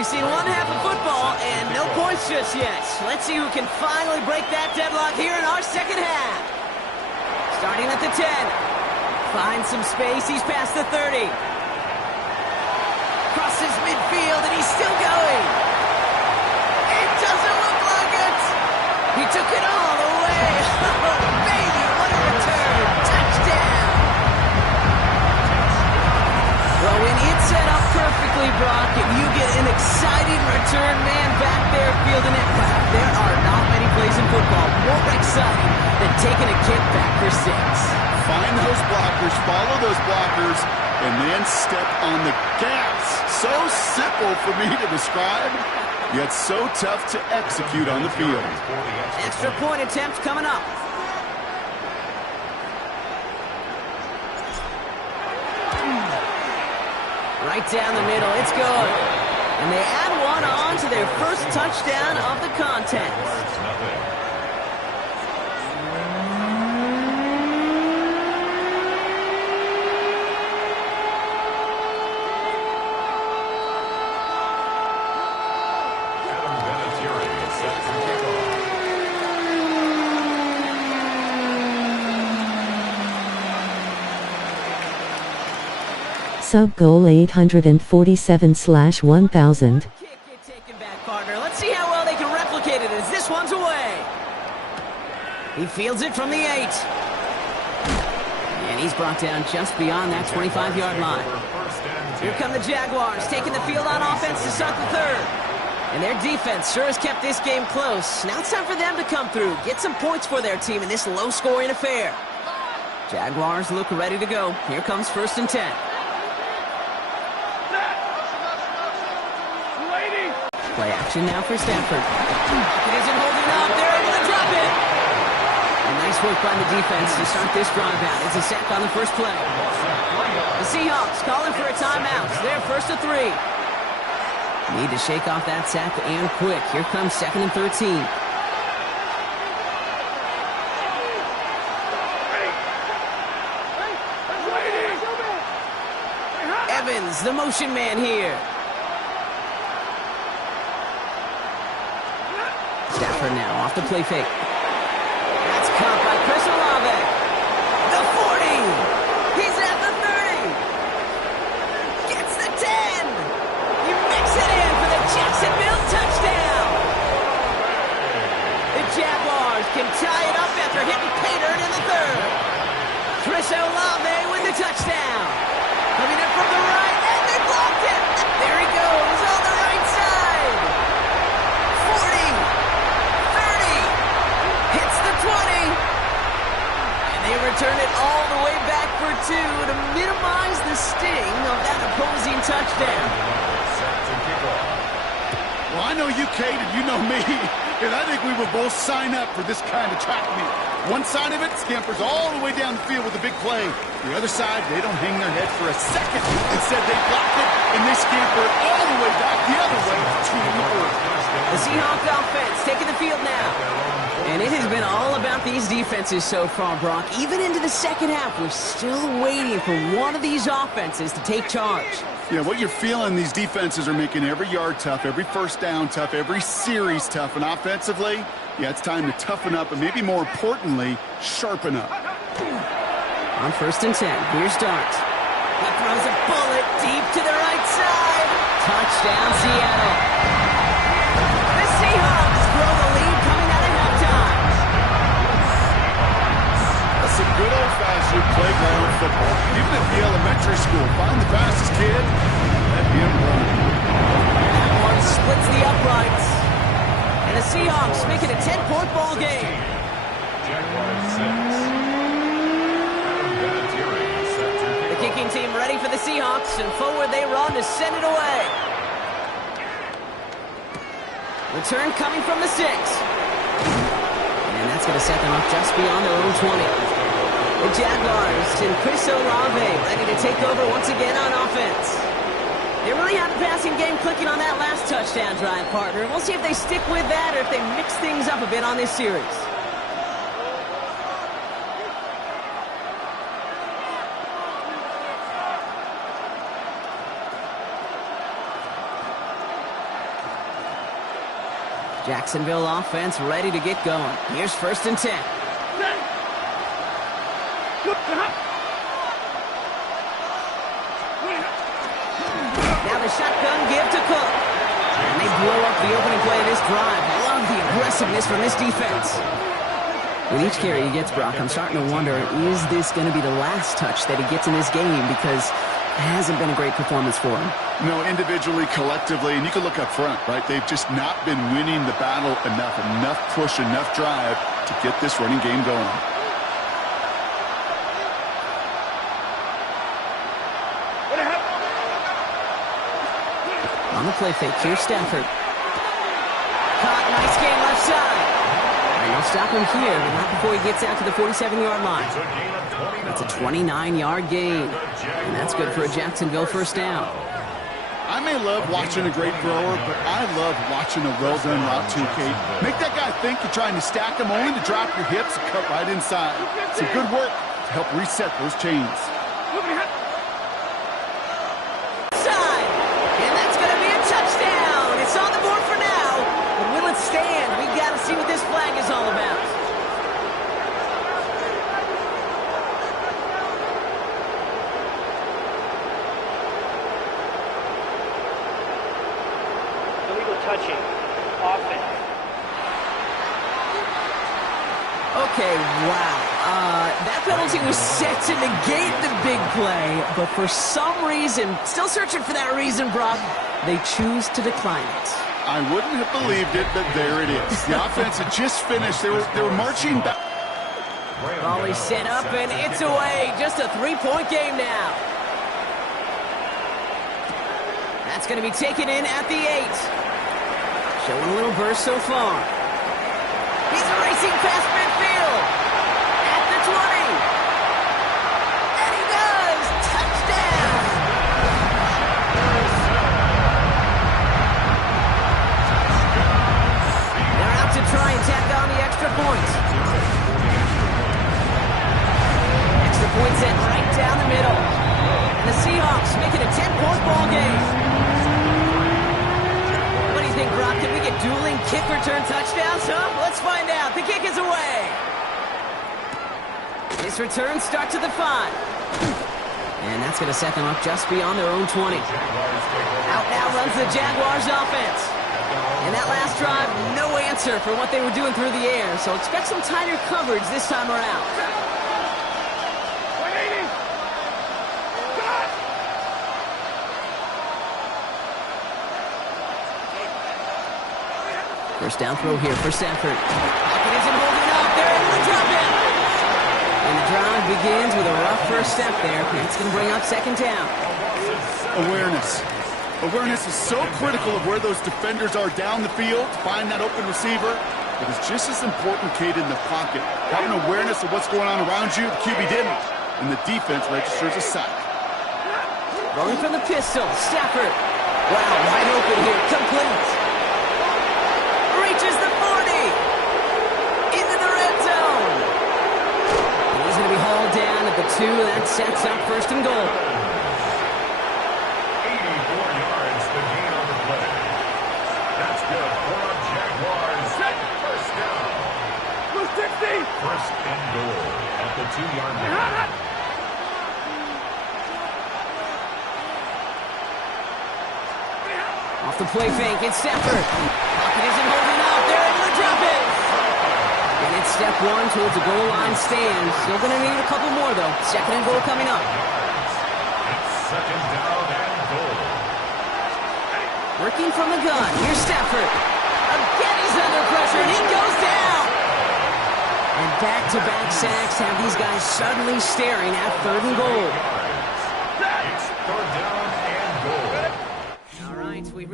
We've seen one half of football and no points just yet. Let's see who can finally break that deadlock here in our second half. Starting at the 10. Finds some space. He's past the 30. Crosses midfield and he's still going. It doesn't look like it. He took it all the way. Oh, baby, what a return. Touchdown. Well, when it's set up perfectly, Brock, and you get an exciting return man back there fielding it, wow, there are not many plays in football more exciting than taking a kick back for 6. Find those blockers, follow those blockers, and then step on the gas. So simple for me to describe, yet so tough to execute on the field. Extra point attempt coming up. Right down the middle, it's good. And they add one on to their first touchdown of the contest. Sub goal 847/1000. Let's see how well they can replicate it as this one's away. He fields it from the 8. And he's brought down just beyond that 25-yard line. Here come the Jaguars, taking the field on offense to start the 3rd. And their defense sure has kept this game close. Now it's time for them to come through, get some points for their team in this low-scoring affair. Jaguars look ready to go. Here comes 1st and 10. Play action now for Stanford. It isn't holding up. They're able to drop it. And nice work by the defense to start this drive out. It's a sack on the first play. The Seahawks calling for a timeout. They're 1st and 3. Need to shake off that sack and quick. Here comes 2nd and 13. Evans, the motion man here. Stafford now off the play fake. That's caught by Chris Olave. The 40. He's at the 30. Gets the 10. He makes it in for the Jacksonville touchdown. The Jaguars can tie it up after hitting pay dirt in the 3rd. Chris Olave with the touchdown. Coming in from the right, and they blocked it. There he goes on the right side. 20, and they return it all the way back for 2 to minimize the sting of that opposing touchdown. Well, I know you, Kate, and you know me, and I think we will both sign up for this kind of track meet. One side of it scampers all the way down the field with a big play. The other side, they don't hang their head for a second. Instead, they block it, and they scamper it all the way back the other way to the earth. The Seahawks offense taking the field now. And it has been all about these defenses so far, Brock. Even into the second half, we're still waiting for one of these offenses to take charge. Yeah, what you're feeling, these defenses are making every yard tough, every first down tough, every series tough. And offensively, yeah, it's time to toughen up and maybe more importantly, sharpen up. On 1st and 10, here's Dart. He throws a bullet deep to the right side. Touchdown, Seattle. The Seahawks grow the lead coming out of halftime. That's some good old-fashioned playground football. Even at the elementary school, find the fastest kid, let him run. That one splits the uprights. And the Seahawks make it a 10-point ball game. kicking team ready for the Seahawks, and forward they run to send it away. Return coming from the 6. And that's going to set them up just beyond their own 20. The Jaguars and Chris Olave ready to take over once again on offense. They really have the passing game clicking on that last touchdown drive, partner. We'll see if they stick with that or if they mix things up a bit on this series. Jacksonville offense ready to get going. Here's 1st and 10. Now the shotgun give to Cook. And they blow up the opening play of this drive. I love the aggressiveness from this defense. With each carry he gets, Brock, I'm starting to wonder, is this going to be the last touch that he gets in this game? Because it hasn't been a great performance for him. No, individually, collectively, and you can look up front, right? They've just not been winning the battle enough. Enough push, enough drive to get this running game going. On the play fake, here's Stafford. Caught, nice game left side. And they'll stop him here, but not before he gets out to the 47-yard line. That's a 29-yard gain. And that's good for a Jacksonville 1st down. I may love watching a great thrower, but I love watching a well-done route too, Kate. Make that guy think you're trying to stack him, only to drop your hips and cut right inside. Some good work to help reset those chains. Side, and that's going to be a touchdown. It's on the board for now, but will it stand? We've got to see what this flag is all about. Touching offense. Okay, wow. That penalty was set to negate the big play, but for some reason, still searching for that reason, Brock, they choose to decline it. I wouldn't have believed it, but there it is. The offense had just finished. They were marching back. Ball is set up, and it's away. Just a 3-point game now. That's going to be taken in at the 8. Showing a little burst so far. He's racing past midfield. At the 20. And he does. Touchdown. They're out to try and tack on the extra point. Extra point set right down the middle. And the Seahawks make it a 10-point ball game. Brock, can we get dueling kick return touchdowns, huh? Let's find out. The kick is away. This return starts at the 5. And that's going to set them up just beyond their own 20. Out now runs the Jaguars offense. And that last drive, no answer for what they were doing through the air. So expect some tighter coverage this time around. First down throw here for Stafford. Pocket isn't holding up. They're able to drop it. And the drive begins with a rough first step there. It's going to bring up 2nd down. Awareness. Awareness is so critical of where those defenders are down the field to find that open receiver. But it's just as important, Kate, in the pocket. Having awareness of what's going on around you, the QB didn't. And the defense registers a sack. Rolling from the pistol, Stafford. Wow, wide open here, complete. Reaches the 40. Into the red zone. And he's going to be hauled down at the 2. That sets up 1st and goal. 84 yards to gain on the play. That's good for a Jaguars. 1st down. 1st and goal at the 2-yard line. Off the play fake, it's Stafford. Pocket isn't holding up. They're able to drop it. And it's step 1 towards a goal line stand. Still going to need a couple more, though. 2nd and goal coming up. It's 2nd down and goal. Working from the gun. Here's Stafford. Again, he's under pressure, and he goes down. And back-to-back sacks have these guys suddenly staring at 3rd and goal.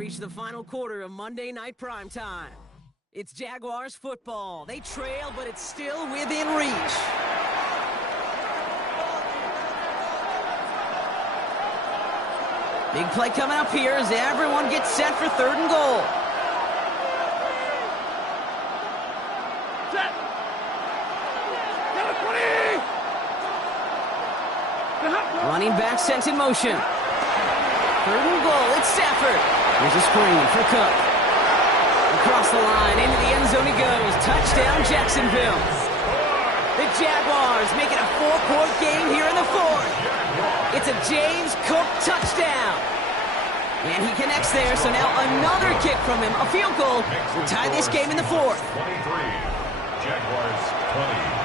reached the final quarter of Monday Night Primetime. It's Jaguars football. They trail, but it's still within reach. Big play coming up here as everyone gets set for 3rd and goal. Running back sent in motion. 3rd and goal, it's Stafford. There's a screen for Cook. Across the line, into the end zone he goes. Touchdown, Jacksonville. The Jaguars make it a 4-point game here in the 4th. It's a James Cook touchdown. And he connects there, so now another kick from him. A field goal will tie this game in the 4th. 23, Jaguars 20.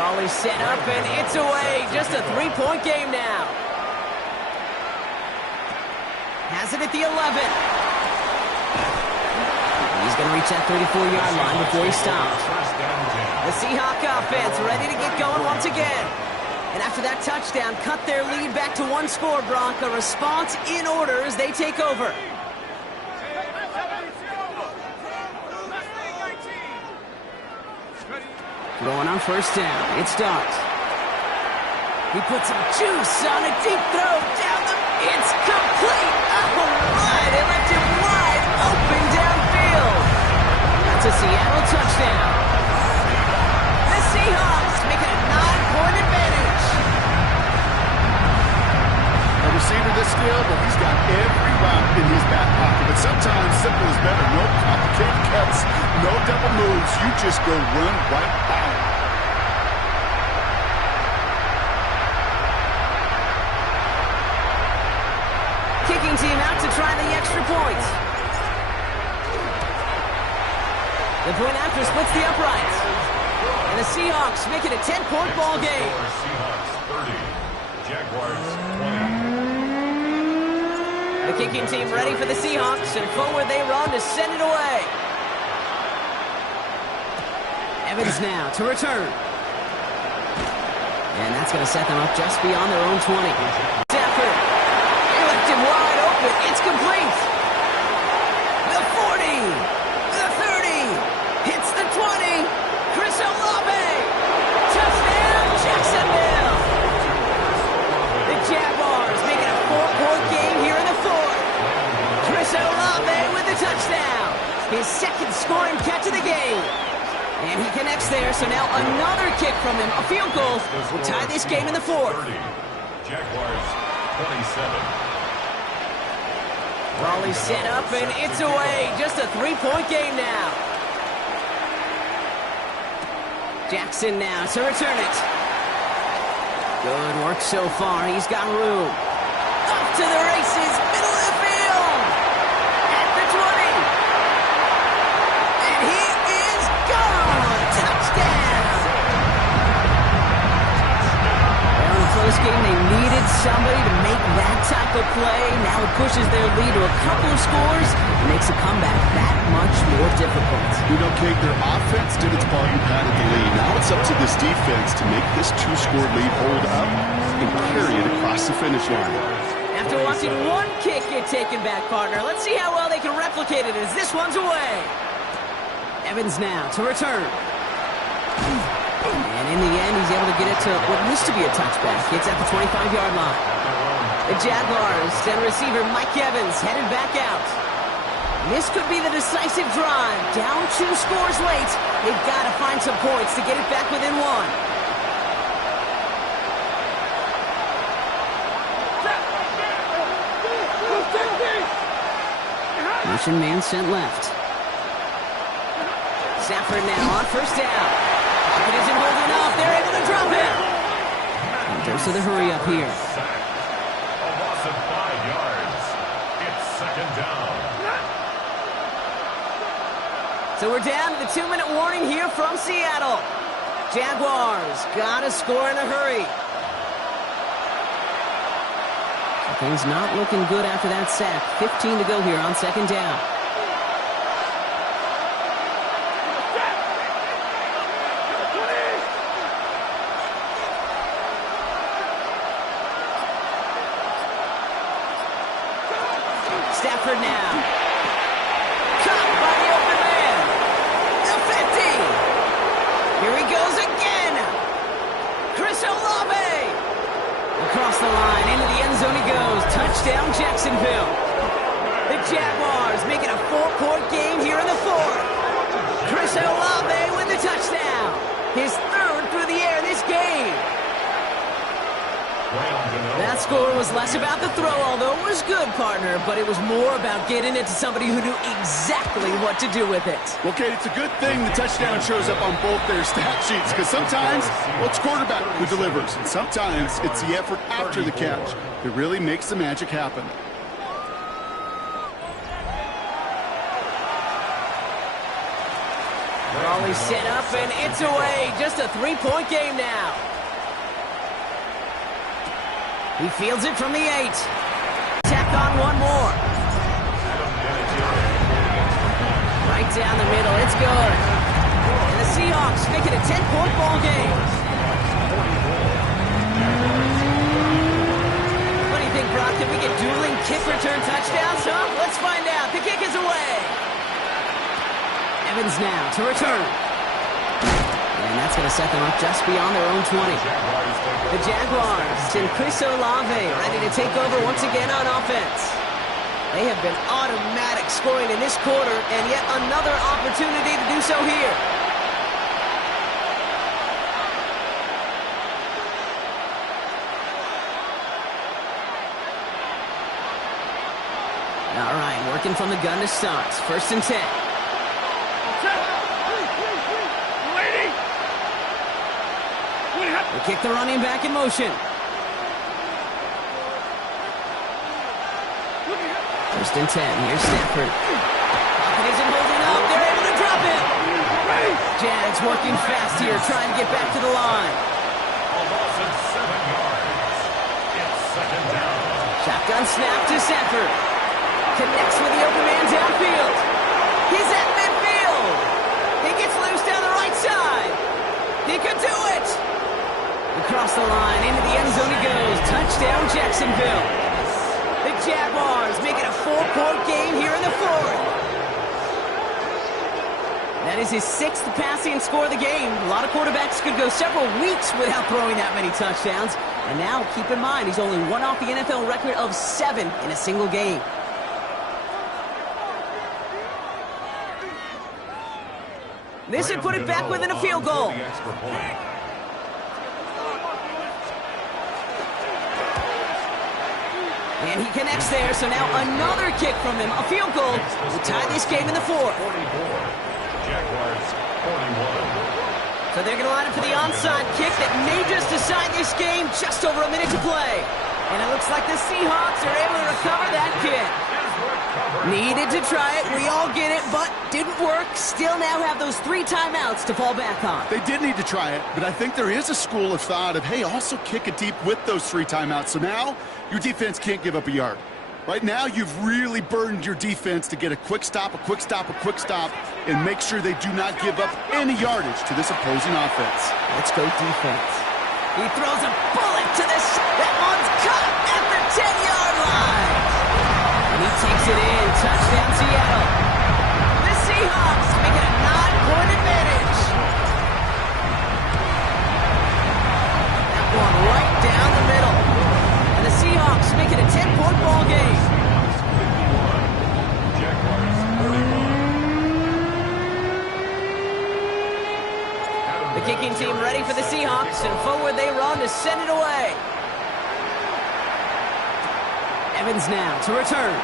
Barkley set up, and it's away. Just a 3-point game now. Has it at the 11. He's going to reach that 34-yard line before he stops. The Seahawk offense ready to get going once again. And after that touchdown, cut their lead back to 1 score, Brock. A response in order as they take over. Going on 1st down, it starts. He puts some juice on a deep throw down the... It's complete! Oh my, they left him wide open downfield. That's a Seattle touchdown. The Seahawks make it a 9-point advantage. A receiver this skilled, well, he's got every route in his back pocket. But sometimes simple is better. No complicated cuts, no double moves. You just go run right by him. Kicking team out to try the extra points. The point after splits the uprights. And the Seahawks make it a 10-point ball game. Seahawks 30, Jaguars 20. The kicking team ready for the Seahawks, and forward they run to send it away. Evans now to return. And that's going to set them up just beyond their own 20. Stafford, they left him wide open. It's complete. The 40, the 30, hits the 20. Chris Olave, touchdown Jacksonville. The Jaguars make it a 4-point game here in the 4th. Chris Olave with the touchdown. His 2nd scoring catch of the game. And he connects there, so now another kick from him. A field goal will tie this game in the 4th. 30, Jaguars 27. Barkley set up, and it's away. Just a 3-point game now. Jackson now to return it. Good work so far. He's got room. Up to the races, middle of the field. At the 20. And he is gone. Touchdown. Well, in a close game, they needed somebody to make that type of play. Now it pushes their lead to a couple of scores and makes a comeback that much more difficult. You know, Kate, their offense did its part and padded the lead. Now it's up to this defense to make this 2-score lead hold up and carry it across the finish line. After watching one kick get taken back, partner, let's see how well they can replicate it as this one's away. Evans now to return. And in the end, he's able to get it to what used to be a touchback. It's at the 25-yard line. The Jaguars send receiver Mike Evans headed back out. This could be the decisive drive. Down 2 scores late. They've got to find some points to get it back within 1. Motion man sent left. Stafford now on 1st down. Pocket isn't holding up. They're able to drop it. And dose of the hurry up here. A loss of 5 yards. It's 2nd down. So we're down to the 2-minute warning here from Seattle. Jaguars got to score in a hurry. So things not looking good after that sack. 15 to go here on 2nd down. Stafford Stafford now. Caught by the open man. The 50. Here he goes again. Chris Olave. Across the line, into the end zone he goes. Touchdown, Jacksonville. The Jaguars make it a 4-point game here in the fourth. Chris Olave with the touchdown. His third through the air this game. That score was less about the throw, although it was good, partner, but it was more about getting it to somebody who knew exactly what to do with it. Well, Kate, it's a good thing the touchdown shows up on both their stat sheets, because sometimes, well, it's quarterback who delivers, and sometimes it's the effort after the catch that really makes the magic happen. Barkley set up, and it's away. Just a 3-point game now. He fields it from the 8. Tack on one more. Right down the middle. It's good. And the Seahawks make it a 10-point ball game. What do you think, Brock? Can we get dueling kick return touchdowns, huh? Let's find out. The kick is away. Evans now to return. And that's going to set them up just beyond their own 20. The Jaguars and Chris Olave ready to take over once again on offense. They have been automatic scoring in this quarter, and yet another opportunity to do so here. All right, working from the gun to start. 1st and 10. They kick the running back in motion. 1st and 10. Here's Stafford. Pocket isn't holding up. They're able to drop it. Jags working fast here, trying to get back to the line. A loss of 7 yards. It's 2nd down. Shotgun snap to Stafford. Connects with the open man downfield. He's at midfield. He gets loose down the right side. He could do it. Across the line, into the end zone he goes. Touchdown, Jacksonville. The Jaguars make it a 4-point game here in the fourth. That is his 6th passing score of the game. A lot of quarterbacks could go several weeks without throwing that many touchdowns. And now, keep in mind, he's only one off the NFL record of 7 in a single game. This would put it back within a field goal. And he connects there, so now another kick from him. A field goal to tie this game in the fourth. 44. Jaguars 41. So they're going to line up for the onside kick that may just decide this game. Just over a minute to play. And it looks like the Seahawks are able to recover that kick. Needed to try it. We all get it, but didn't work. Still now have those 3 timeouts to fall back on. They did need to try it, but I think there is a school of thought of, hey, also kick it deep with those 3 timeouts. So now your defense can't give up a yard. Right now, you've really burdened your defense to get a quick stop, and make sure they do not give up any yardage to this opposing offense. Let's go defense. He throws a bullet to this. That one's caught at the 10-yard line. And he takes it in. Touchdown, Seattle. The Seahawks make it a 9-point advantage. That one right down the middle. And the Seahawks make it a 10-point ball game. Jaguars 41. The kicking team ready for the Seahawks, and forward they run to send it away. Evans now to return.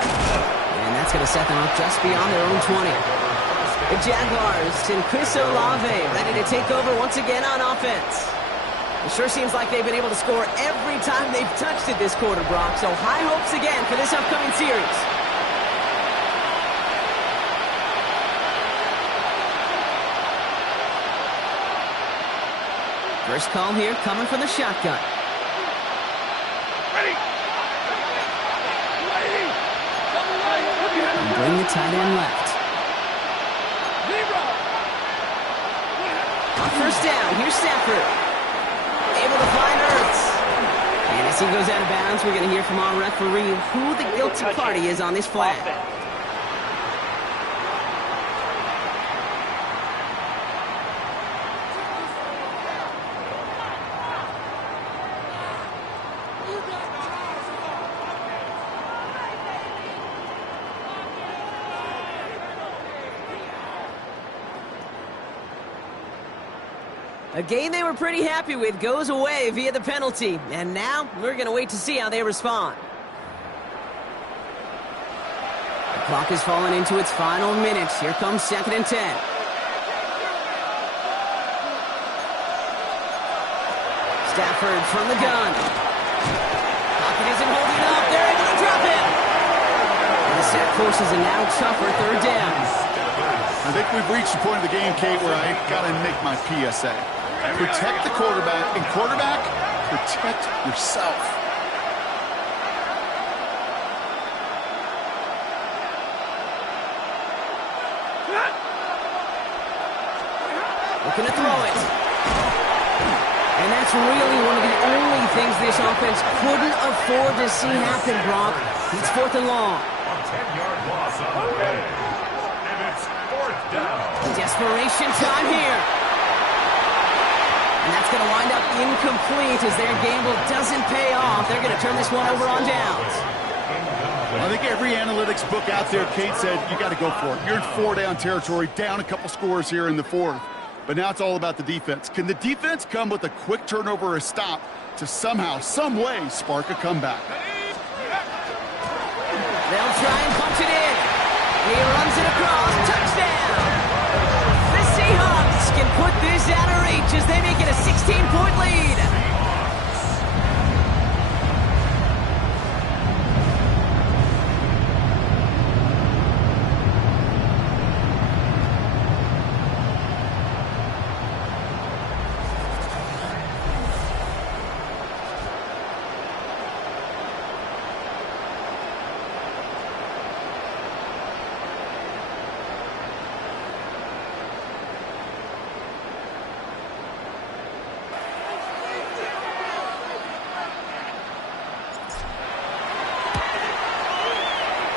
And that's going to set them up just beyond their own 20. The Jaguars and Chris Olave ready to take over once again on offense. It sure seems like they've been able to score every time they've touched it this quarter, Brock. So high hopes again for this upcoming series. First call here coming from the shotgun. Ready. And bring the tight end left. On 1st down, here's Stafford. Able to find Ertz. And As he goes out of bounds, we're going to hear from our referee who the guilty party is on this flag. Offense. A game they were pretty happy with goes away via the penalty. And now we're going to wait to see how they respond. The clock has fallen into its final minutes. Here comes 2nd and 10. Stafford from the gun. Pocket isn't holding up. They're able to drop it. And the sack forces a now tougher 3rd down. I think we've reached the point of the game, Kate, where I got to make my PSA. Protect the quarterback, and quarterback, protect yourself. Looking to throw it. And that's really one of the only things this offense couldn't afford to see happen, Brock. It's 4th and long. A 10-yard loss on the play. And it's 4th down. Desperation time here. And that's going to wind up incomplete as their gamble doesn't pay off. They're going to turn this one over on downs. I think every analytics book out there, Kate, said you got to go for it. You're in 4-down territory, down a couple scores here in the 4th. But now it's all about the defense. Can the defense come with a quick turnover or a stop to somehow, some way, spark a comeback? They'll try and punch it in. He runs it across. Touchdown. The Seahawks can put this out of reach as they make it a 16-point lead.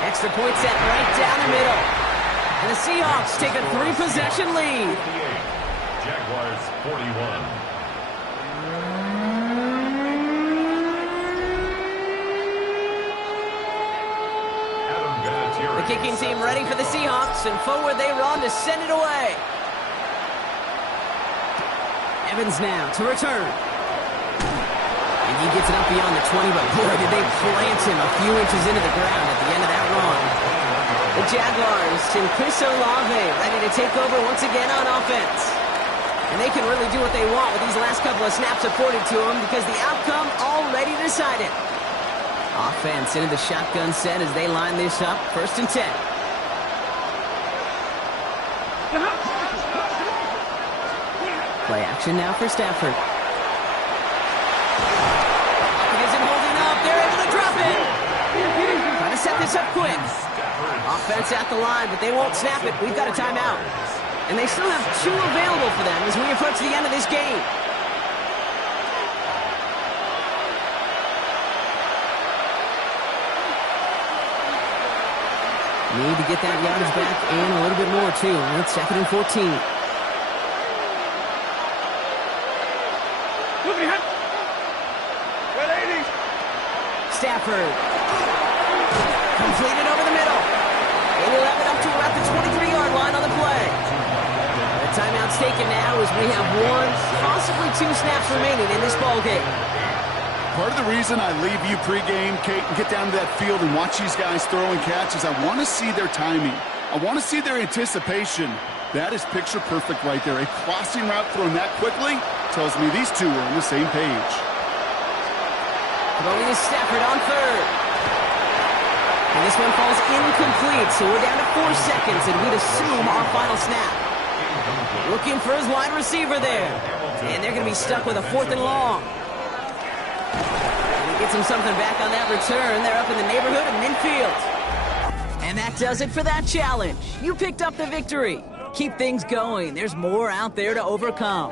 Extra point set right down the middle. And the Seahawks take a 3-possession lead. Jaguars 41. The kicking team ready for the Seahawks, and forward they run to send it away. Evans now to return. And he gets it up beyond the 20, but boy, did they plant him a few inches into the ground at the end of that run. The Jaguars and Chris Olave ready to take over once again on offense. And they can really do what they want with these last couple of snaps afforded to them because the outcome already decided. Offense into the shotgun set as they line this up. 1st and 10. Play action now for Stafford. Trying to set this up quick. Offense at the line, but they won't snap it. We've got a timeout. And they still have 2 available for them as we approach the end of this game. Need to get that yardage back and a little bit more, too. It's 2nd and 14. Stafford. Completed over the middle. They will have it up to about the 23-yard line on the play. The timeout's taken now as we have 1, possibly 2 snaps remaining in this ballgame. Part of the reason I leave you pregame, Kate, and get down to that field and watch these guys throw and catch is I want to see their timing. I want to see their anticipation. That is picture perfect right there. A crossing route thrown that quickly tells me these two are on the same page. Throwing is Stafford on 3rd. And this one falls incomplete, so we're down to 4 seconds, and we'd assume our final snap. Looking for his wide receiver there. And they're going to be stuck with a 4th and long. And he gets him something back on that return. They're up in the neighborhood of midfield. And that does it for that challenge. You picked up the victory. Keep things going. There's more out there to overcome.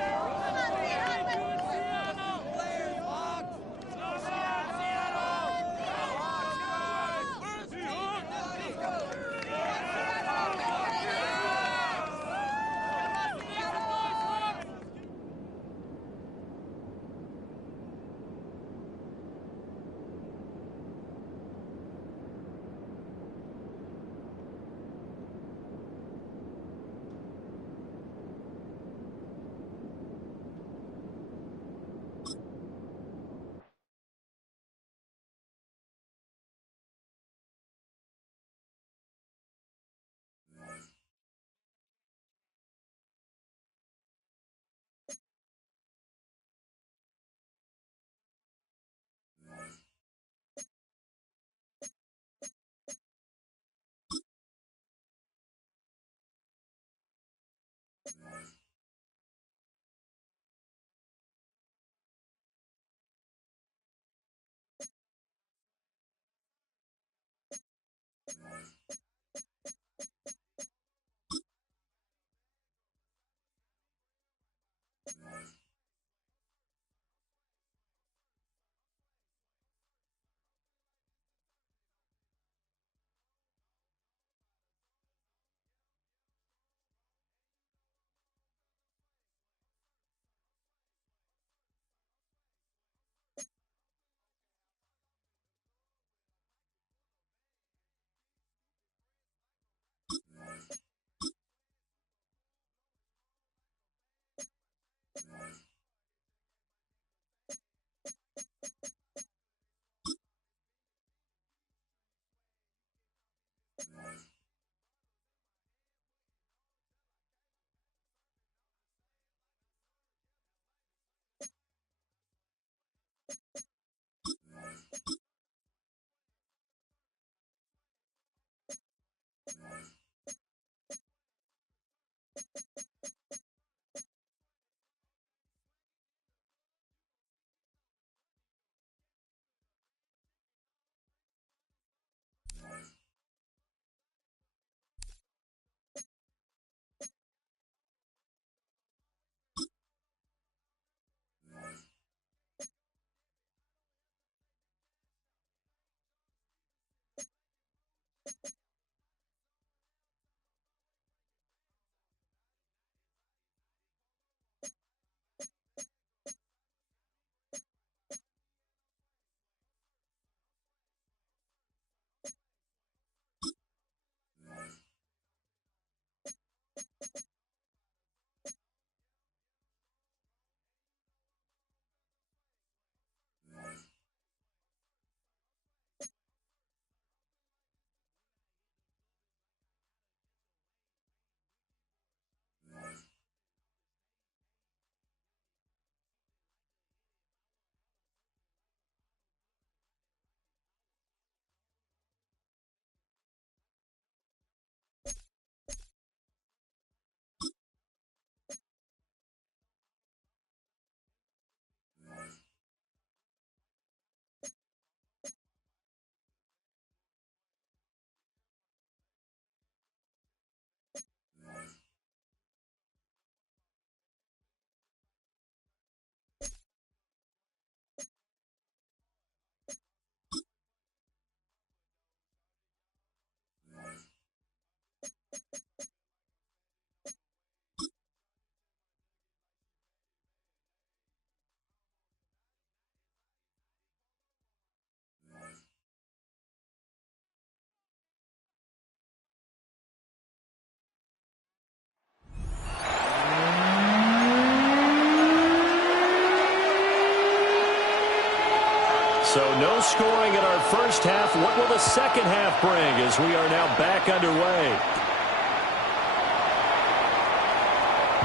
So no scoring in our first half. What will the second half bring as we are now back underway?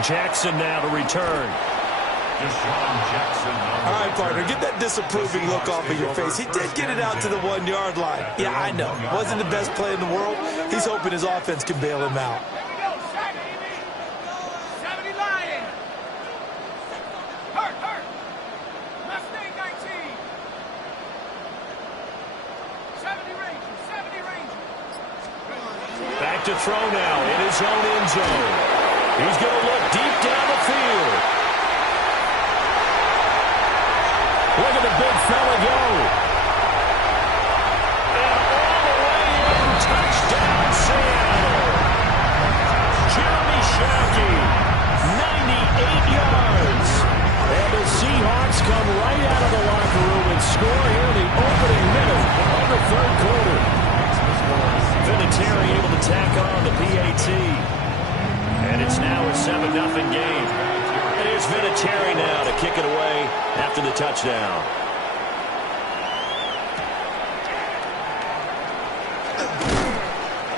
Jackson now to return. All right, partner, get that disapproving look off of your face. He did get it out to the 1-yard line. Yeah, I know. Wasn't the best play in the world. He's hoping his offense can bail him out. Back to throw now in his own end zone. He's going to look deep down the field. Look at the big fella go. And all the way in, touchdown Seattle. Jeremy Shockey, 98 yards. And the Seahawks come right out of the locker room and score here in the opening minute of the third quarter. Vinatieri able to tack on the PAT. And it's now a 7-0 game. And here's Vinatieri now to kick it away after the touchdown.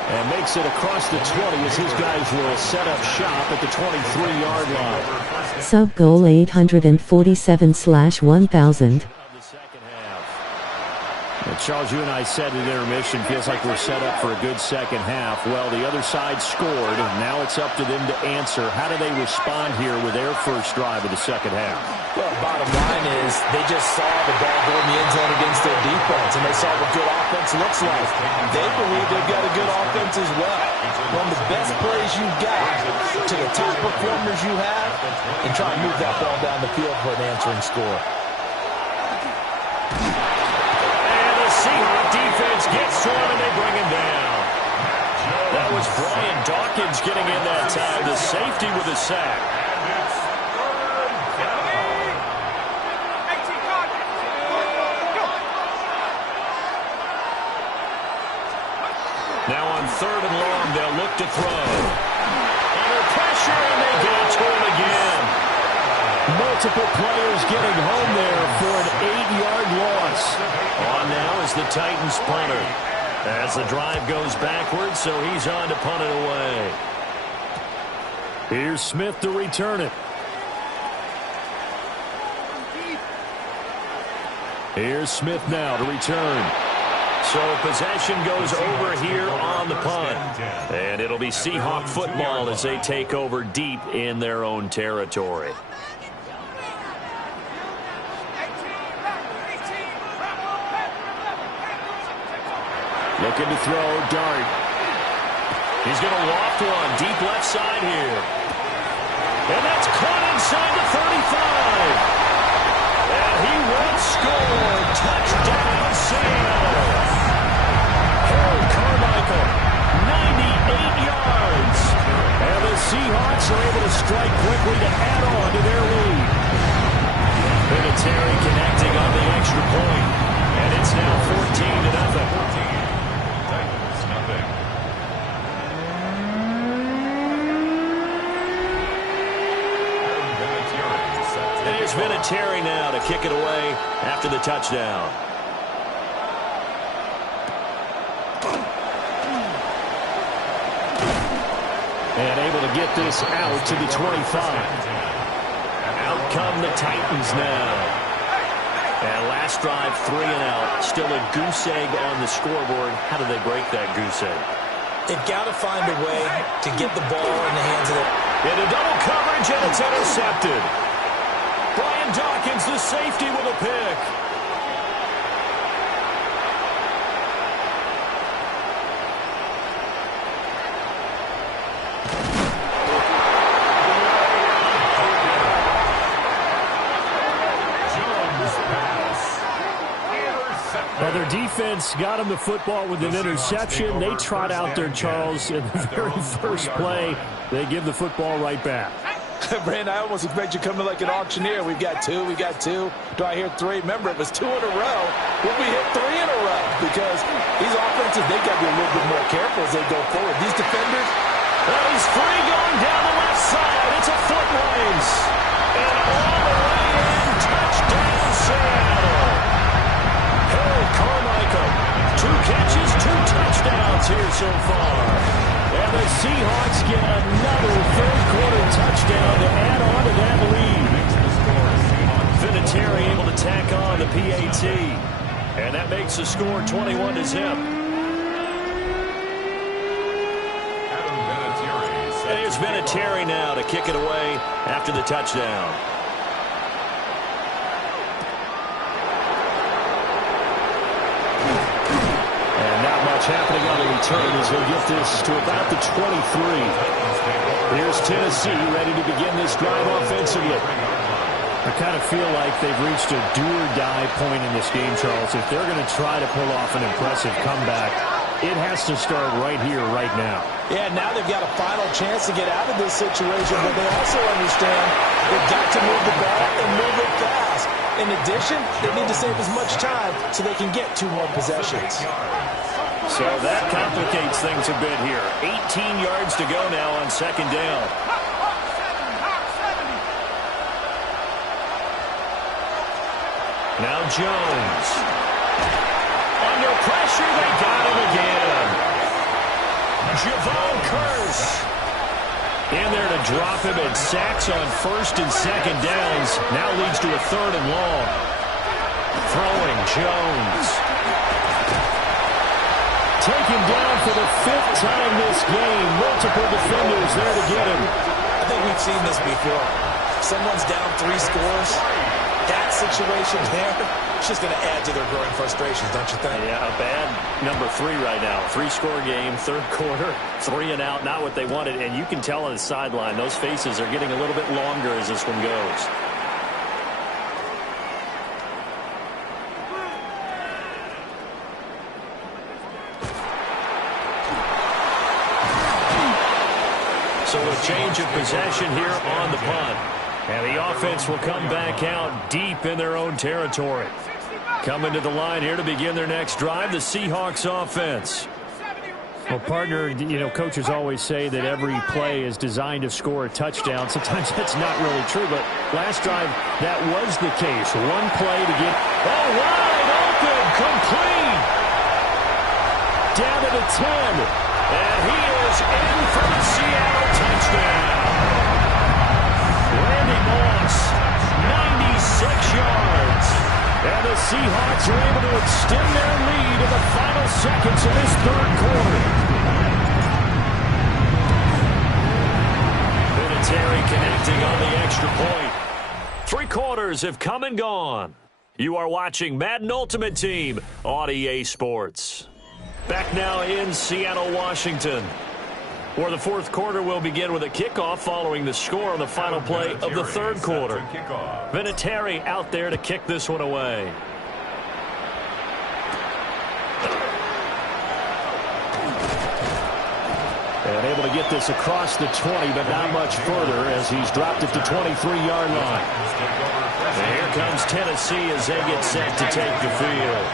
And makes it across the 20 as his guys will set up shop at the 23-yard line. Sub goal 847/1000. Charles, you and I said at intermission, feels like we're set up for a good second half. Well, the other side scored, and now it's up to them to answer. How do they respond here with their first drive of the second half? Well, bottom line is they just saw the ball go in the end zone against their defense, and they saw what good offense looks like. They believe they've got a good offense as well. Run the best plays you've got to the top performers you have, and try and move that ball down the field for an answering score. Seahawks defense gets to him and they bring him down. That was Brian Dawkins getting in that time. The safety with a sack. Now on 3rd and long, they'll look to throw. Under pressure, and they get to him again. Multiple players getting home there for an 8-yard loss. On now is the Titans punter. As the drive goes backwards, so he's on to punt it away. Here's Smith to return it. Here's Smith now to return. So possession goes over here on the punt. And it'll be Seahawk football as they take over deep in their own territory. Looking to throw, Dart. He's going to loft one deep left side here. And that's caught inside the 35. And he will score. Touchdown, Seattle. Harold Carmichael, 98 yards. And the Seahawks are able to strike quickly to add on to their lead. Vinatieri connecting on the extra point. And it's now 14-0. It's Vinatieri now to kick it away after the touchdown. And able to get this out to the 25. Out come the Titans now. And last drive, 3 and out. Still a goose egg on the scoreboard. How do they break that goose egg? They've got to find a way to get the ball in the hands of the... Into double coverage, and it's intercepted. Brian Dawkins, the safety, with a pick. Now their defense got him the football with an interception. They trot out there, Charles, in the very first play. They give the football right back. Brandon, I almost expect you coming like an auctioneer. We've got two. Do I hear 3? Remember, it was 2 in a row. Will we hit 3 in a row? Because these offenses, they got to be a little bit more careful as they go forward. These defenders. He's free going down the left side. It's a foot race. And all the way in. Touchdown, Seattle. Harold Carmichael. 2 catches, 2 touchdowns here so far. And the Seahawks get another third-quarter touchdown to add on to that lead. Vinatieri able to tack on the PAT. And that makes the score 21-0. And here's Vinatieri now to kick it away after the touchdown. Happening on the return as they get this to about the 23. Here's Tennessee ready to begin this drive offensively. I kind of feel like they've reached a do-or-die point in this game, Charles. If they're going to try to pull off an impressive comeback, it has to start right here, right now. Yeah, now they've got a final chance to get out of this situation, but they also understand they've got to move the ball and move it fast. In addition, they need to save as much time so they can get 2 more possessions. So that complicates things a bit here. 18 yards to go now on second down. Now Jones. Under pressure, they got him again. Javon Curse. In there to drop him, and sacks on first and second downs. Now leads to a 3rd and long. Throwing Jones. Take him down for the 5th time this game. Multiple defenders there to get him. I think we've seen this before. Someone's down 3 scores. That situation there, it's just going to add to their growing frustrations, don't you think? Yeah, a bad number 3 right now. 3-score game, 3rd quarter, 3 and out, not what they wanted. And you can tell on the sideline, those faces are getting a little bit longer as this one goes. So a change of possession here on the punt. And the offense will come back out deep in their own territory. Coming to the line here to begin their next drive, the Seahawks offense. Well, partner, coaches always say that every play is designed to score a touchdown. Sometimes that's not really true, but last drive, that was the case. One play to get, wide open, complete. Down to the 10. And he is in for the Seattle touchdown. Randy Moss, 96 yards. And the Seahawks are able to extend their lead in the final seconds of this third quarter. Vinatieri connecting on the extra point. 3 quarters have come and gone. You are watching Madden Ultimate Team on EA Sports. Back now in Seattle, Washington, where the fourth quarter will begin with a kickoff following the score on the final play of the third quarter. Vinatieri out there to kick this one away. And able to get this across the 20, but not much further as he's dropped it to 23-yard line. And here comes Tennessee as they get set to take the field.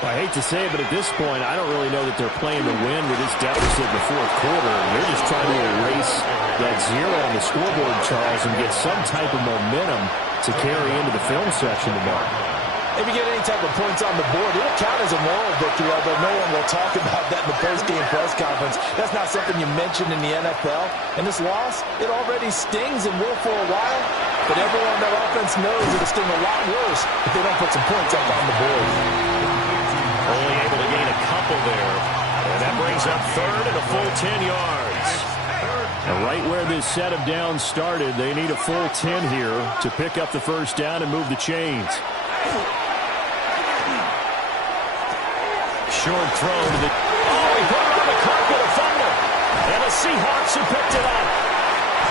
Well, I hate to say it, but at this point, I don't really know that they're playing to win with this deficit in the fourth quarter. They're just trying to erase that 0 on the scoreboard, Charles, and get some type of momentum to carry into the film section tomorrow. If you get any type of points on the board, it'll count as a moral victory, although no one will talk about that in the post-game press conference. That's not something you mentioned in the NFL. And this loss, it already stings and will for a while. But everyone on that offense knows it'll sting a lot worse if they don't put some points up on the board. Only able to gain a couple there. And that brings up third and a full 10 yards. And right where this set of downs started, they need a full 10 here to pick up the first down and move the chains. Short throw to the... Oh, he put it on the carpet, a fumble. And the Seahawks have picked it up.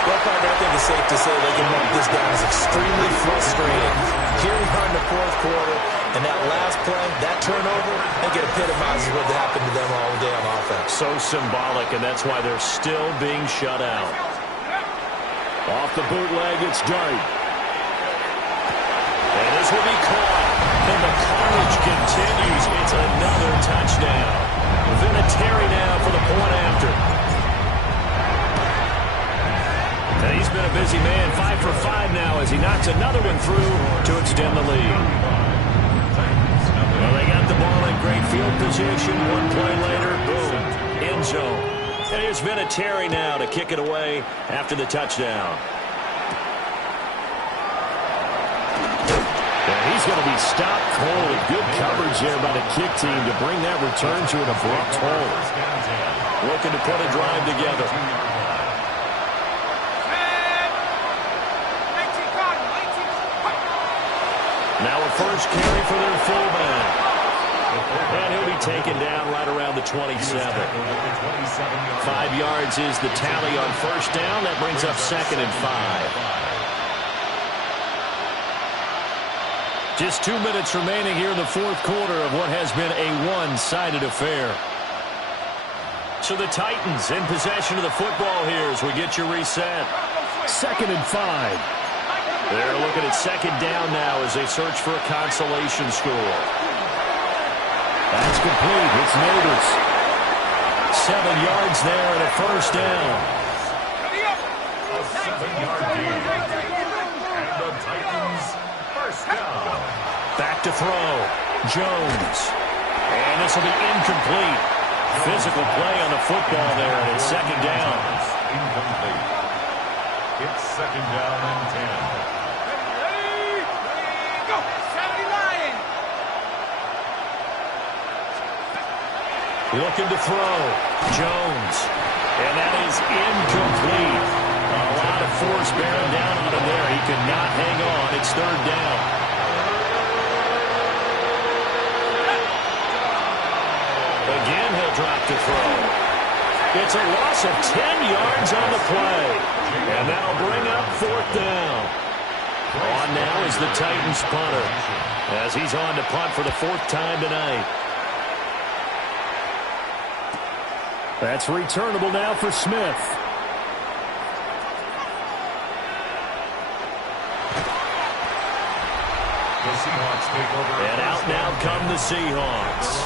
Well, partner, I think it's safe to say they can mark this down as extremely frustrating. Here we are in the fourth quarter, and that last play, that turnover, I think it epitomizes what happened to them all day on offense. So symbolic, and that's why they're still being shut out. Off the bootleg, it's Dart. And this will be caught. And the carnage continues. It's another touchdown. Vinatieri now for the point after. And he's been a busy man, 5 for 5 now as he knocks another one through to extend the lead. Well, they got the ball in great field position. One play later, boom, end zone. And here's Vinatieri now to kick it away after the touchdown. He's going to be stopped cold. Good coverage there by the kick team to bring that return to an abrupt hold. Looking to put a drive together. Now a first carry for their fullback. And he'll be taken down right around the 27. 5 yards is the tally on first down. That brings up 2nd and 5. Just 2 minutes remaining here in the fourth quarter of what has been a one-sided affair. So the Titans in possession of the football here as we get your reset. 2nd and 5. They're looking at 2nd down now as they search for a consolation score. That's complete. It's Neighbors. 7 yards there and a first down. A 7-yard gain. And the Titans first down. Back to throw. Jones. And this will be incomplete. Physical play on the football there, and it's 2nd down. Incomplete. It's 2nd down and 10. Go! 79! Looking to throw. Jones. And that is incomplete. A lot of force bearing down on him there. He could not hang on. It's 3rd down. Again, he'll drop to throw. It's a loss of 10 yards on the play. And that'll bring up 4th down. On now is the Titans punter, as he's on to punt for the 4th time tonight. That's returnable now for Smith. And out now come the Seahawks.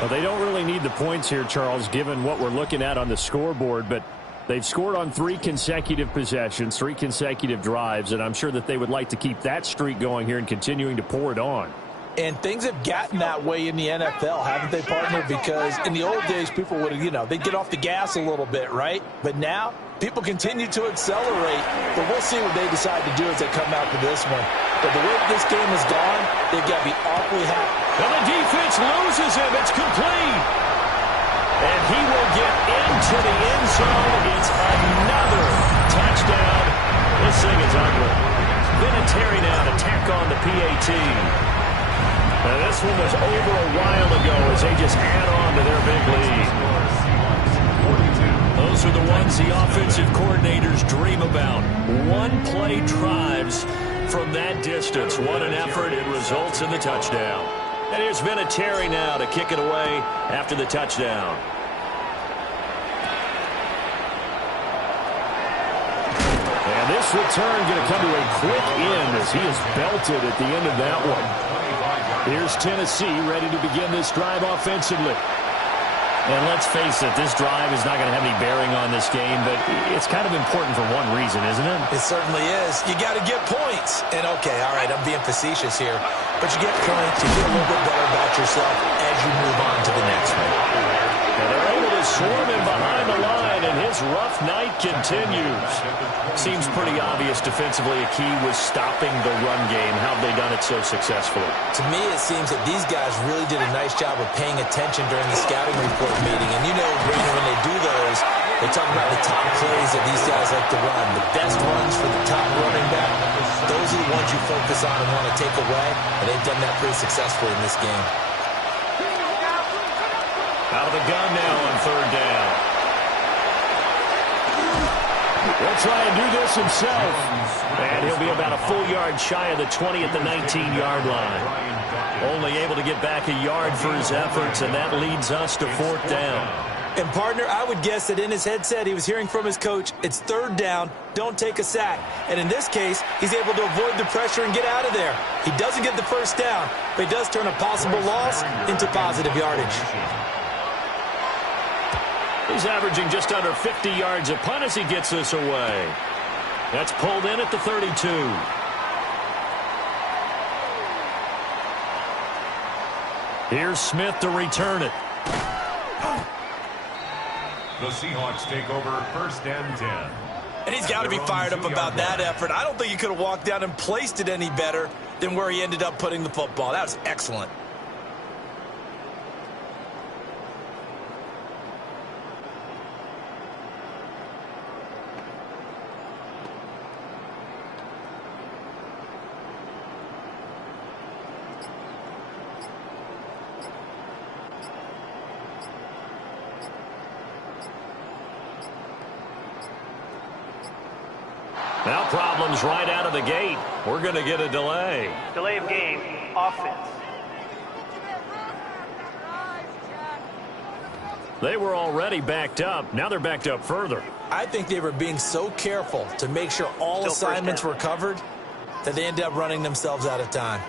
Well, they don't really need the points here, Charles, given what we're looking at on the scoreboard, but they've scored on 3 consecutive possessions, 3 consecutive drives, and I'm sure that they would like to keep that streak going here and continuing to pour it on. And things have gotten that way in the NFL, haven't they, partner? Because in the old days, people would, they'd get off the gas a little bit, right? But now, people continue to accelerate. But we'll see what they decide to do as they come out to this one. But the way this game has gone, they've got to be awfully happy. And the defense loses him. It's complete. And he will get into the end zone. It's another touchdown. This thing is ugly. Vinatieri now to tack on the PAT. Now this one was over a while ago as they just add on to their big lead. Those are the ones the offensive coordinators dream about. One-play drives from that distance. What an effort. It results in the touchdown. And here's Vinatieri now to kick it away after the touchdown. And this return going to come to a quick end as he is belted at the end of that one. Here's Tennessee ready to begin this drive offensively. And let's face it, this drive is not going to have any bearing on this game, but it's kind of important for one reason, isn't it? It certainly is. You got to get points. And, okay, all right, I'm being facetious here. But you get points, you feel a little bit better about yourself as you move on to the next one. And they're able to swarm him behind the line, and his rough night continues. Seems pretty obvious defensively a key was stopping the run game. How have they done it so successfully? To me, it seems that these guys really did a nice job of paying attention during the scouting report meeting. And you know, Brandon, when they do those, they talk about the top plays that these guys like to run, the best runs for the top running back. Those are the ones you focus on and want to take away, and they've done that pretty successfully in this game. Out of the gun now on third down. He'll try and do this himself. And he'll be about a full yard shy of the 20 at the 19-yard line. Only able to get back a yard for his efforts, and that leads us to fourth down. And, partner, I would guess that in his headset he was hearing from his coach, it's third down, don't take a sack. And in this case, he's able to avoid the pressure and get out of there. He doesn't get the first down, but he does turn a possible loss into positive yardage. He's averaging just under 50 yards a punt as he gets this away. That's pulled in at the 32. Here's Smith to return it. The Seahawks take over first and 10. And he's got to be fired up about that effort. I don't think he could have walked down and placed it any better than where he ended up putting the football. That was excellent. Now problems right out of the gate. We're going to get a delay. Delay of game, offense. They were already backed up. Now they're backed up further. I think they were being so careful to make sure all assignments were covered that they ended up running themselves out of time.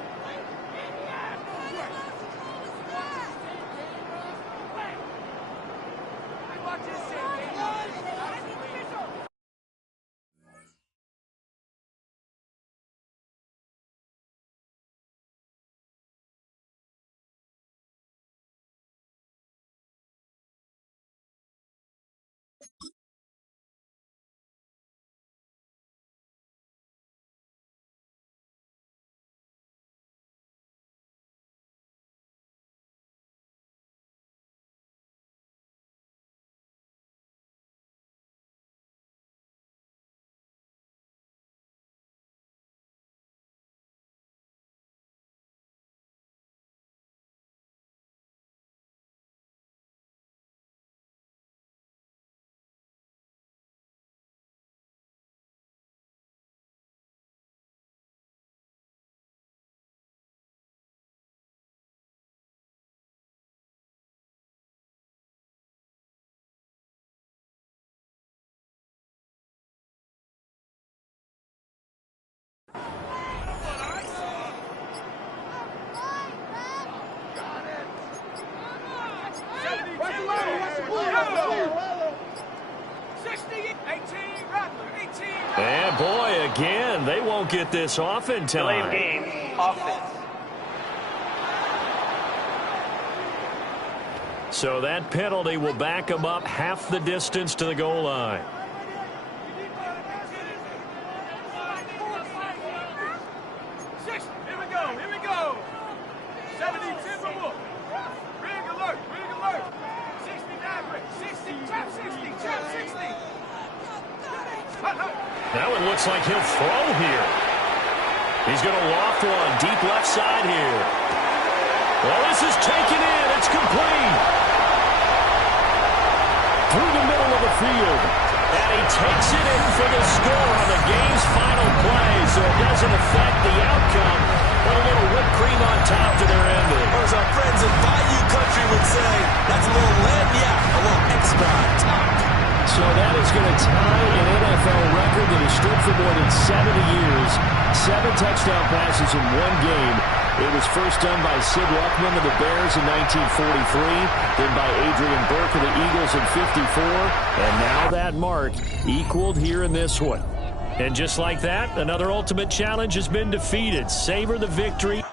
And boy, again, they won't get this off in time. Delay of game, offense. So that penalty will back them up half the distance to the goal line. Now it looks like he'll throw here. He's going to loft one deep left side here. Well, this is taken in. It's complete. Through the middle of the field. And he takes it in for the score on the game's final play, so it doesn't affect the outcome, but a little whipped cream on top to their ending. Or as our friends in Bayou Country would say, that's a little lagniappe, a little extra on top. So that is going to tie an NFL record that has stood for more than 70 years. 7 touchdown passes in one game. It was first done by Sid Luckman of the Bears in 1943, then by Adrian Burke of the Eagles in 54, and now that mark equaled here in this one. And just like that, another ultimate challenge has been defeated. Savor the victory.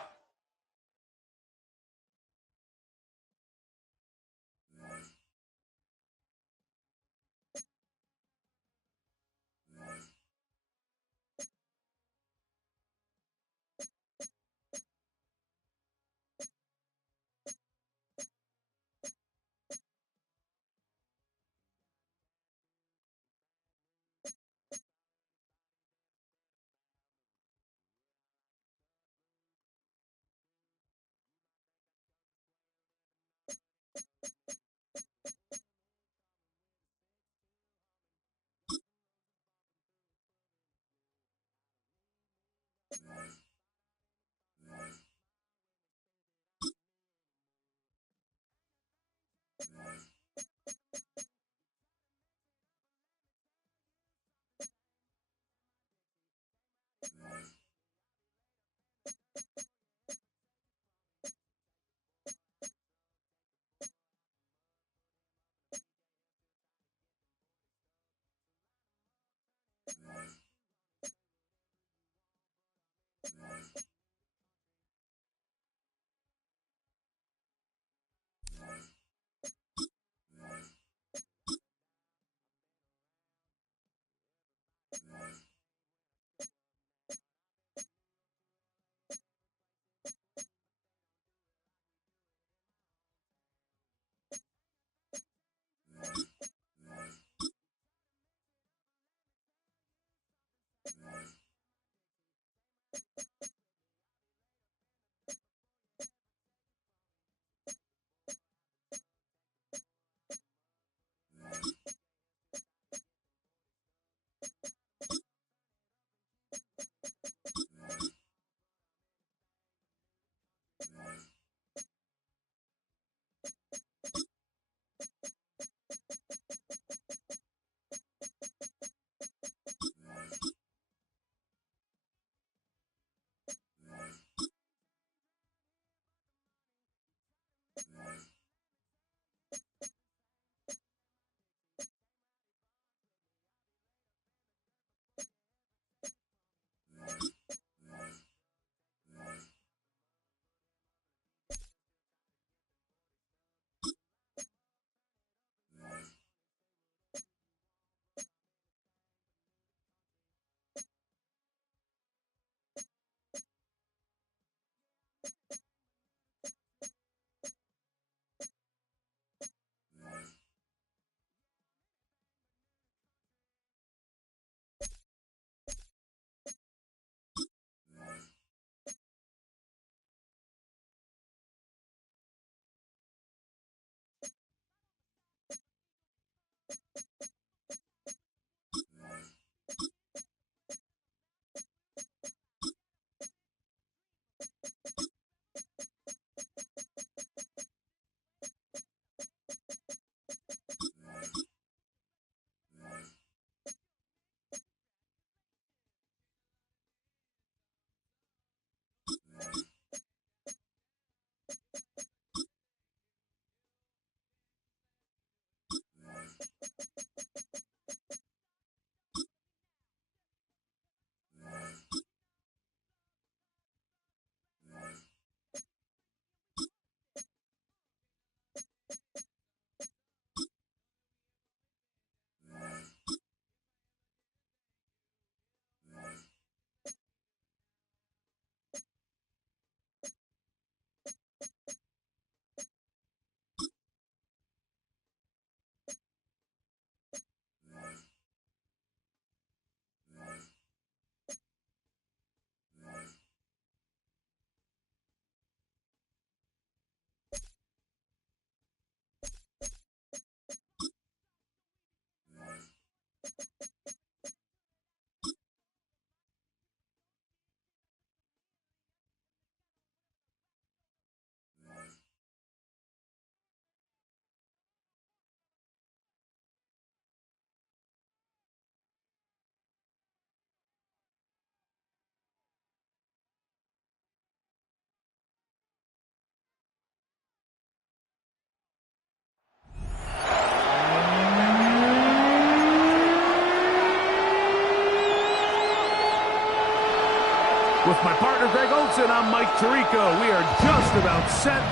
With my partner, Greg Olson, I'm Mike Tirico. We are just about set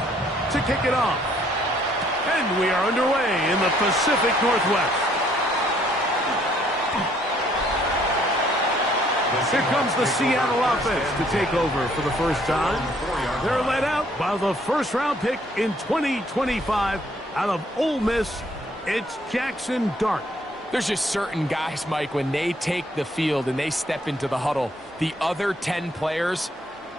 to kick it off. And we are underway in the Pacific Northwest. Here comes the Seattle offense to take over for the first time. They're led out by the first-round pick in 2025 out of Ole Miss. It's Jackson Dart. There's just certain guys, Mike, when they take the field and they step into the huddle, the other 10 players,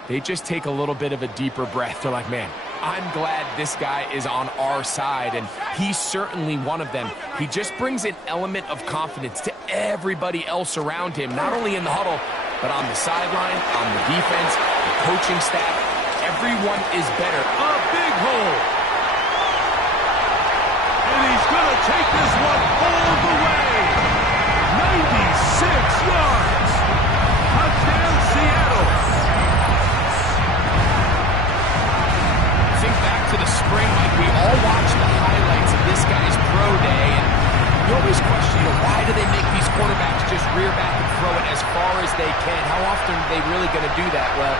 they just take a little bit of a deeper breath. They're like, man, I'm glad this guy is on our side, and he's certainly one of them. He just brings an element of confidence to everybody else around him, not only in the huddle, but on the sideline, on the defense, the coaching staff. Everyone is better. A big hole. And he's going to take this one all the way. 96 yards. Touchdown, Seattle. Think back to the spring, Mike. We all watched the highlights of this guy's pro day, and you always question, why do they make these quarterbacks just rear back and throw it as far as they can? How often are they really going to do that? Well,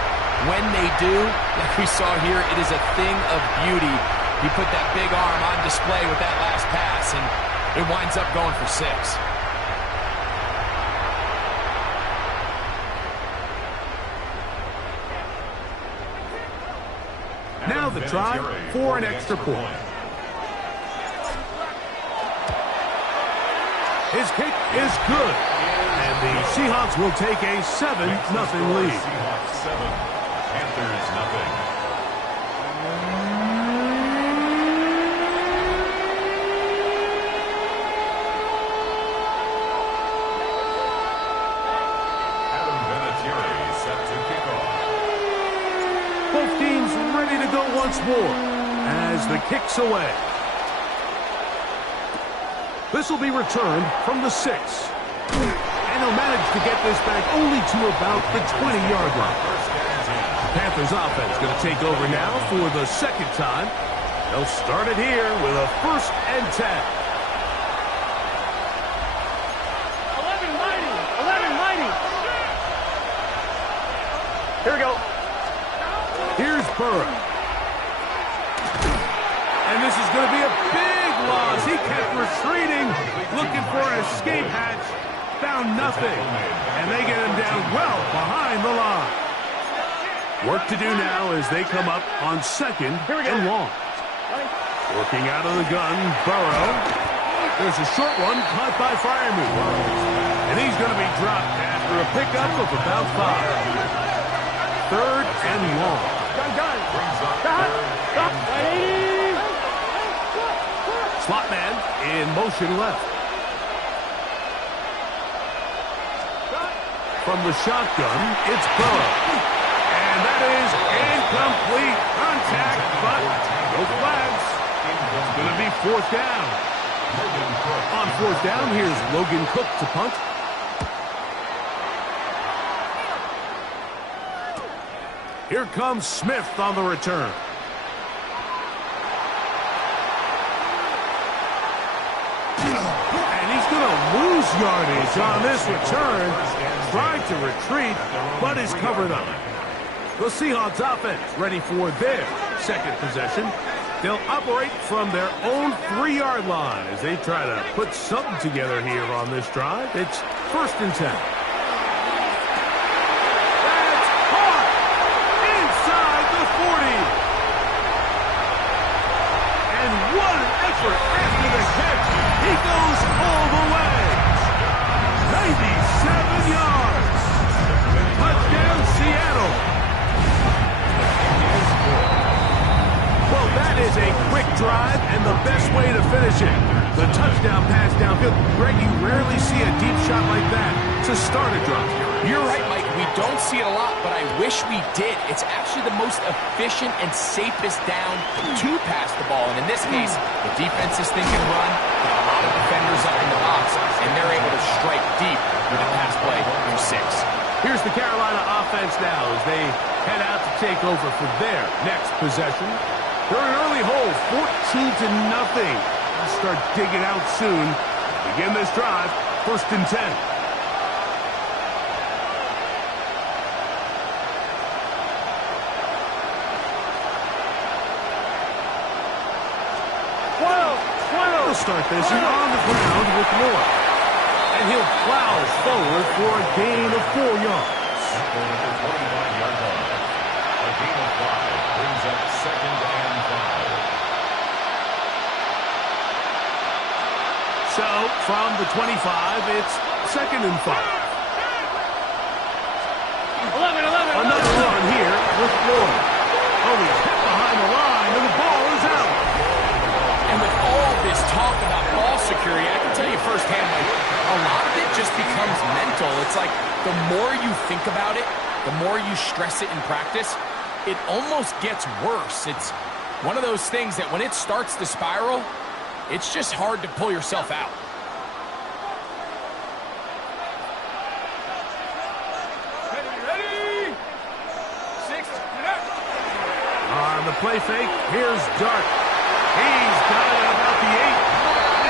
when they do, like we saw here, it is a thing of beauty. He put that big arm on display with that last pass, and it winds up going for 6. Now the try for an extra point. His kick is good. And the Seahawks will take a 7-0 lead. Seahawks 7, Panthers 0. Both teams ready to go once more as the kick's away. This will be returned from the 6. And he'll manage to get this back only to about the 20-yard line. Panthers offense going to take over now for the second time. They'll start it here with a 1st and 10. 11-90. Here we go. Here's Burrow. And this is going to be a big loss. He kept retreating, looking for an escape hatch. Found nothing. And they get him down well behind the line. Work to do now as they come up on 2nd and long. Working out of the gun, Burrow. There's a short one caught by Freiermuth. And he's going to be dropped after a pickup of about 5. 3rd and long. Slot man in motion left. From the shotgun, it's Burrow. And that is incomplete contact, but no flags. It's going to be 4th down. On 4th down, here's Logan Cook to punt. Here comes Smith on the return. And he's going to lose yardage on this return. Tried to retreat, but is covered up. The Seahawks offense ready for their 2nd possession. They'll operate from their own 3-yard line as they try to put something together here on this drive. It's 1st and 10. After the catch, he goes all the way. 97 yards. Touchdown, Seattle. Well, that is a quick drive and the best way to finish it. The touchdown pass downfield. Greg, you rarely see a deep shot like that to start a drive. You're right, Mike. We don't see it a lot, but I wish we did. It's actually the most efficient and safest down to pass the ball. And in this case, the defense is thinking run, got a lot of defenders up in the box, and they're able to strike deep with a pass play through 6. Here's the Carolina offense now as they head out to take over for their next possession. They're an early hole, 14-0. They'll start digging out soon. Begin this drive, 1st and 10. start this is on the ground with Moore. And he'll plow forward for a gain of 4 yards. At the 25-yard line. A gain of 5 brings up 2nd and 5. So, from the 25, it's 2nd and 5. 11. Another run here with Moore. Oh, he's hit behind the line, and the ball is out. And with all this talk about ball security, I can tell you firsthand, like, a lot of it just becomes mental. It's like the more you think about it, the more you stress it in practice, it almost gets worse. It's one of those things that when it starts to spiral, it's just hard to pull yourself out. Ready? 6. On the play fake, here's Dart. He's got it at about the 8,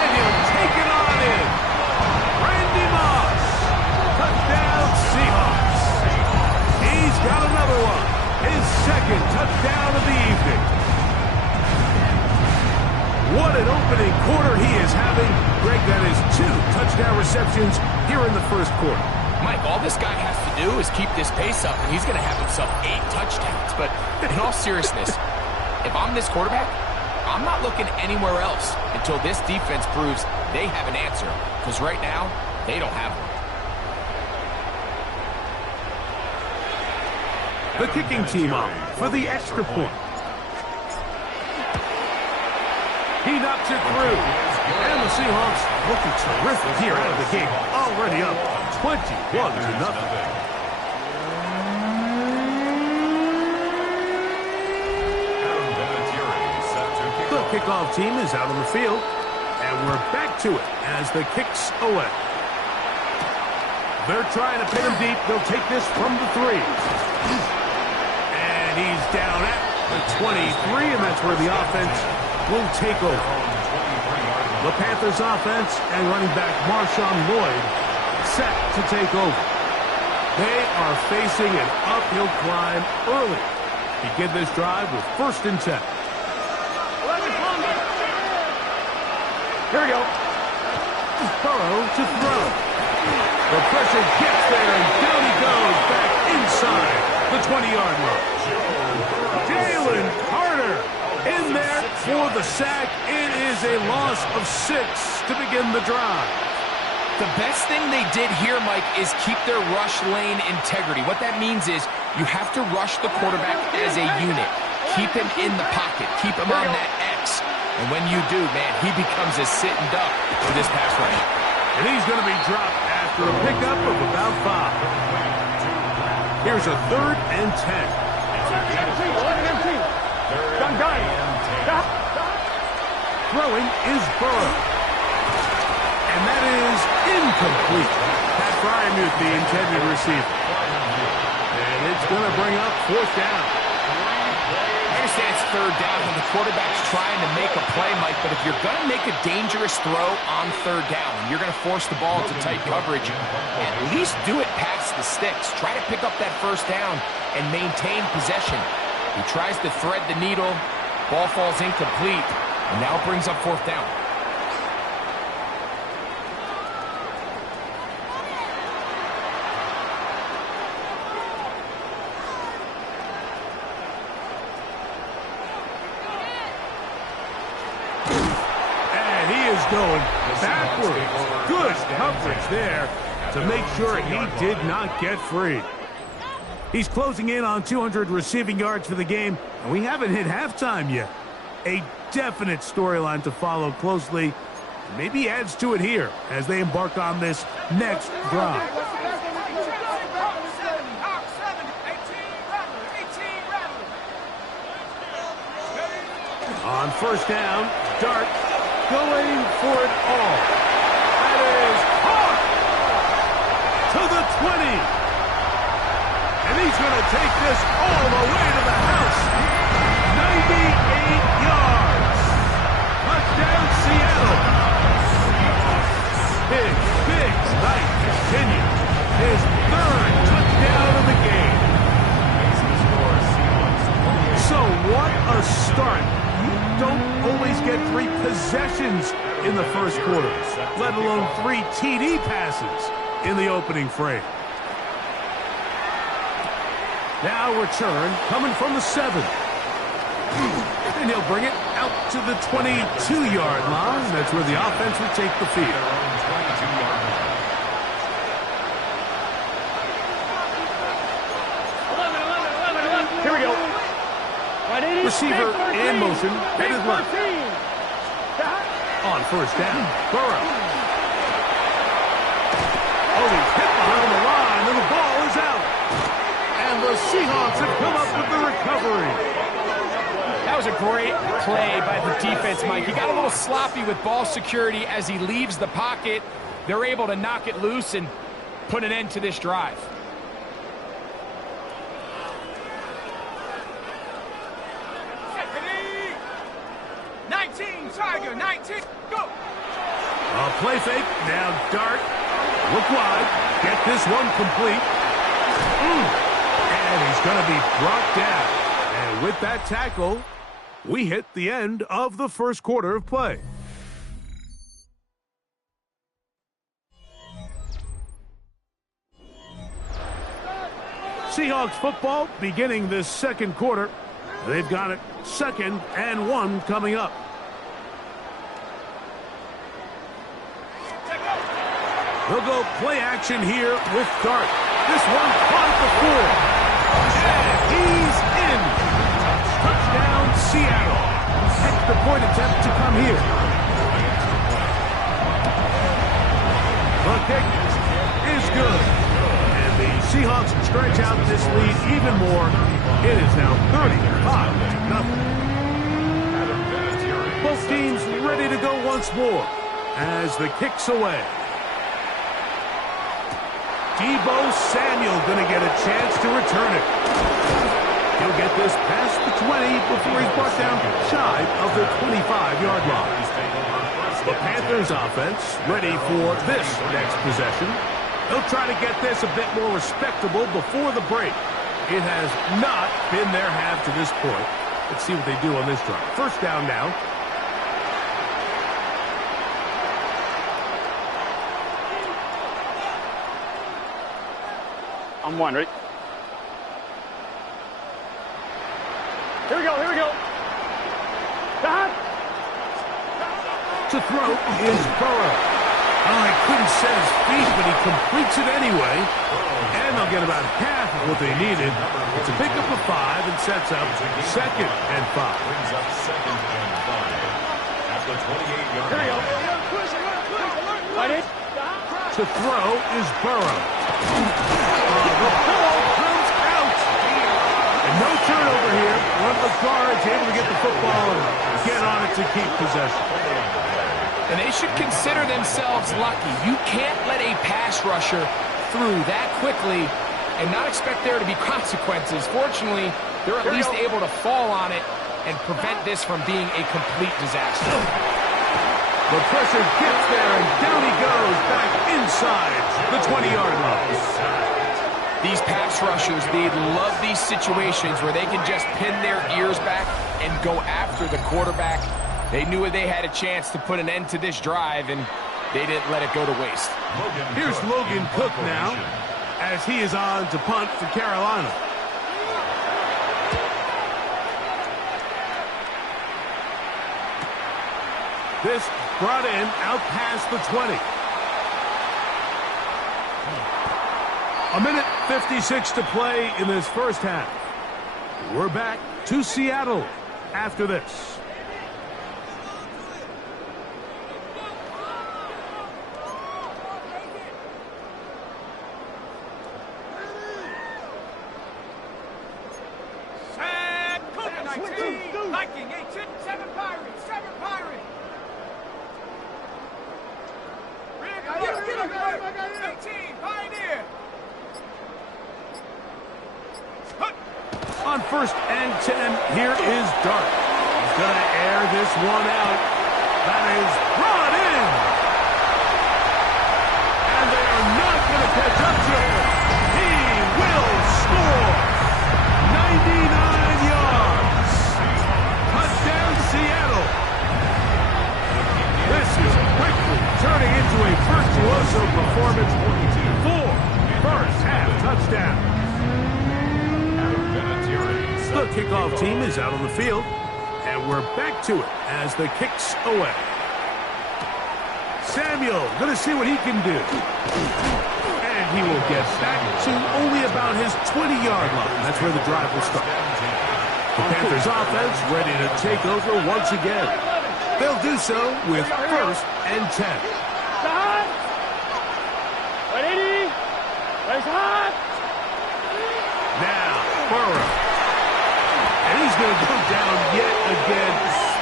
and he'll take it on in. Randy Moss, touchdown Seahawks. He's got another one, his 2nd touchdown of the evening. What an opening quarter he is having. Greg, that is 2 touchdown receptions here in the first quarter. Mike, all this guy has to do is keep this pace up, and he's going to have himself 8 touchdowns. But in all seriousness, if I'm this quarterback, I'm not looking anywhere else until this defense proves they have an answer. Because right now, they don't have one. The kicking team up for the extra point. He knocks it through. And the Seahawks looking terrific here out of the gate. Already up 21-0. The kickoff team is out on the field. And we're back to it as the kick's away. They're trying to pin him deep. They'll take this from the 3. And he's down at the 23, and that's where the offense will take over. The Panthers offense and running back Marshawn Lloyd set to take over. They are facing an uphill climb early. Begin this drive with 1st and 10. Here we go. Burrow to throw. The pressure gets there, and down he goes back inside the 20-yard line. Jalen Carter in there for the sack. It is a loss of 6 to begin the drive. The best thing they did here, Mike, is keep their rush lane integrity. What that means is you have to rush the quarterback as a unit. Keep him in the pocket. Keep him on that X. And when you do, man, he becomes a sitting duck for this pass rush. And he's going to be dropped after a pickup of about 5. Here's a 3rd and 10. Throwing is Burrow. And that is incomplete. Pat Fryermuth, the intended receiver. And it's going to bring up 4th down. I understand it's 3rd down and the quarterback's trying to make a play, Mike, but if you're going to make a dangerous throw on 3rd down and you're going to force the ball into tight coverage, at least do it past the sticks. Try to pick up that 1st down and maintain possession. He tries to thread the needle. Ball falls incomplete, and now brings up 4th down. And he is going backwards. Good coverage there to make sure he did not get free. He's closing in on 200 receiving yards for the game, and we haven't hit halftime yet. A definite storyline to follow closely. Maybe adds to it here as they embark on this next drive. On 1st down, Dart going for it all. That is hard to the 20. And he's going to take this all the way to the house. 98 yards. Touchdown, Seattle. Big night continues. His 3rd touchdown of the game. So what a start. You don't always get 3 possessions in the first quarter, let alone 3 TD passes in the opening frame. Now return coming from the 7. And he'll bring it out to the 22-yard line. That's where the offense will take the field. Here we go. Receiver in motion, headed left. On first down, Burrow. Oh, he's hit behind the line, and the ball is out. And the Seahawks have come up with the recovery. That was a great play by the defense, Mike. He got a little sloppy with ball security as he leaves the pocket. They're able to knock it loose and put an end to this drive. Tiger, 19, go! A play fake, now dart, look wide, get this one complete. And he's going to be brought down. And with that tackle, we hit the end of the first quarter of play. Seahawks football beginning this second quarter. They've got it 2nd and 1 coming up. They'll go play action here with Dart. This one caught before. And he's in. Touchdown, Seattle. Extra point attempt to come here. The kick is good. And the Seahawks stretch out this lead even more. It is now 35-0. Both teams ready to go once more as the kick's away. Deebo Samuel going to get a chance to return it. He'll get this past the 20 before he's brought down shy of the 25-yard line. The Panthers offense ready for this next possession. They'll try to get this a bit more respectable before the break. It has not been their half to this point. Let's see what they do on this drive. First down now. I'm one, right? Here we go, here we go. To throw is Burrow. Oh, he couldn't set his feet, but he completes it anyway. And they'll get about half of what they needed. It's a pickup of 5 and sets up 2nd and 5. Brings up 2nd and 5. At the 28-yard Here we go. line. To throw is Burrow. The ball comes out. And no turnover here. One of the guards able to get the football and get on it to keep possession. And they should consider themselves lucky. You can't let a pass rusher through that quickly and not expect there to be consequences. Fortunately, they're at least able to fall on it and prevent this from being a complete disaster. The pressure gets there, and down he goes back inside the 20-yard line. These pass rushers, they love these situations where they can just pin their ears back and go after the quarterback. They knew they had a chance to put an end to this drive, and they didn't let it go to waste. Here's Logan Cook now, as he is on to punt for Carolina. This brought in out past the 20. A minute 56 to play in this first half. We're back to Seattle after this. Viking, 8, 7 Pirates, 7 Pirates. 18, Pioneer. On 1st and 10, here is Dart. He's going to air this one out. That is brought in. And they are not going to catch up to him. He will score. 99 yards. Touchdown, Seattle. This is kickoff team is out on the field. And we're back to it as the kick's away. Samuel, going to see what he can do. And he will get back to only about his 20-yard line. That's where the drive will start. The Panthers offense ready to take over once again. They'll do so with 1st and 10. Now, Burrow. And he's going to go down yet again.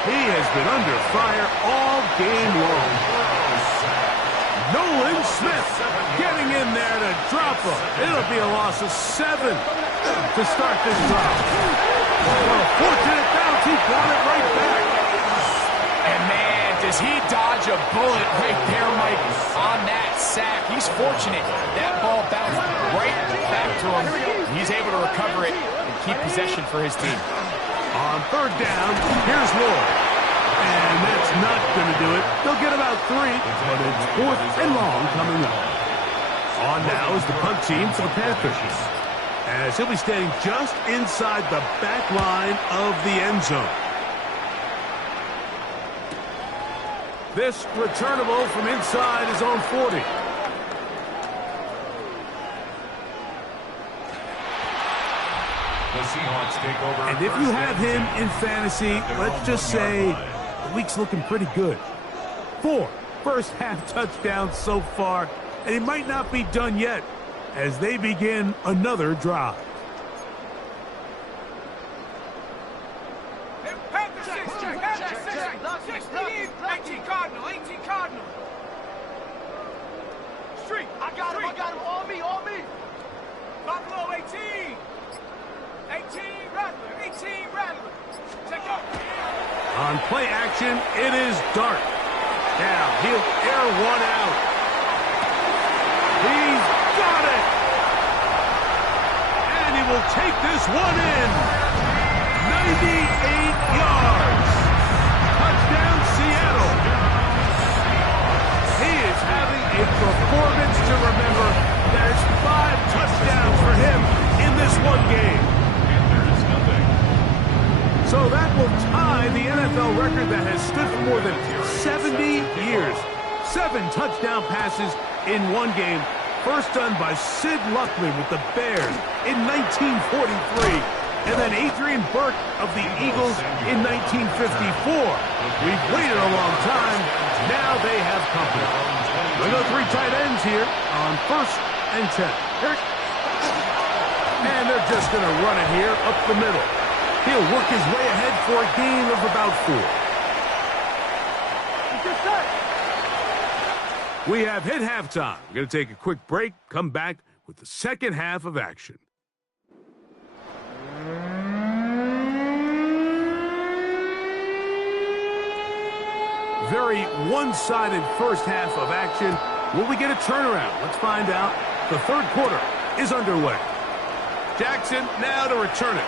He has been under fire all game long. Nolan Smith getting in there to drop him. It'll be a loss of 7 to start this drive. Well, a fortunate bounce. He brought it right back. And, man, does he dodge a bullet right there, Mike, on that sack. He's fortunate. That ball bounced right back to him. He's able to recover it and keep possession for his team. On 3rd down, here's Lloyd. And that's not going to do it. They'll get about 3, but it's 4th and long coming up. On now is the punt team for the Panthers, as he'll be standing just inside the back line of the end zone. This returnable from inside his own 40. The Seahawks take over. And if you have him in fantasy, let's just say the week's looking pretty good. 4 first-half touchdowns so far, and he might not be done yet as they begin another drive. I got him, on me. Buffalo 18. 18 Rattler. Check out. On play action, it is Dart. Now, he'll air one out. He's got it. And he will take this one in. 98 yards. Touchdown, Seattle. He is having a performance to remember. There's 5 touchdowns for him in this one game. So that will tie the NFL record that has stood for more than 70 years. 7 touchdown passes in one game. First done by Sid Luckman with the Bears in 1943. And then Adrian Burke of the Eagles in 1954. We've waited a long time. Now they have company. We go 3 tight ends here on 1st and 10. And they're just going to run it here up the middle. He'll work his way ahead for a gain of about 4. We have hit halftime. We're going to take a quick break, come back with the second half of action. Very one-sided first half of action. Will we get a turnaround? Let's find out. The 3rd quarter is underway. Jackson now to return it.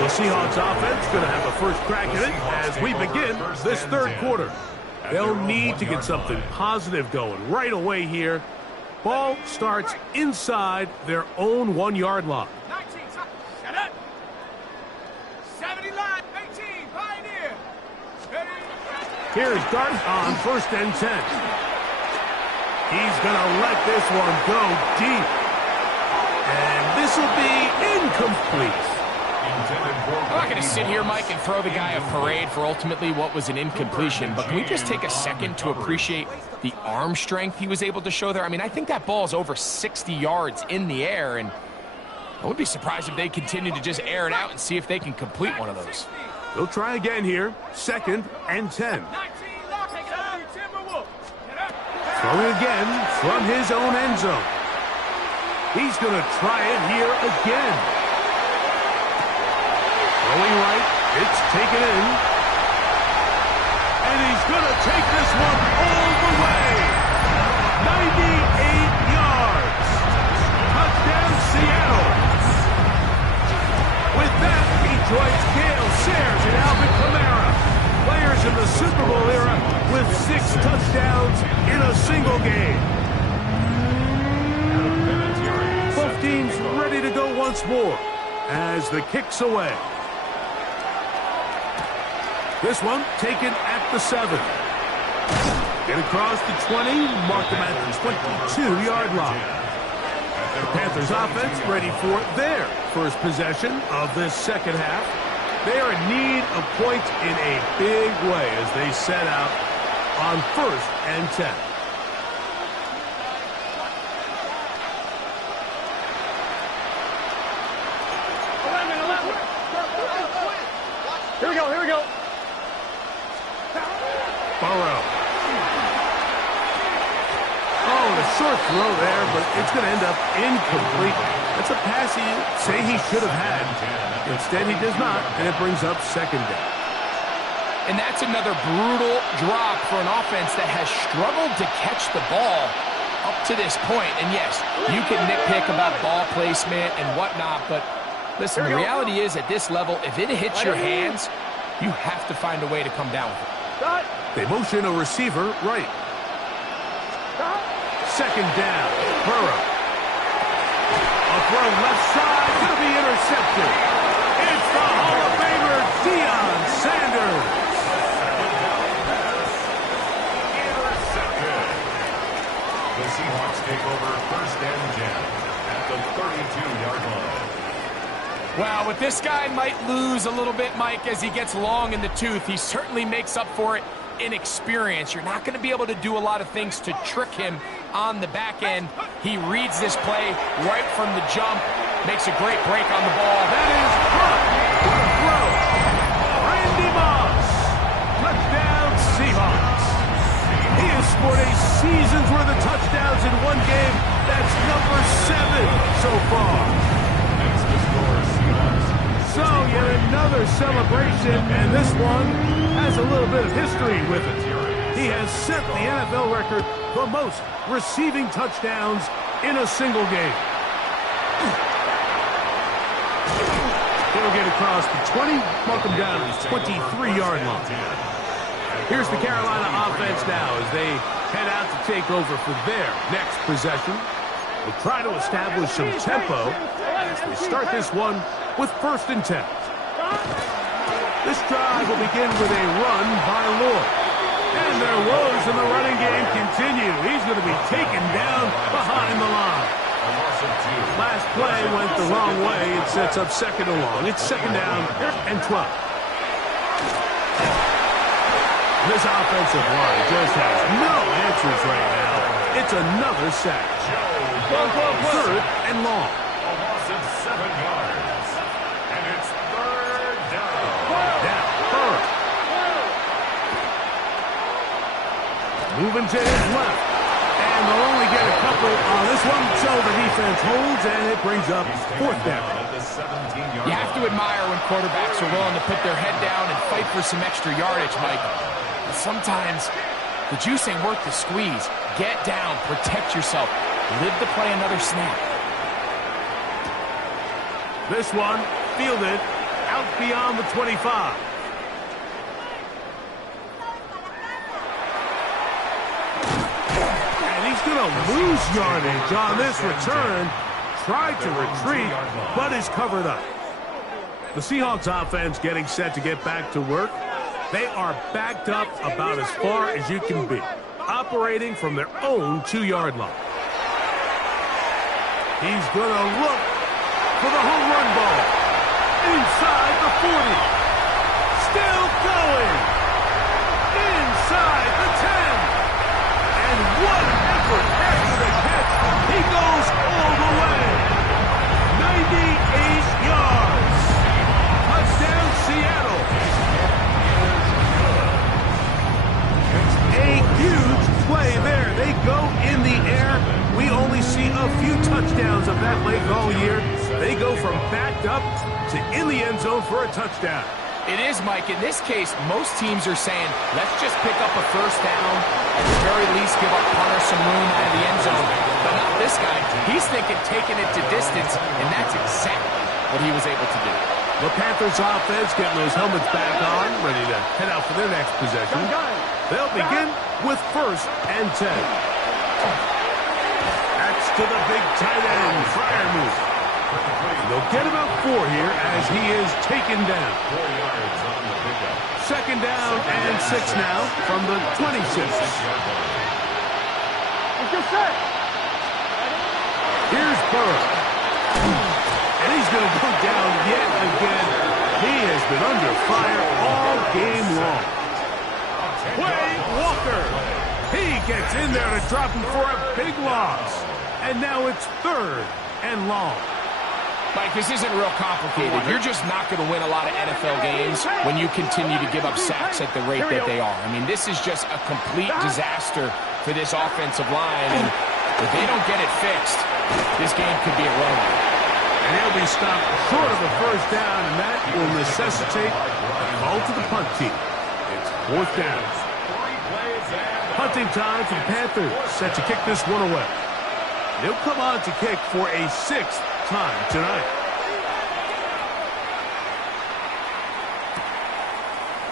The Seahawks offense going to have a first crack at it as we begin this 3rd quarter. They'll need to get something positive going right away here. Ball starts inside their own 1-yard line. 19, shut up. 70 line, 18, Pioneer. Here's Dart on 1st and 10. He's going to let this one go deep. And this will be incomplete. I'm not going to sit here, Mike, and throw the guy a parade for ultimately what was an incompletion, but can we just take a second to appreciate the arm strength he was able to show there? I mean, I think that ball is over 60 yards in the air, and I would be surprised if they continue to just air it out and see if they can complete one of those. They'll try again here, 2nd and 10. Throwing again from his own end zone. He's going to try it here again. Throwing right, it's taken in. And he's going to take this one all the way. 98 yards. Touchdown, Seattle. With that, he joins Gale Sayers and Alvin Kamara, players in the Super Bowl era with 6 touchdowns in a single game. Both teams ready to go once more as the kick's away. This one taken at the 7. Get across the 20, mark them at the 22-yard line. The Panthers offense ready for their first possession of this second half. They are in need of points in a big way as they set out on 1st and 10. Here we go. Burrow. Oh, the short throw there, but it's going to end up incomplete. That's a pass he'd say he should have had. Instead, he does not, and it brings up 2nd down. And that's another brutal drop for an offense that has struggled to catch the ball up to this point. And yes, you can nitpick about ball placement and whatnot, but listen, the reality is at this level, if it hits your hands, you have to find a way to come down with it. They motion a receiver right. 2nd down. Burrow. A throw left side, going to be intercepted. It's the Hall of Famer, Deion Sanders. Intercepted. The Seahawks take over 1st and 10 at the 32-yard line. Well, with this guy might lose a little bit, Mike, as he gets long in the tooth. He certainly makes up for it in experience. You're not going to be able to do a lot of things to trick him on the back end. He reads this play right from the jump, makes a great break on the ball. That is caught. What a throw. Randy Moss. Touchdown, Seahawks. He has scored a season's worth of touchdowns in one game. That's number 7 so far. So, yet another celebration, and this one has a little bit of history with it. He has set the NFL record for most receiving touchdowns in a single game. He'll get across the 20, mark him down to the 23-yard line. Here's the Carolina offense now as they head out to take over for their next possession. We'll try to establish some tempo as we start this one with 1st and 10. This drive will begin with a run by Lord. And their woes in the running game continue. He's going to be taken down behind the line. Last play went the wrong way. It sets up 2nd and long. It's 2nd down and 12. This offensive line just has no answers right now. It's another sack. 3rd and long. A loss of 7 yards. And it's 3rd down. Now, Burrow. Moving to his left. And they'll only get a couple on this one, so the defense holds, and it brings up 4th down. You have to admire when quarterbacks are willing to put their head down and fight for some extra yardage, Mike. But sometimes the juice ain't worth the squeeze. Get down, protect yourself, live to play another snap. This one fielded out beyond the 25. And he's going to lose yardage on this return. Tried to retreat, but is covered up. The Seahawks offense getting set to get back to work. They are backed up about as far as you can be, operating from their own 2-yard line. He's going to look for the home run ball. Inside the 40. Still going. Inside the 10. And what an effort after the catch. He goes all the way. 98 yards. Touchdown, Seattle. A huge play there. They go in the air. We only see a few touchdowns of that late all year. They go from backed up to in the end zone for a touchdown. It is, Mike. In this case, most teams are saying, let's just pick up a 1st down, at the very least give our punter some room out of the end zone. But not this guy. He's thinking taking it to distance, and that's exactly what he was able to do. The Panthers offense getting those helmets back on, ready to head out for their next possession. They'll begin with 1st and 10. That's to the big tight end, Freiermuth. They'll get about 4 here as he is taken down. 4 yards on the pickup. Second down and 6 now from the 26. Here's Burrow. And he's going to go down yet again. He has been under fire all game long. Quay Walker. He gets in there to drop him for a big loss. And now it's 3rd and long. Mike, this isn't real complicated. You're just not going to win a lot of NFL games when you continue to give up sacks at the rate that they are. I mean, this is just a complete disaster for this offensive line. And if they don't get it fixed, this game could be a runaway. And he'll be stopped short of a first down, and that will necessitate a call to the punt team. It's 4th down. Punting time for the Panthers, set to kick this one away. They'll come on to kick for a 6th time tonight.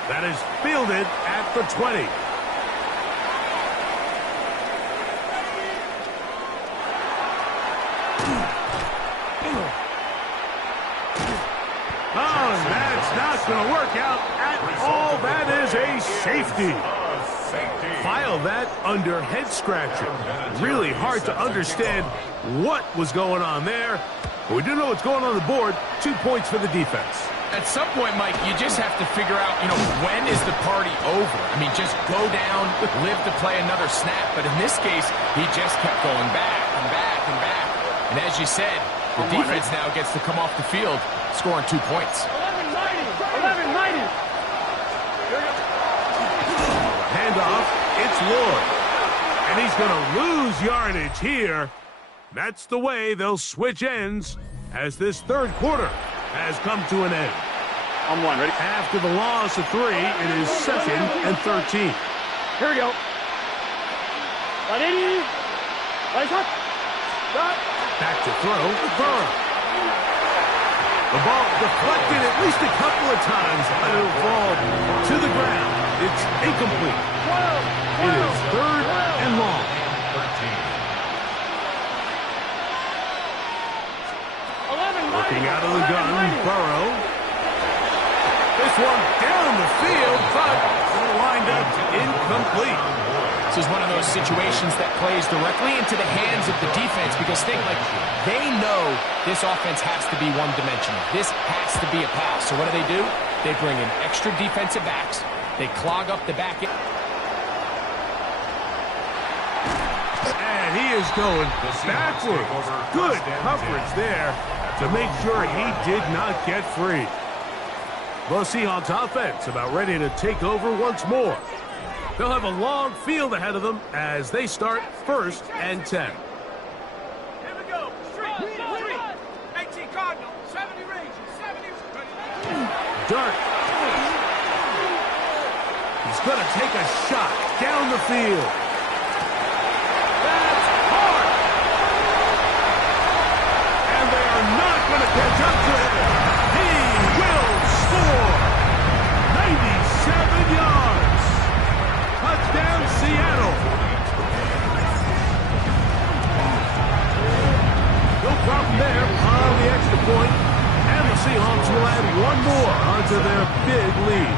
That is fielded at the 20. Oh, that's not going to work out at all. That is a safety. File that under head scratcher. Really hard to understand what was going on there. But we do know what's going on the board. 2 points for the defense. At some point, Mike, you just have to figure out, when is the party over? I mean, just go down, live to play another snap. But in this case, he just kept going back and back and back. And as you said, the defense now gets to come off the field, scoring 2 points. 11-90. Handoff, it's Ward. And he's going to lose yardage here. That's the way they'll switch ends as this 3rd quarter has come to an end. On 1, ready? After the loss of 3, it is 2nd and 13. Here we go. 180. Right up. Stop. Back to throw, Burrow. The ball deflected at least a couple of times, but it'll fall to the ground. It's incomplete. It is 3rd and long. 11. Looking out of the gun, Burrow. This one down the field, but it'll wind up incomplete. This is one of those situations that plays directly into the hands of the defense because they know this offense has to be one-dimensional. This has to be a pass. So what do? They bring in extra defensive backs. They clog up the back end. And he is going backwards. Good coverage there to make sure he did not get free. The Seahawks offense about ready to take over once more. They'll have a long field ahead of them as they start 1st and 10. Here we go. Street. 18 Cardinal. 70 range. 70. Dart. He's going to take a shot down the field. That's hard. And they are not going to catch up to him. He will score. 97 yards. Touchdown, Seattle. No problem there on the extra point. And the Seahawks will add one more onto their big lead.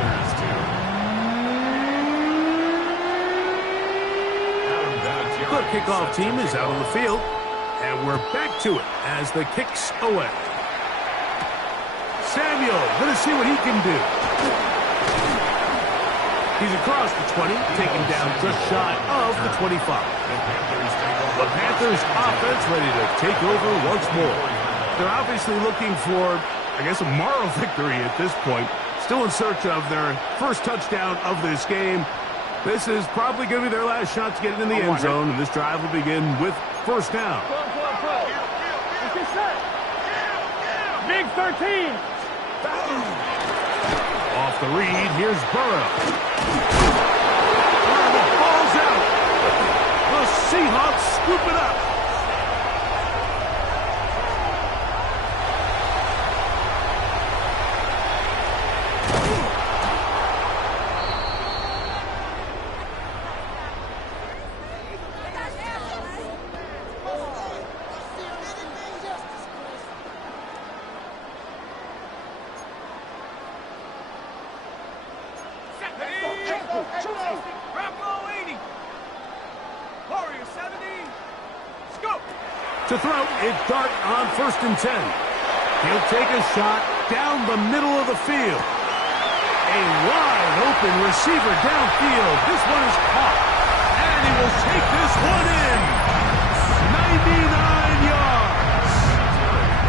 The kickoff team is out on the field. And we're back to it as the kick's away. Samuel, going to see what he can do. He's across the 20, taken down just shy of the 25. The Panthers offense ready to take over once more. They're obviously looking for, I guess, a moral victory at this point. Still in search of their first touchdown of this game. This is probably going to be their last shot to get it in the end zone, and this drive will begin with 1st down. Big 13. Off the read, here's Burrow. The ball's out. The Seahawks scoop it up. To throw, it's Dart on 1st and 10. He'll take a shot down the middle of the field. A wide open receiver downfield. This one is caught. And he will take this one in. 99 yards.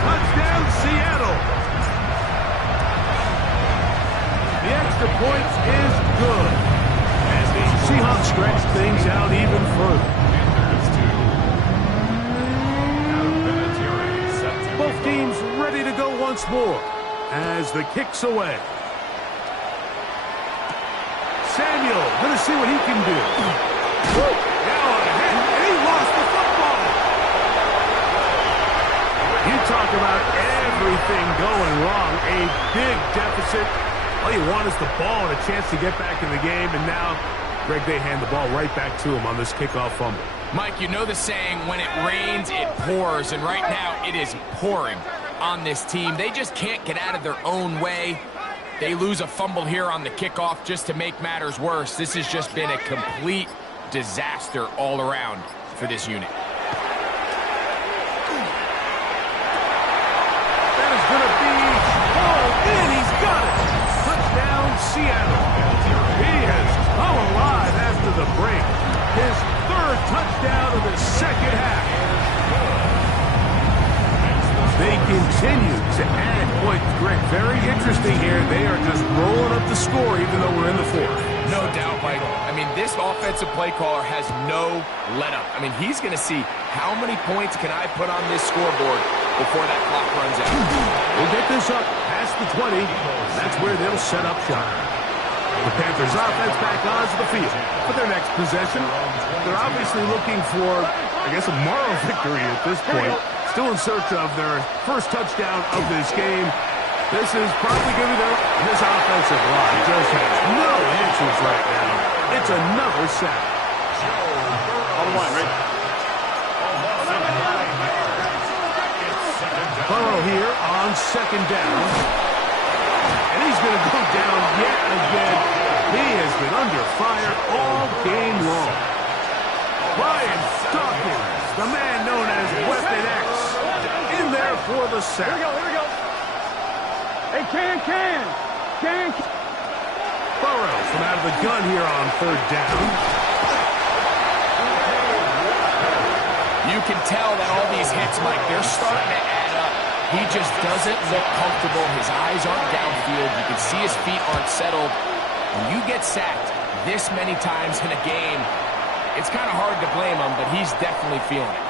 Touchdown, Seattle. The extra point is good as the Seahawks stretch things out even further. Both teams ready to go once more as the kick's away. Samuel going to see what he can do. Now on a hit, and he lost the football. You talk about everything going wrong. A big deficit. All you want is the ball and a chance to get back in the game, and now Greg, they hand the ball right back to him on this kickoff fumble. Mike, you know the saying, when it rains, it pours, and right now it is pouring on this team. They just can't get out of their own way. They lose a fumble here on the kickoff just to make matters worse. This has just been a complete disaster all around for this unit. That is going to be hauled in. He's got it. Touchdown, Seattle. He has come alive after the break. His 3rd touchdown of the 2nd half. They continue to add points. Greg, very interesting here. They are just rolling up the score even though we're in the 4th. No doubt, Mike. I mean, this offensive play caller has no let-up. I mean, he's going to see how many points can I put on this scoreboard before that clock runs out. We'll get this up past the 20. That's where they'll set up shop. The Panthers offense back onto the field for their next possession. They're obviously looking for, I guess, a moral victory at this point. Still in search of their first touchdown of this game. This is probably going to be this offensive line just has no answers right now. It's another sack. On the line, right? Burrow here on 2nd down. And he's going to go down yet again. He has been under fire all game long. Brian Dawkins, the man known as Weapon X, in there for the sack. Here we go. Hey, can. Burrow from out of the gun here on 3rd down. You can tell that all these hits, Mike, they're starting to add up. He just doesn't look comfortable. His eyes aren't downfield. You can see his feet aren't settled. When you get sacked this many times in a game, it's kind of hard to blame him, but he's definitely feeling it.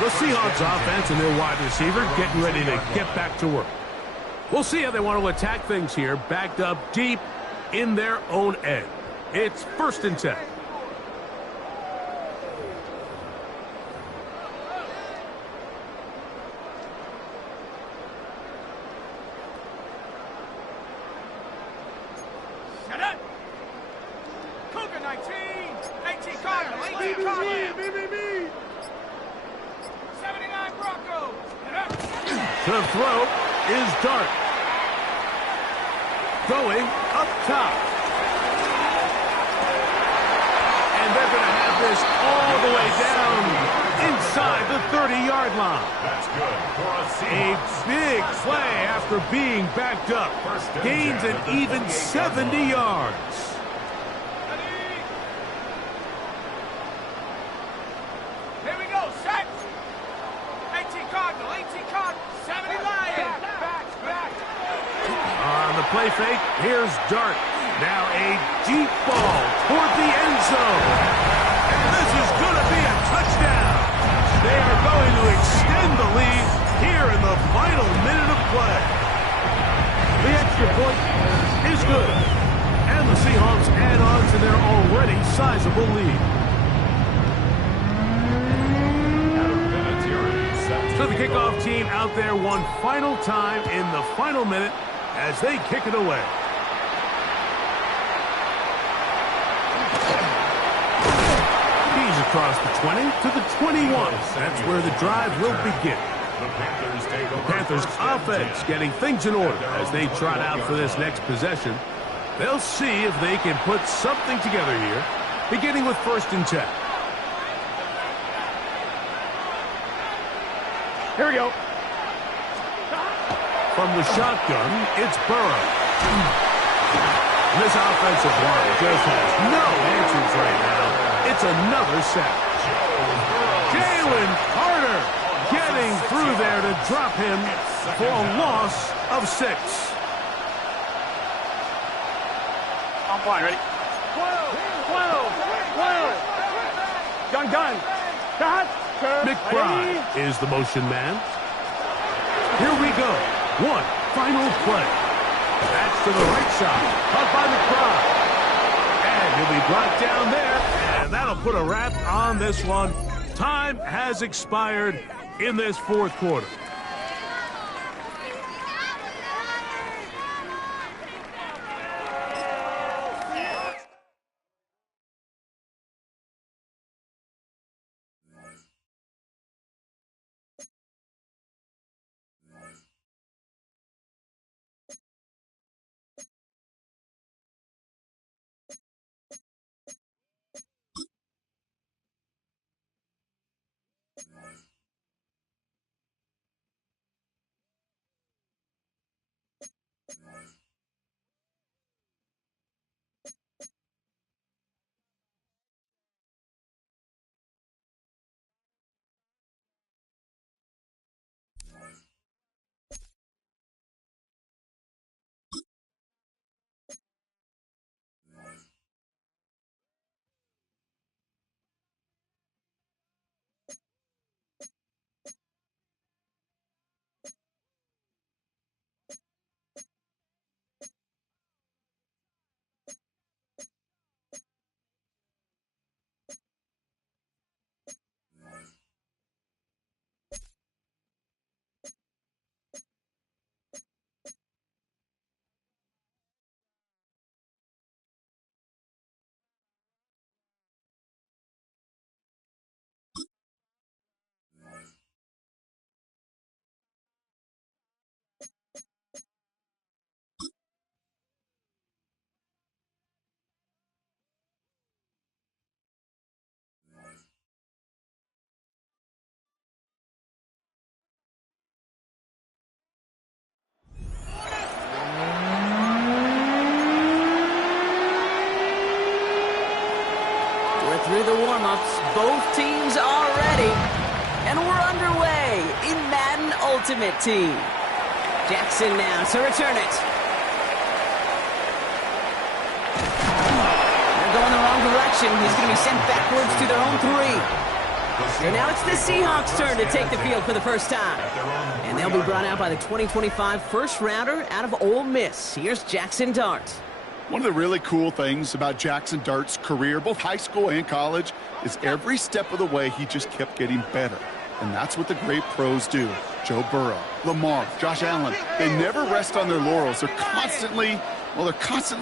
The Seahawks offense and their wide receiver getting ready to get back to work. We'll see how they want to attack things here, backed up deep in their own end. It's 1st and 10. Shut up. Cougar 19. 18 Cardinal. 18 Cardinal. 79 Broncos. The throw is Dart. Going up top. And they're going to have this all the way down inside the 30-yard line. That's good for a A big play after being backed up. Gains an even 70 yards. Here we go. Set. 18 Cardinal. 18 Cardinal. 70 Lions. Back. On the play fake, here's Dart. Now a deep ball toward the end zone. And this is going to be a touchdown. They are going to extend the lead here in the final minute of play. The extra point is good. And the Seahawks add on to their already sizable lead. So the kickoff team out there one final time in the final minute as they kick it away. He's across the 20 to the 21. That's where the drive will begin. The Panthers take over. Panthers offense getting things in order as they trot out for this next possession. They'll see if they can put something together here, beginning with 1st and 10. Here we go. From the shotgun, it's Burrow. This offensive line just has no answers right now. It's another sack. Jalen Carter getting through there to drop him for a loss of 6. I'm fine, ready? Gun. Cut. McBride is the motion man. Here we go. One final play. That's to the right side. Caught by McBride. And he'll be brought down there. And that'll put a wrap on this one. Time has expired in this 4th quarter. Through the warm-ups, both teams are ready, and we're underway in Madden Ultimate Team. Jackson now to return it. They're going the wrong direction. He's going to be sent backwards to their own 3. So now it's the Seahawks' turn to take the field for the first time. And they'll be brought out by the 2025 first-rounder out of Ole Miss. Here's Jackson Dart. One of the really cool things about Jackson Dart's career, both high school and college, is every step of the way he just kept getting better. And that's what the great pros do. Joe Burrow, Lamar, Josh Allen, they never rest on their laurels. They're constantly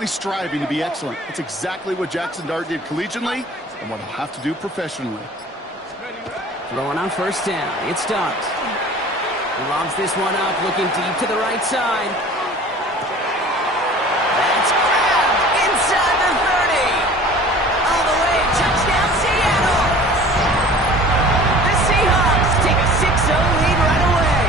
striving to be excellent. That's exactly what Jackson Dart did collegiately and what he'll have to do professionally. Throwing on 1st down, it's Dart. He lobs this one up, looking deep to the right side. That's grabbed inside the 30. All the way, touchdown Seattle. The Seahawks take a 6-0 lead right away.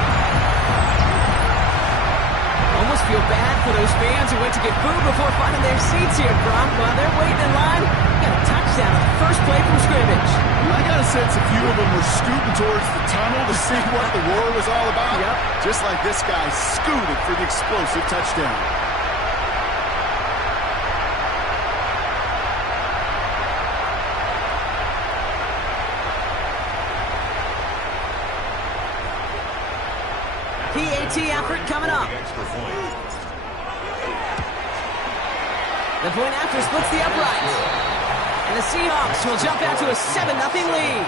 Almost feel bad for those fans who went to get food before finding their seats here, Gronk. While they're waiting in line, got a touchdown on the first play from scrimmage. I got a sense a few of them were scooting towards the tunnel to see what the war was all about. Yep. Just like this guy scooted for the explosive touchdown. PAT effort coming up. The point after splits the uprights. And the Seahawks will jump out to a 7-0 lead.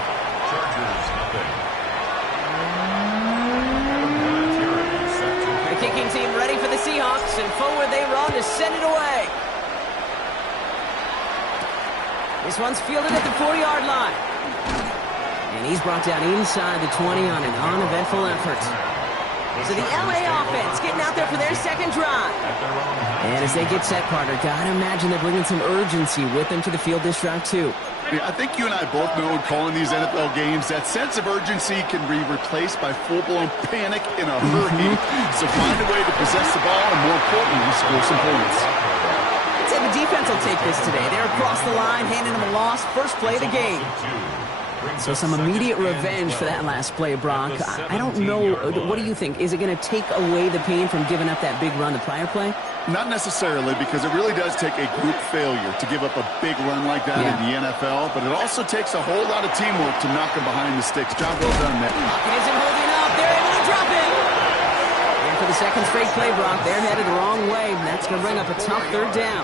The kicking team ready for the Seahawks, and forward they run to send it away. This one's fielded at the 40-yard line. And he's brought down inside the 20 on an uneventful effort. So the LA offense getting out there for their second drive. And as they get set, partner, gotta imagine they're bringing some urgency with them to the field this drive, too. Yeah, I think you and I both know in calling these NFL games that sense of urgency can be replaced by full-blown panic in a hurry. So find a way to possess the ball and, more importantly, score some points. I'd say the defense will take this today. They're across the line, handing them a loss, first play of the game. So some immediate revenge for that last play, Brock. I don't know. What do you think? Is it going to take away the pain from giving up that big run the prior play? Not necessarily, because it really does take a group failure to give up a big run like that in the NFL, but it also takes a whole lot of teamwork to knock them behind the sticks. Job well done there. Pocket isn't holding up. They're able to drop it. And for the second straight play, Brock, they're headed the wrong way, and that's going to bring up a tough third down.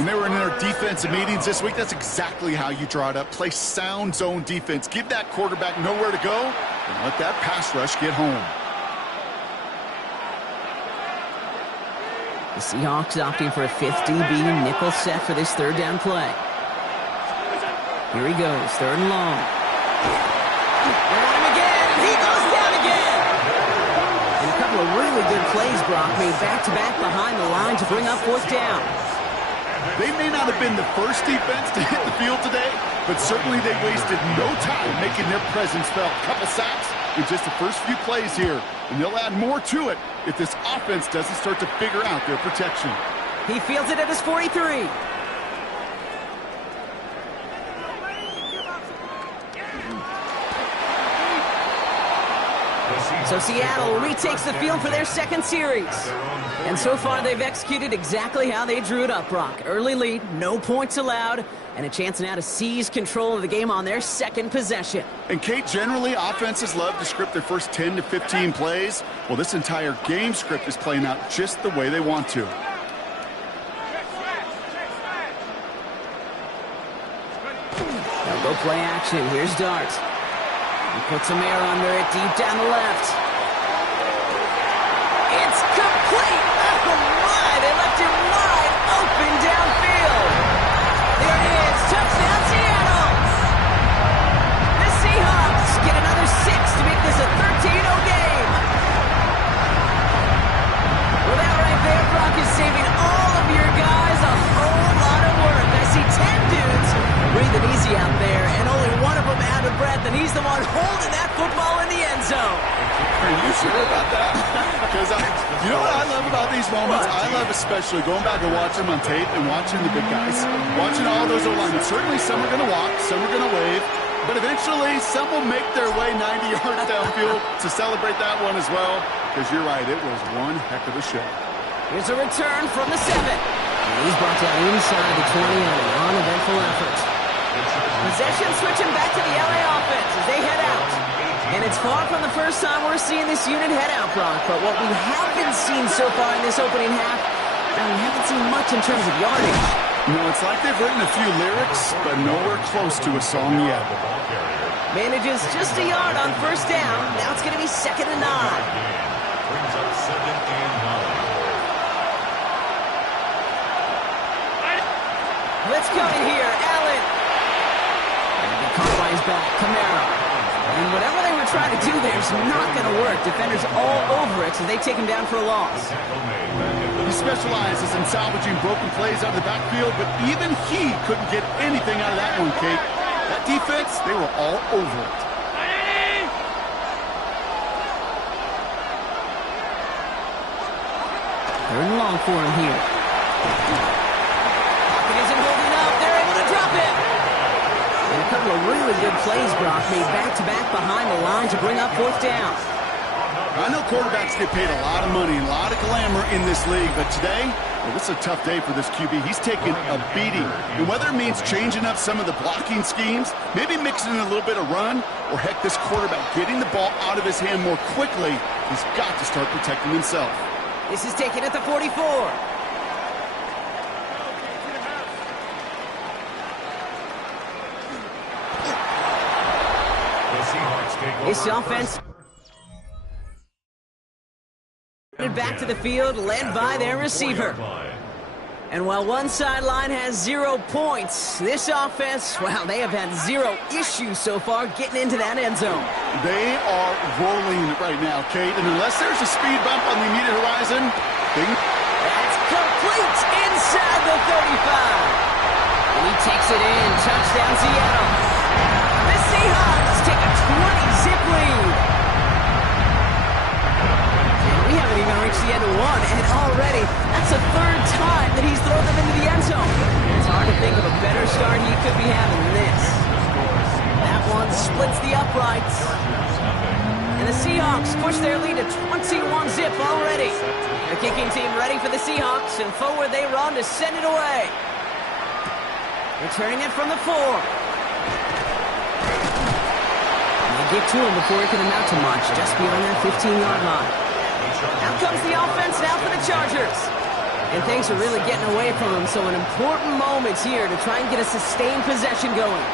When they were in their defensive meetings this week, that's exactly how you draw it up. Play sound zone defense. Give that quarterback nowhere to go, and let that pass rush get home. The Seahawks opting for a 5th DB nickel set for this third down play. Here he goes, third and long. They want him again, and he goes down again. And a couple of really good plays, Brock, made back-to-back behind the line to bring up fourth down. They may not have been the first defense to hit the field today, but certainly they wasted no time making their presence felt. A couple sacks in just the first few plays here, and they'll add more to it if this offense doesn't start to figure out their protection. He fields it at his 43. So Seattle retakes the field for their second series. And so far, they've executed exactly how they drew it up, Brock. Early lead, no points allowed, and a chance now to seize control of the game on their second possession. And, Kate, generally, offenses love to script their first 10 to 15 plays. Well, this entire game script is playing out just the way they want to. Now go play action. Here's Dart. He puts some air under it deep down the left. It's complete! Oh my! They left him wide open downfield. There it is. Touchdown, Seattle! The Seahawks get another 6 to make this a 13-0 game. Well, that right there, Brock, is saving all of your guys a whole lot of work. I see 10 dudes breathing easy out there, and only one of them out of breath, and he's the one holding that football in the end zone. Are you sure about that? Because you know what I love about these moments? I love especially going back and watching them on tape and watching the big guys. Watching all those O-linemen. Certainly some are going to walk, some are going to wave, but eventually some will make their way 90 yards downfield to celebrate that one as well. Because you're right, it was one heck of a show. Here's a return from the 7. And he's brought down inside the 20 on an uneventful effort. Possession switching back to the LA offense as they head out. And it's far from the first time we're seeing this unit head out, Brock. But what we haven't seen so far in this opening half, we haven't seen much in terms of yardage. No, it's like they've written a few lyrics, but nowhere close to a song yet. Manages just a yard on first down. Now it's going to be 2nd and 9. Brings up 2nd and 9. Blitz coming here. Allen. And he caught by his back. Kamara. And whatever they were trying to do there is not going to work. Defenders all over it, so they take him down for a loss. He specializes in salvaging broken plays out of the backfield, but even he couldn't get anything out of that one, Kate. That defense, they were all over it. Third and long for him here. Pocket isn't holding up. They're able to drop it. And a couple of really good plays, Brock, made back-to-back behind the line to bring up fourth down. I know quarterbacks get paid a lot of money, a lot of glamour in this league, but today, well, this is a tough day for this QB. He's taking a beating. And whether it means changing up some of the blocking schemes, maybe mixing in a little bit of run, or heck, this quarterback getting the ball out of his hand more quickly, he's got to start protecting himself. This is taken at the 44. This offense back to the field, led by their receiver. And while one sideline has 0 points, this offense, well, they have had 0 issues so far getting into that end zone. They are rolling right now, Kate, and unless there's a speed bump on the immediate horizon, that's complete inside the 35. And he takes it in. Touchdown, Seattle. The Seahawks take a 20-zip lead. And we haven't even reached the end of one, and already that's the 3rd time that he's thrown them into the end zone. It's hard to think of a better start he could be having than this. That one splits the uprights. And the Seahawks push their lead to 21-zip already. The kicking team ready for the Seahawks, and forward they run to send it away. Returning it from the 4. And they get to him before it can amount to much, just beyond that 15-yard line. Out comes the offense now for the Chargers. And things are really getting away from them, so an important moment here to try and get a sustained possession going.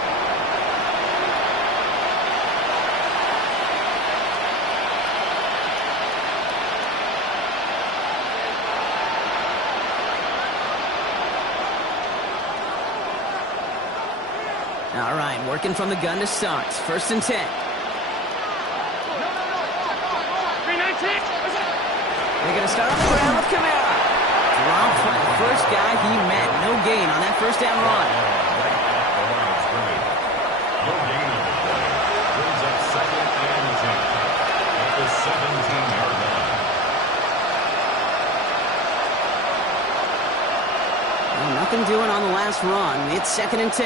All right, working from the gun to start. 1st and 10. They're going to start on the ground with Kamara. Dropped by the first guy he met. No gain on that 1st down run. No gain on the play. Brings up 2nd and 10 at the 17-yard line. Well, nothing doing on the last run. It's 2nd and 10.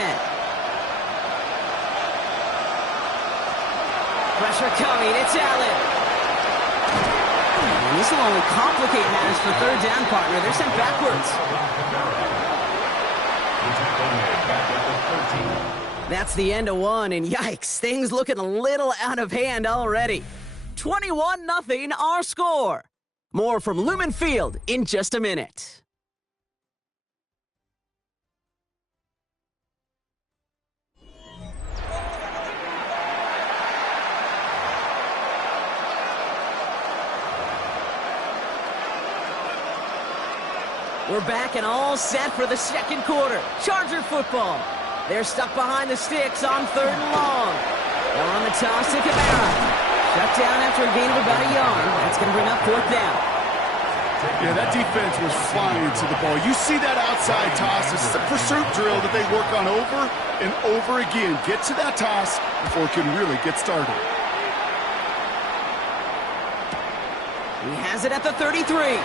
Pressure coming. It's Allen. And this will only complicate matters for 3rd down, partner. They're sent backwards. That's the end of one, and yikes, things looking a little out of hand already. 21-0 our score. More from Lumen Field in just a minute. We're back and all set for the 2nd quarter. Charger football. They're stuck behind the sticks on 3rd and long. They're on the toss to Kamara. Shut down after a gain of about a yard. That's going to bring up 4th down. Yeah, that defense was flying to the ball. You see that outside toss. This is a pursuit drill that they work on over and over again. Get to that toss before it can really get started. He has it at the 33.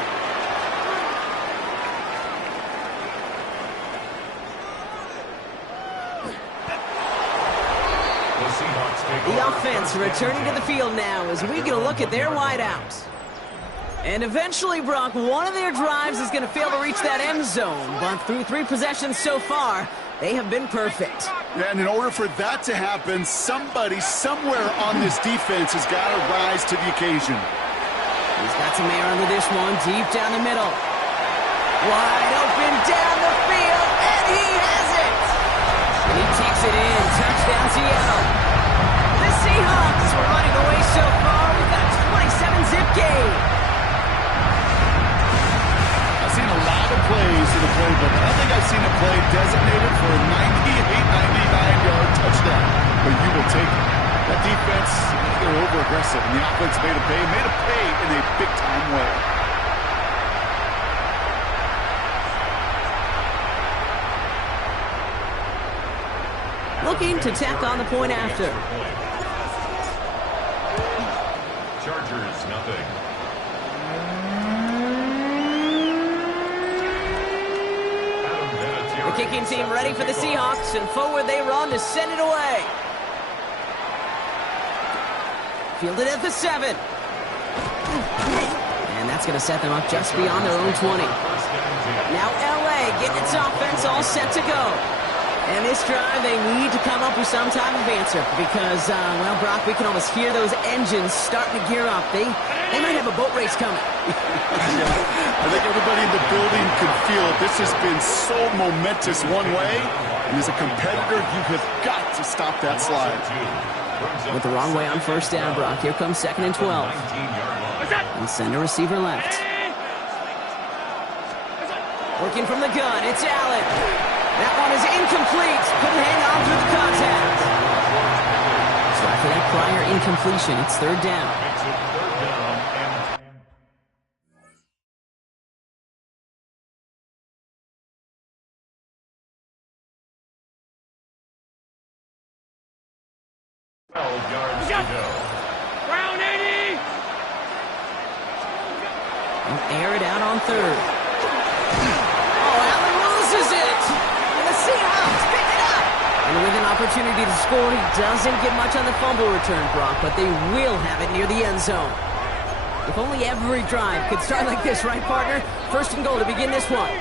The offense returning to the field now as we get a look at their wideouts. And eventually, Brock, one of their drives is going to fail to reach that end zone. But through 3 possessions so far, they have been perfect. Yeah, and in order for that to happen, somebody somewhere on this defense has got to rise to the occasion. He's got some air under this one, deep down the middle. Wide open down the field, and he has it! And he takes it in. Touchdown, Seattle. The Seahawks were running away so far. We've got a 27-zip game. I've seen a lot of plays in the playbook. I don't think I've seen a play designated for a 99-yard touchdown, but you will take it. That defense, they're over-aggressive, and the offense made a pay in a big-time way. Looking to tack on the point after. Chargers, nothing. The kicking team ready for the Seahawks, and forward they run to send it away. Fielded at the 7. And that's going to set them up just beyond their own 20. Now LA getting its offense all set to go. And this drive, they need to come up with some type of answer because, well, Brock, we can almost hear those engines starting to gear up. They might have a boat race coming. Yeah, I think everybody in the building can feel it. This has been so momentous one way, and as a competitor, you have got to stop that slide. Went the wrong way on 1st down, Brock. Here comes 2nd and 12. And send a receiver left. Working from the gun, it's Allen. That one is incomplete. Couldn't hang on through the contact. So after that prior incompletion, it's third down. Yards to go. Brown 80! They'll air it out on third. Oh, Allen loses it! And the Seahawks pick it up! And with an opportunity to score, he doesn't get much on the fumble return, Brock, but they will have it near the end zone. If only every drive could start like this, right, partner? First and goal to begin this one.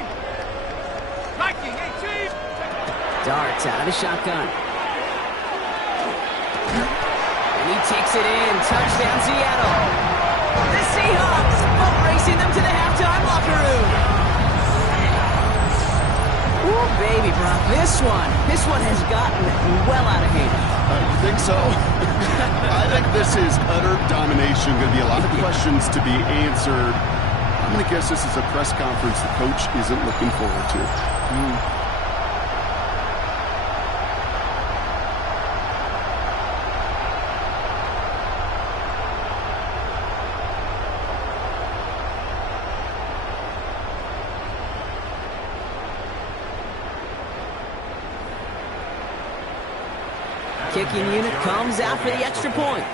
Viking 18! Darts out of the shotgun. And he takes it in. Touchdown, Seattle. The Seahawks boat racing them to the halftime locker room. Ooh, baby, Brock. This one has gotten well out of hand. You think so? I think this is utter domination. Going to be a lot of questions to be answered. I'm going to guess this is a press conference the coach isn't looking forward to. Kicking unit comes out for the extra point.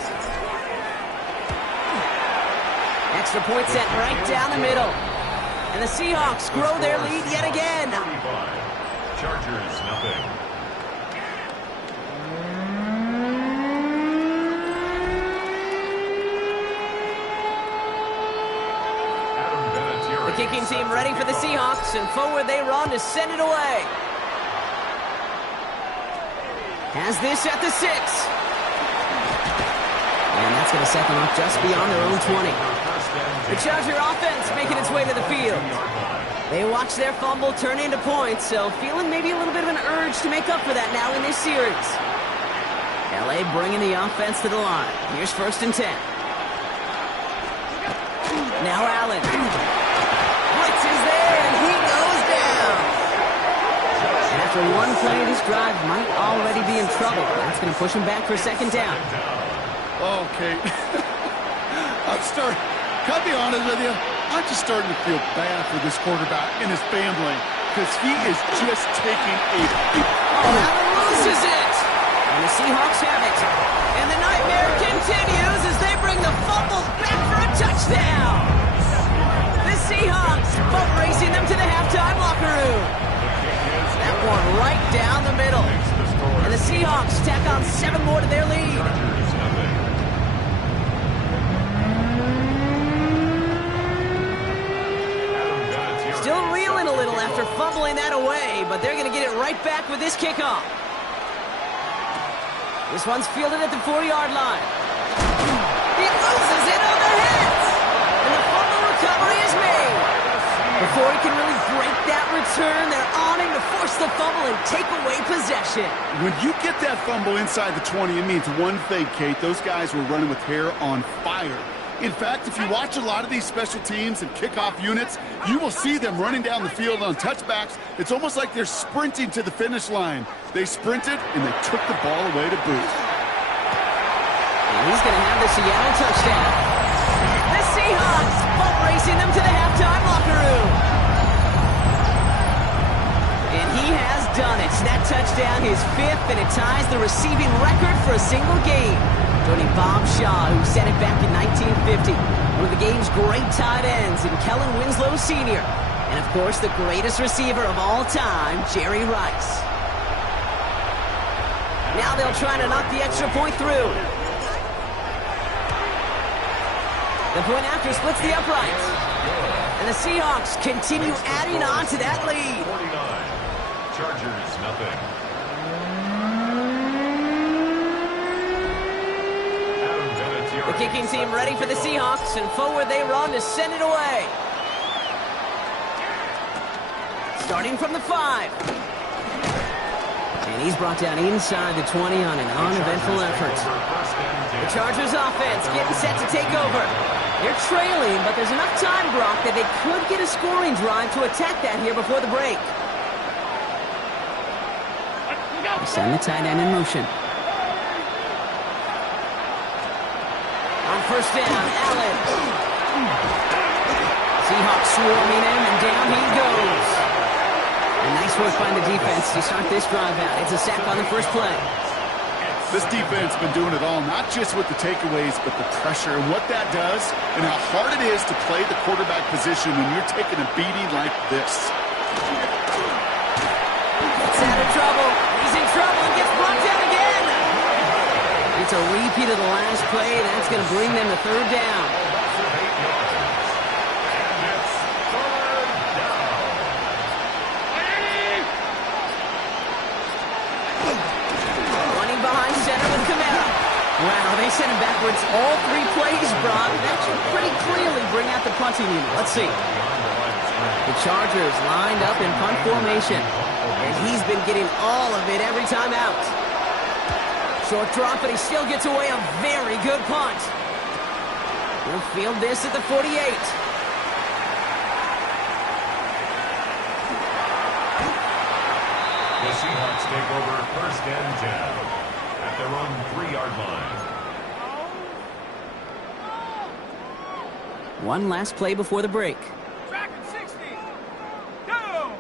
Extra point set right down the middle. And the Seahawks grow their lead yet again. 35. Chargers, nothing. The kicking team ready for the Seahawks, and forward they run to send it away. Has this at the 6. And that's going to set them up just beyond their own 20. The Charger offense making its way to the field. They watch their fumble turn into points, so feeling maybe a little bit of an urge to make up for that now in this series. LA bringing the offense to the line. Here's first and 10. Now Allen. Blitz is there, and he goes down. After one play, this drive might already be in trouble. That's going to push him back for second down. Okay. Can I be honest with you? I'm just starting to feel bad for this quarterback and his family because he is just taking a... Allen loses it! And the Seahawks have it. And the nightmare continues as they bring the fumble back for a touchdown. The Seahawks boat racing them to the halftime locker room. That one right down the middle. And the Seahawks tack on 7 more to their lead. Still reeling a little after fumbling that away, but they're going to get it right back with this kickoff. This one's fielded at the 40-yard line. He loses it on the hit. And the fumble recovery is made. Before he can really break that return, they're on him to force the fumble and take away possession. When you get that fumble inside the 20, it means one thing, Kate. Those guys were running with hair on fire. In fact, if you watch a lot of these special teams and kickoff units, you will see them running down the field on touchbacks. It's almost like they're sprinting to the finish line. They sprinted, and they took the ball away to boot. And he's going to have the Seattle touchdown. The Seahawks boat racing them to the halftime locker room. And he has done it. That touchdown, his 5th, and it ties the receiving record for a single game. Joining Bob Shaw, who set it back in 1950. One of the game's great tight ends in Kellen Winslow Sr. And, of course, the greatest receiver of all time, Jerry Rice. Now they'll try to knock the extra point through. The point after splits the uprights. And the Seahawks continue adding on to that lead. 49. Chargers, nothing. The kicking team ready for the Seahawks, and forward they run to send it away. Starting from the 5. And he's brought down inside the 20 on an uneventful effort. The Chargers offense getting set to take over. They're trailing, but there's enough time, Brock, that they could get a scoring drive to attack that here before the break. They send the tight end in motion. On first down, Allen. Seahawks swarming him, and down he goes. A nice work by the defense to start this drive out. It's a sack on the first play. This defense been doing it all, not just with the takeaways, but the pressure and what that does and how hard it is to play the quarterback position when you're taking a beating like this. It's out of trouble. He's in trouble and gets brought down again. It's a repeat of the last play. That's going to bring them to third down. Wow, they sent him backwards all 3 plays, Brock. That should pretty clearly bring out the punting unit. Let's see. The Chargers lined up in punt formation. And he's been getting all of it every time out. Short drop, but he still gets away a very good punt. He'll field this at the 48. The Seahawks take over first and 10. At their own 3-yard line. One last play before the break. Track and 60. Go.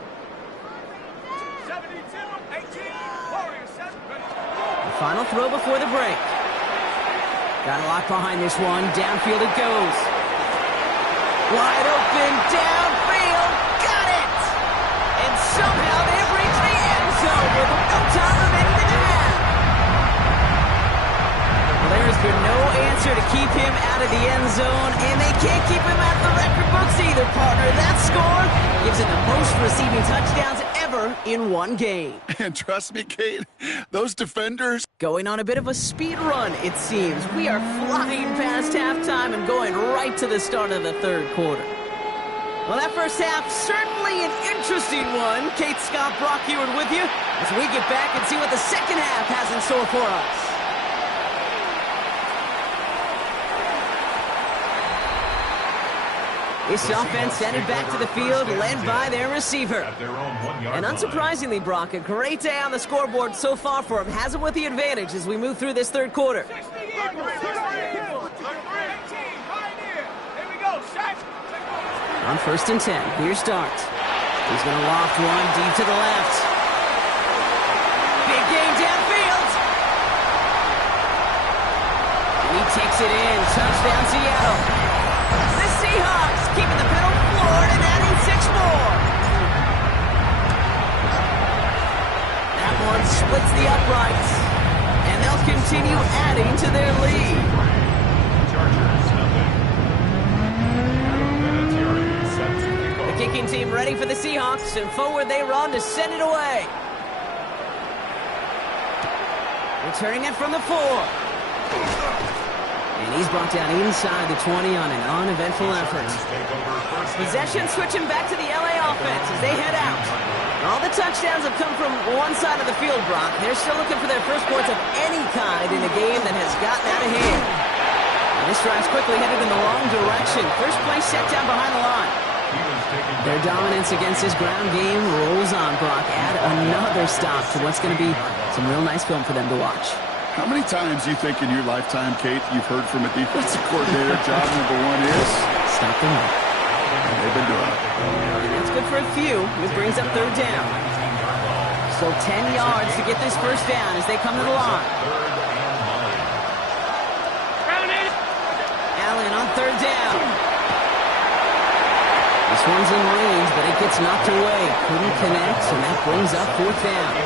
72, 18, Warriors 7. The final throw before the break. Got a lot behind this one. Downfield it goes. Wide open, downfield. Got it! And somehow they reach the end zone with no time remaining in the half. There's been no answer to keep him out of the end zone, and they can't keep him out of the record books either, partner. That score gives him the most receiving touchdowns ever in one game. And trust me, Kate, those defenders... Going on a bit of a speed run, it seems. We are flying past halftime and going right to the start of the third quarter. Well, that first half, certainly an interesting one. Kate, Scott, Brock Heward with you as we get back and see what the second half has in store for us. This offense headed back to the field, led by their receiver. And unsurprisingly, Brock, a great day on the scoreboard so far for him. Has him with the advantage as we move through this third quarter. On first and 10, here's Start. He's going to loft one deep to the left. Big game downfield. And he takes it in. Touchdown, Seattle. The Seahawks keeping the pedal floored and adding 6 more. That one splits the uprights, and they'll continue adding to their lead. The kicking team ready for the Seahawks, and forward they run to send it away. Returning it from the 4. And he's brought down inside the 20 on an uneventful effort. Possession switching back to the LA offense as they head out. All the touchdowns have come from one side of the field, Brock. They're still looking for their first points of any kind in a game that has gotten out of hand. And this drive's quickly headed in the wrong direction. First play set down behind the line. Their dominance against this ground game rolls on, Brock. Add another stop to what's going to be some real nice film for them to watch. How many times do you think in your lifetime, Kate, you've heard from a defensive coordinator, job number 1 is? Stop the run. They've been doing it. And that's good for a few. It brings up third down. So 10 yards to get this first down as they come to the line. Allen on third down. This one's in range, but it gets knocked away. Couldn't connect, and that brings up fourth down.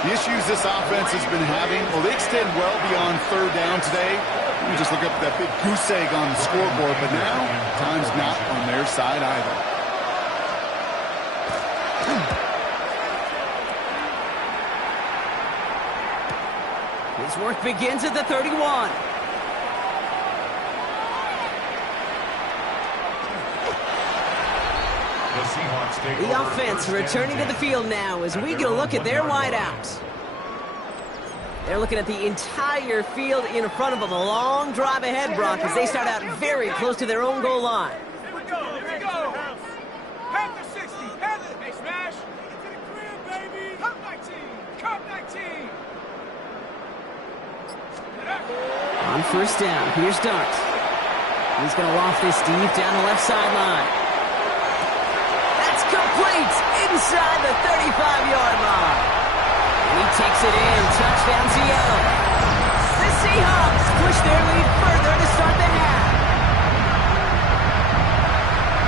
The issues this offense has been having, well, they extend well beyond third down today. You just look up that big goose egg on the scoreboard, but now, time's not on their side either. His work begins at the 31. The offense returning to the field now as we get a look at their wideouts. They're looking at the entire field in front of them. A long drive ahead, Brock, as they start out very close to their own goal line. Here we go, here we go. Panther 60, Panther. Hey, smash. To the crib, baby. Cup 19, Cup 19. On first down, here's Dart. He's going to loft this deep down the left sideline. That's complete inside the 35-yard line. And he takes it in. Touchdown, Seattle. The Seahawks push their lead further to start the half.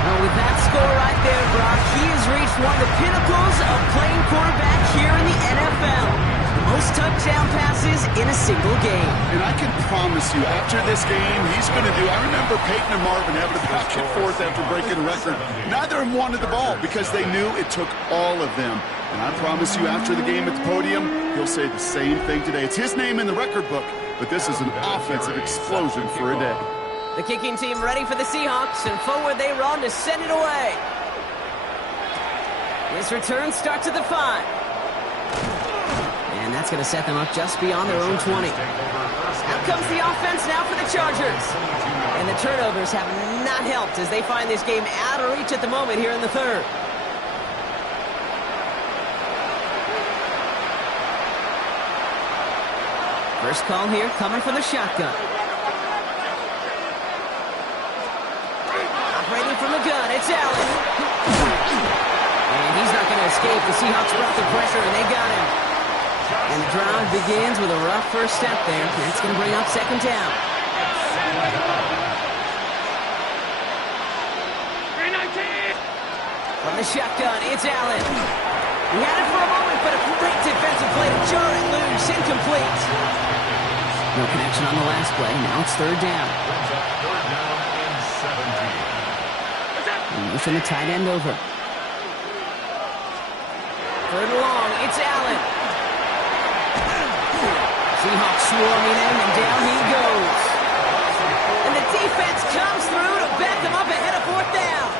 Well, with that score right there, Brock, he has reached one of the pinnacles of playing quarterback here in the NFL. Most touchdown passes in a single game. And I can promise you, after this game, he's going to do... I remember Peyton and Marvin having a back and forth after breaking a record. Neither of them wanted the ball because they knew it took all of them. And I promise you, after the game at the podium, he'll say the same thing today. It's his name in the record book, but this is an offensive explosion for a day. The kicking team ready for the Seahawks, and forward they run to send it away. This return starts at the 5. And that's going to set them up just beyond their own 20. Out comes the offense now for the Chargers. And the turnovers have not helped as they find this game out of reach at the moment here in the third. First call here coming from the shotgun. Operating from the gun, it's Allen. And he's not going to escape. The Seahawks brought the pressure and they got him. And the drive begins with a rough first step there. That's going to bring up second down. From the shotgun, it's Allen. He had it for a moment, but a great defensive play to jar it loose. Incomplete. No connection on the last play. Now it's third down. And motion the tight end over. Third and long, it's Allen. Seahawks swarming in, and down he goes. And the defense comes through to back them up ahead of fourth down.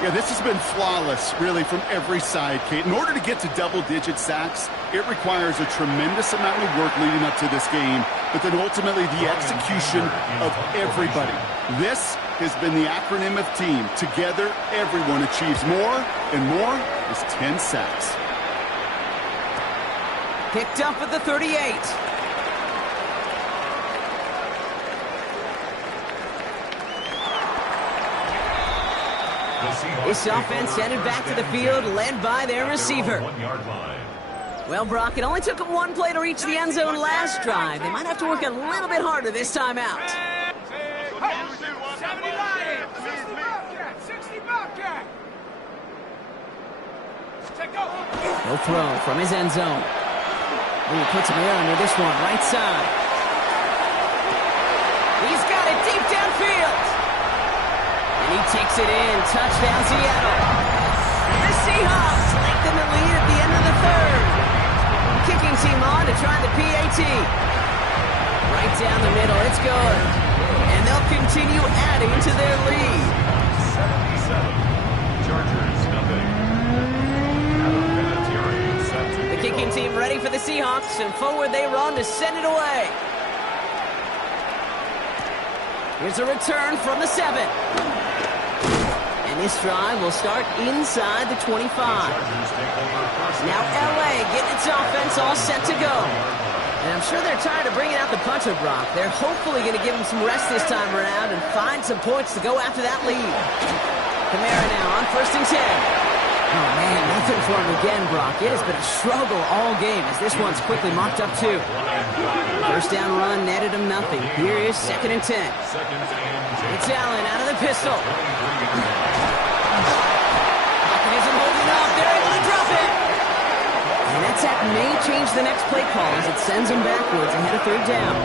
Yeah, this has been flawless, really, from every side, Kate. In order to get to double-digit sacks, it requires a tremendous amount of work leading up to this game, but then ultimately the execution of everybody. This has been the acronym of team. Together, everyone achieves more, and more is 10 sacks. Picked up at the 38. This offense headed back to the field, led by their receiver. Well, Brock, it only took them one play to reach the end zone last drive. They might have to work a little bit harder this time out. 70 Lions, 60 Bobcat, 60 Bobcat. No throw from his end zone. He puts him air under this one, right side. He's got it deep downfield. And he takes it in. Touchdown, Seattle. The Seahawks lengthen the lead at the end of the third. Kicking team on to try the PAT. Right down the middle. It's good. And they'll continue adding to their lead. 77. Chargers, nothing. The kicking team ready for the Seahawks, and forward they run to send it away. Here's a return from the 7. And this drive will start inside the 25. Now LA getting its offense all set to go. And I'm sure they're tired of bringing out the puncher, Brock. They're hopefully going to give him some rest this time around and find some points to go after that lead. Kamara now on first and 10. Oh, man, nothing for him again, Brock. It has been a struggle all game as this one's quickly mocked up too. First down run netted him nothing. Here is second and 10. It's Allen out of the pistol. Pocket isn't holding up. They're able to drop it. And that sack may change the next play call as it sends him backwards ahead of third down.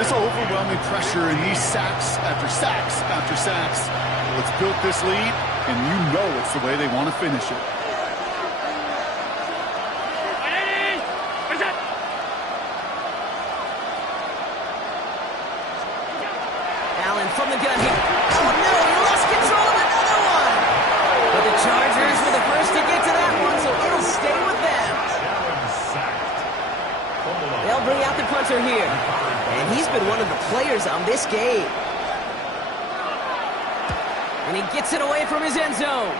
This overwhelming pressure and these sacks after sacks after sacks. Well, it's built this lead, and you know it's the way they want to finish it. Allen from the gun here. Oh, no, he lost control of another one. But the Chargers were the first to get to that one, so it'll stay with them. after here. And he's been one of the players on this game. And he gets it away from his end zone.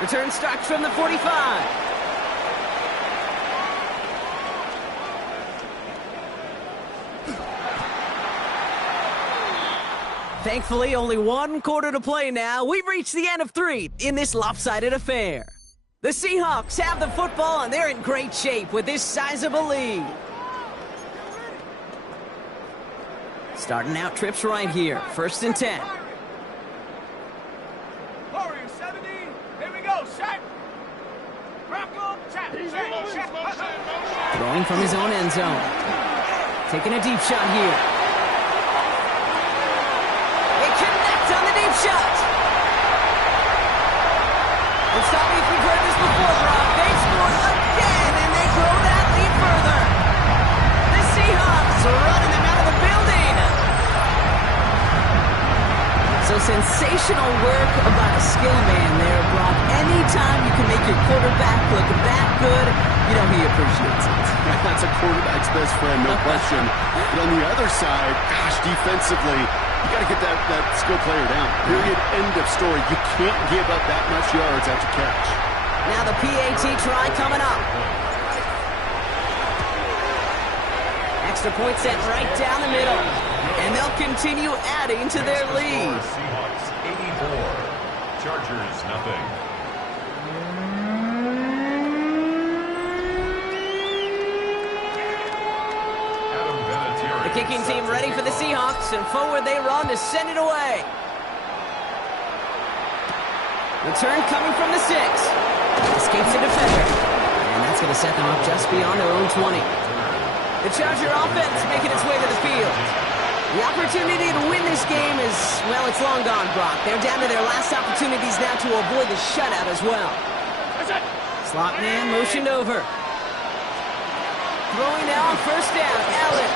Return starts from the 45. Thankfully, only one quarter to play now. We've reached the end of 3 in this lopsided affair. The Seahawks have the football, and they're in great shape with this sizable lead. Starting out trips right here. 1st and 10. Warrior 70. Here we go. Set. Rock up. Check. Throwing from his own end zone. Taking a deep shot here. They connect on the deep shot. And stop me if you've heard this before, Brock. They scored again, and they grow that lead further. The Seahawks are running them out of the building. So sensational work by a skill man there, Brock. Anytime you can make your quarterback look that good, you know he appreciates it. That's a quarterback's best friend, no question. But on the other side, gosh, defensively, you got to get that skill player down. Period. End of story. You can't give up that much yards after catch. Now the PAT try coming up. Extra point set right down the middle. And they'll continue adding to their lead. Seahawks 84. Chargers nothing. The kicking team ready for the Seahawks, and forward they run to send it away. Return coming from the 6. Escapes the defender. And that's going to set them up just beyond their own 20. The Charger offense making its way to the field. The opportunity to win this game is, well, it's long gone, Brock. They're down to their last opportunities now to avoid the shutout as well. Slot man motioned over. Throwing now on 1st down, Allen.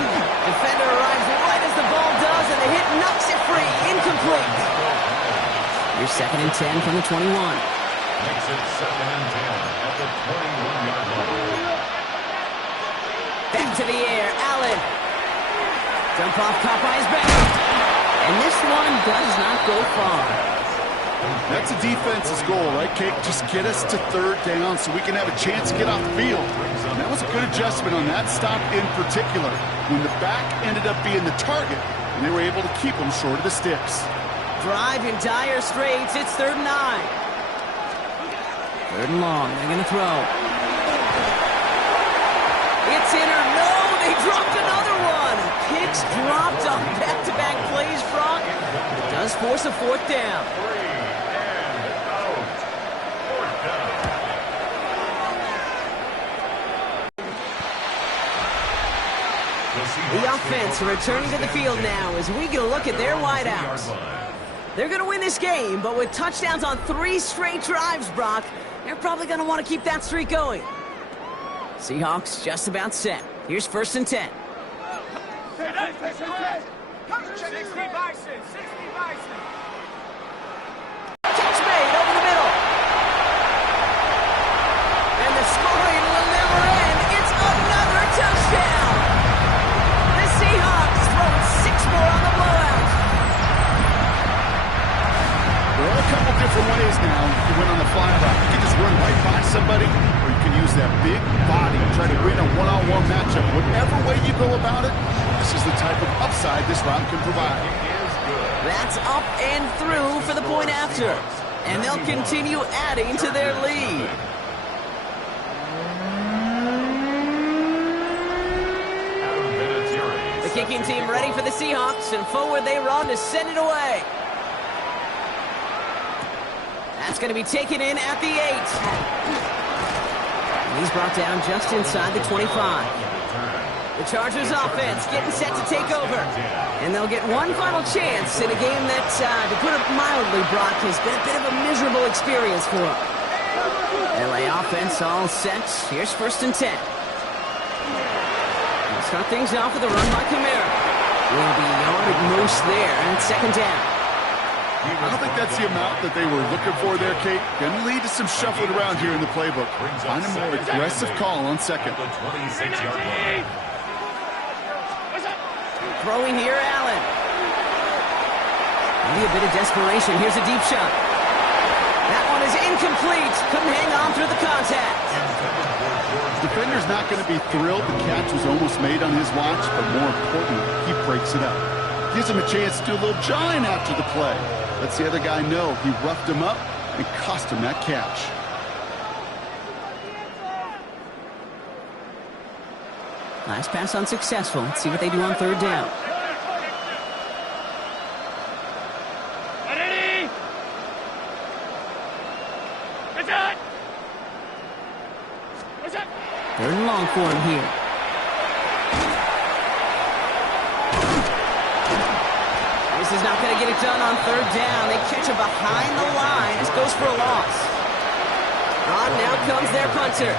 Defender arrives right as the ball does, and the hit knocks it free. Incomplete. Here's 2nd and 10 from the 21. Makes it 2nd and 10 at the 21-yard line. Back to the air, Allen. Jump off, caught by his back. And this one does not go far. That's a defense's goal, right, Kate? Just get us to 3rd down so we can have a chance to get off the field. And that was a good adjustment on that stop in particular, when the back ended up being the target, and they were able to keep them short of the sticks. Drive in dire straits. It's 3rd and 9. 3rd and long. They're going to throw. It's in or no. They dropped another one. Picks dropped on back-to-back plays, Brock. It does force a 4th down. The offense returning to the field now as we get a look at their wideouts. They're going to win this game, but with touchdowns on 3 straight drives, Brock, they're probably going to want to keep that streak going. Seahawks just about set. Here's 1st and 10. 60 Bison. Catch made over the middle. And the scoring will never end. It's another touchdown. The Seahawks throwing 6 more on the blowout. There are a couple different ways now to win on the fly-by. You can just run right by somebody, or you can use that big body and try to win a one-on-one matchup. Whatever way you go about it, this is the type of upside this route can provide. That's up and through for the point after. And they'll continue adding to their lead. The kicking team ready for the Seahawks, and forward they run to send it away. That's going to be taken in at the 8. And he's brought down just inside the 25. The Chargers offense getting set to take over. And they'll get one final chance in a game that, to put it mildly, Brock, has been a bit of a miserable experience for them. LA offense all set. Here's 1st and 10. We'll start things off with a run by Kamara. Will be yard at most there, and it's 2nd down. I don't think that's the amount that they were looking for there, Kate. Going to lead to some shuffling around here in the playbook. Find a more aggressive call on second. Throwing here, Allen. Maybe a bit of desperation. Here's a deep shot. That one is incomplete. Couldn't hang on through the contact. Defender's not going to be thrilled the catch was almost made on his watch, but more importantly, he breaks it up. Gives him a chance to do a little jawing after the play. Lets the other guy know he roughed him up and cost him that catch. Last pass unsuccessful. Let's see what they do on third down. Third and long for him here. This is not going to get it done on third down. They catch him behind the line. This goes for a loss. On now comes their punter.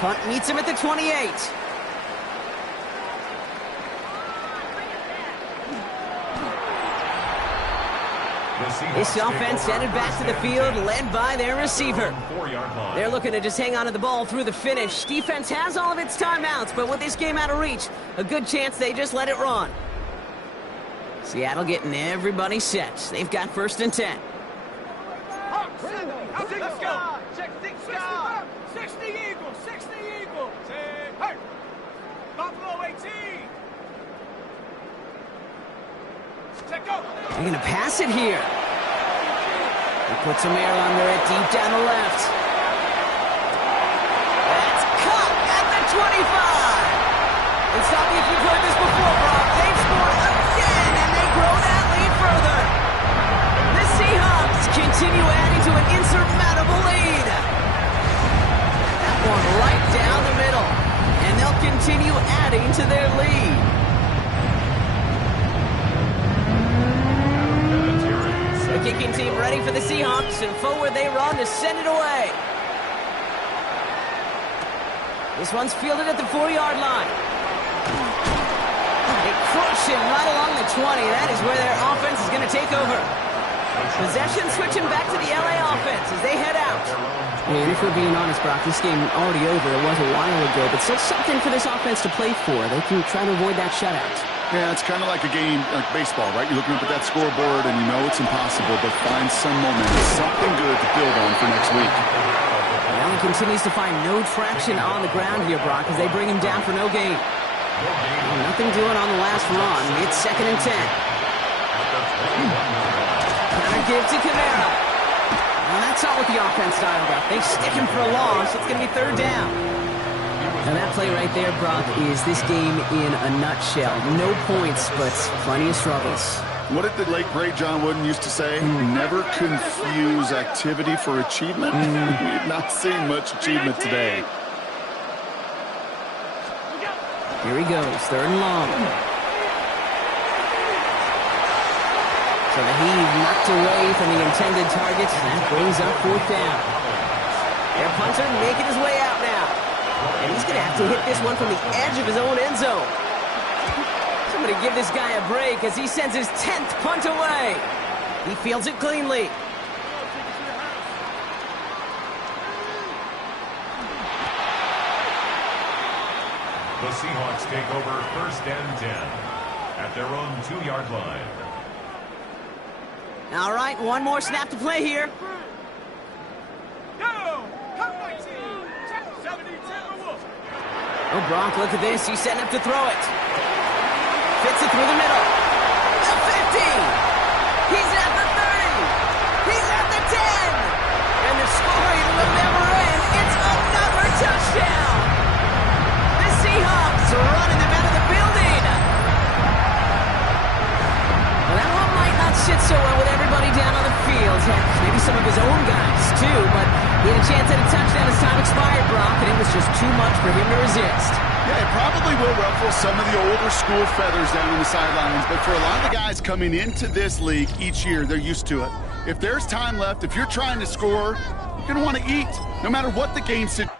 Punt meets him at the 28. This offense headed back to the field, led by their receiver. They're looking to just hang on to the ball through the finish. Defense has all of its timeouts, but with this game out of reach, a good chance they just let it run. Seattle getting everybody set. They've got 1st and 10. Check 60 Eagles, 60 Eagles. Hey, Buffalo 18. Check go. They're going to pass it here. He puts some air under it deep down the left. That's caught at the 25. And stop me if you've heard this before, Brock. They've scored again, and they grow that lead further. The Seahawks continue adding to an insurmountable lead. That one right down the middle. And they'll continue adding to their lead. The kicking team ready for the Seahawks, and forward they run to send it away. This one's fielded at the 4-yard line. They crush him right along the 20. That is where their offense is going to take over. Possession switching back to the LA offense as they head out. And if we're being honest, Brock, this game already over. It was a while ago, but still something for this offense to play for. They can try to avoid that shutout. Yeah, it's kind of like a game, like baseball, right? You're looking up at that scoreboard, and you know it's impossible, but find some momentum, something good to build on for next week. Allen continues to find no traction on the ground here, Brock, as they bring him down for no gain. Nothing doing on the last run. It's 2nd and 10. Counter give to Kamara. Well, that's not what the offense dialed up. They stick him for a loss. It's going to be 3rd down. Now that play right there, Brock, is this game in a nutshell. No points, but plenty of struggles. What did the late, great John Wooden used to say? Never confuse activity for achievement. We've not seen much achievement today. Here he goes, 3rd and long. So the heave knocked away from the intended target. That brings up 4th down. Their punter making his way out now. And he's going to have to hit this one from the edge of his own end zone. Somebody give this guy a break as he sends his 10th punt away. He fields it cleanly. The Seahawks take over 1st and 10 at their own 2-yard line. All right, one more snap to play here. Oh, Brock, look at this. He's setting up to throw it. Fits it through the middle. The 50. He's at the 30. He's at the 10. And the scoring will never end. It's another touchdown. The Seahawks are running them out of the building. Well, that one might not sit so well with everybody down on the field. Heck, maybe some of his own guys, too. But he had a chance at a touchdown as time expired, Brock, and it was just too much for him to resist. Yeah, it probably will ruffle some of the older school feathers down on the sidelines, but for a lot of the guys coming into this league each year, they're used to it. If there's time left, if you're trying to score, you're going to want to eat, no matter what the game situation.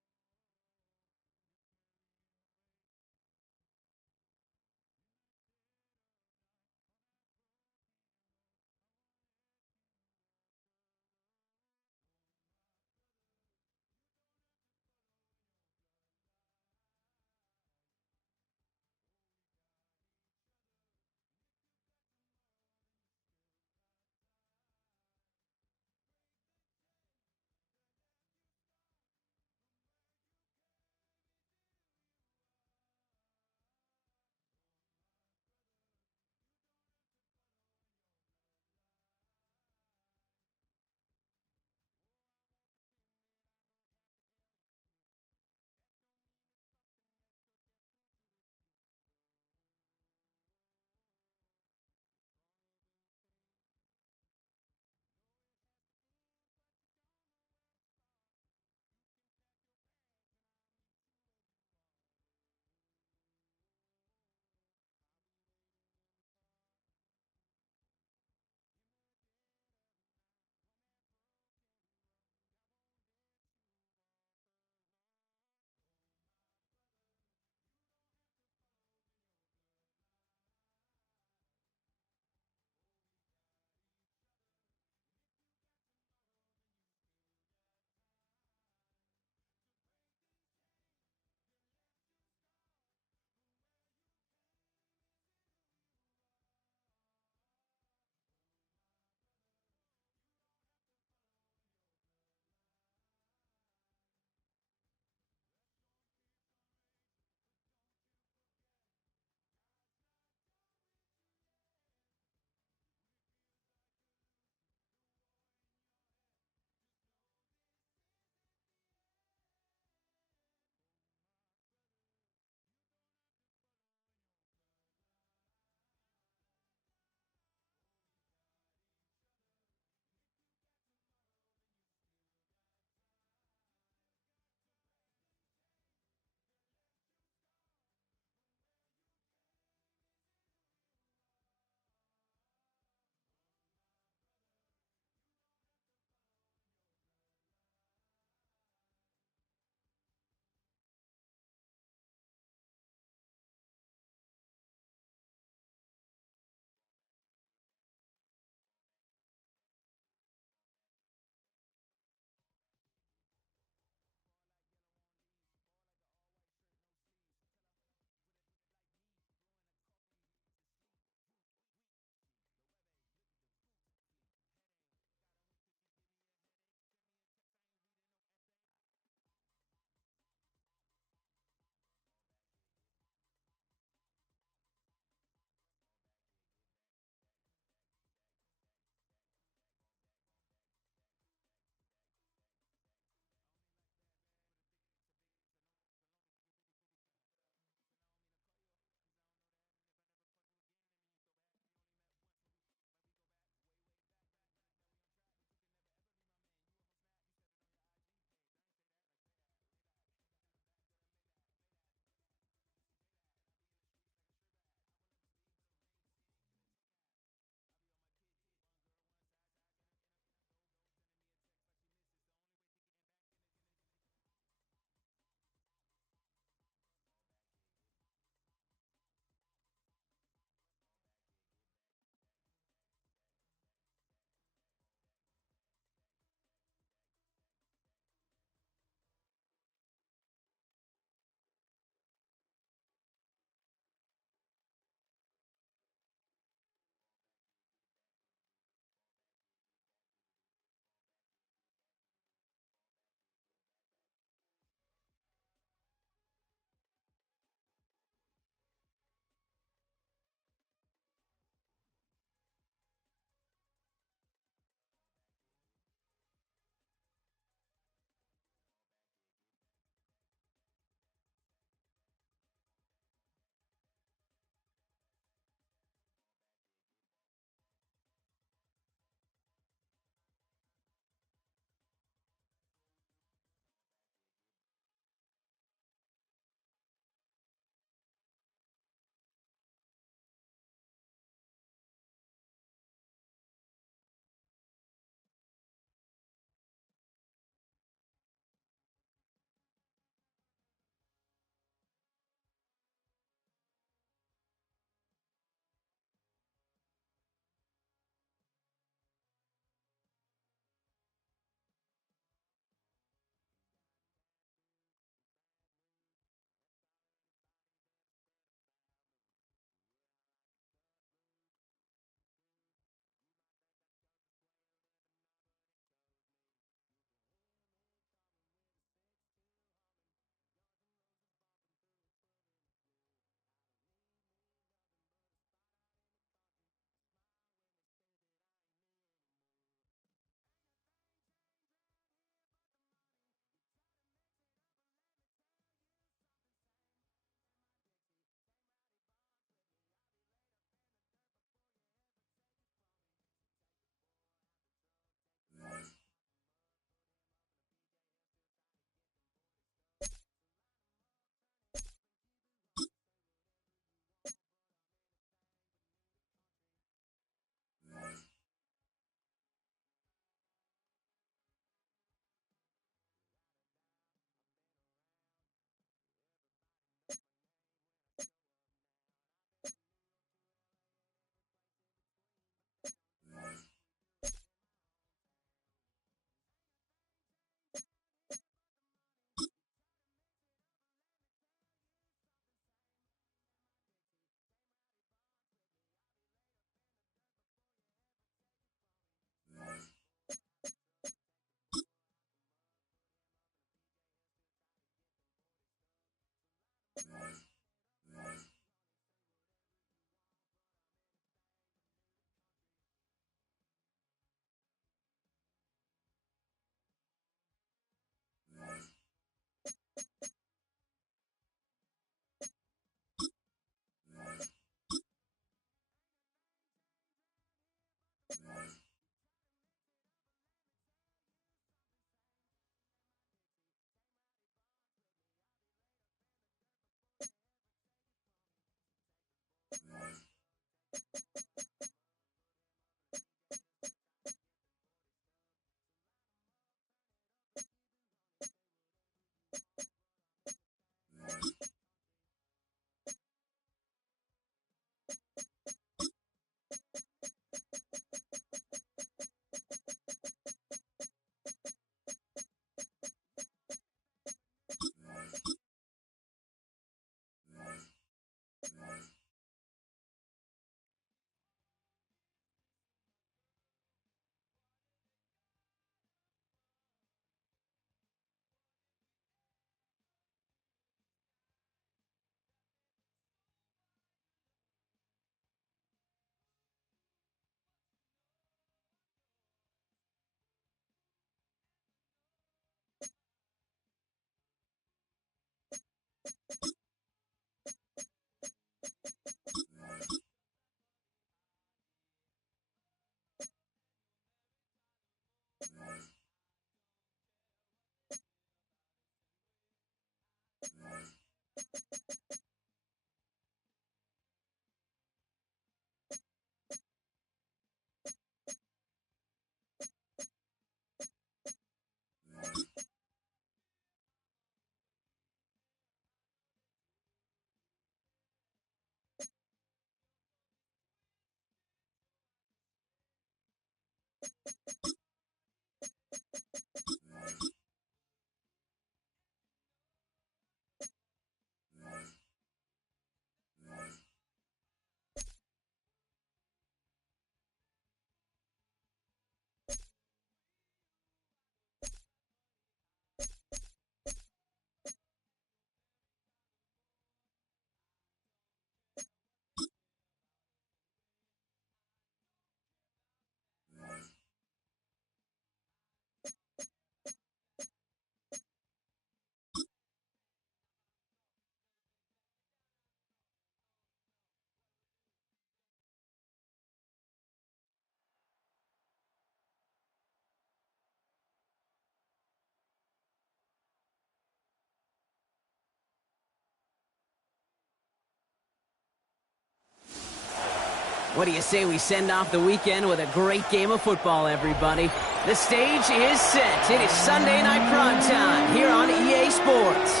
What do you say we send off the weekend with a great game of football, everybody? The stage is set. It is Sunday night prime time here on EA Sports.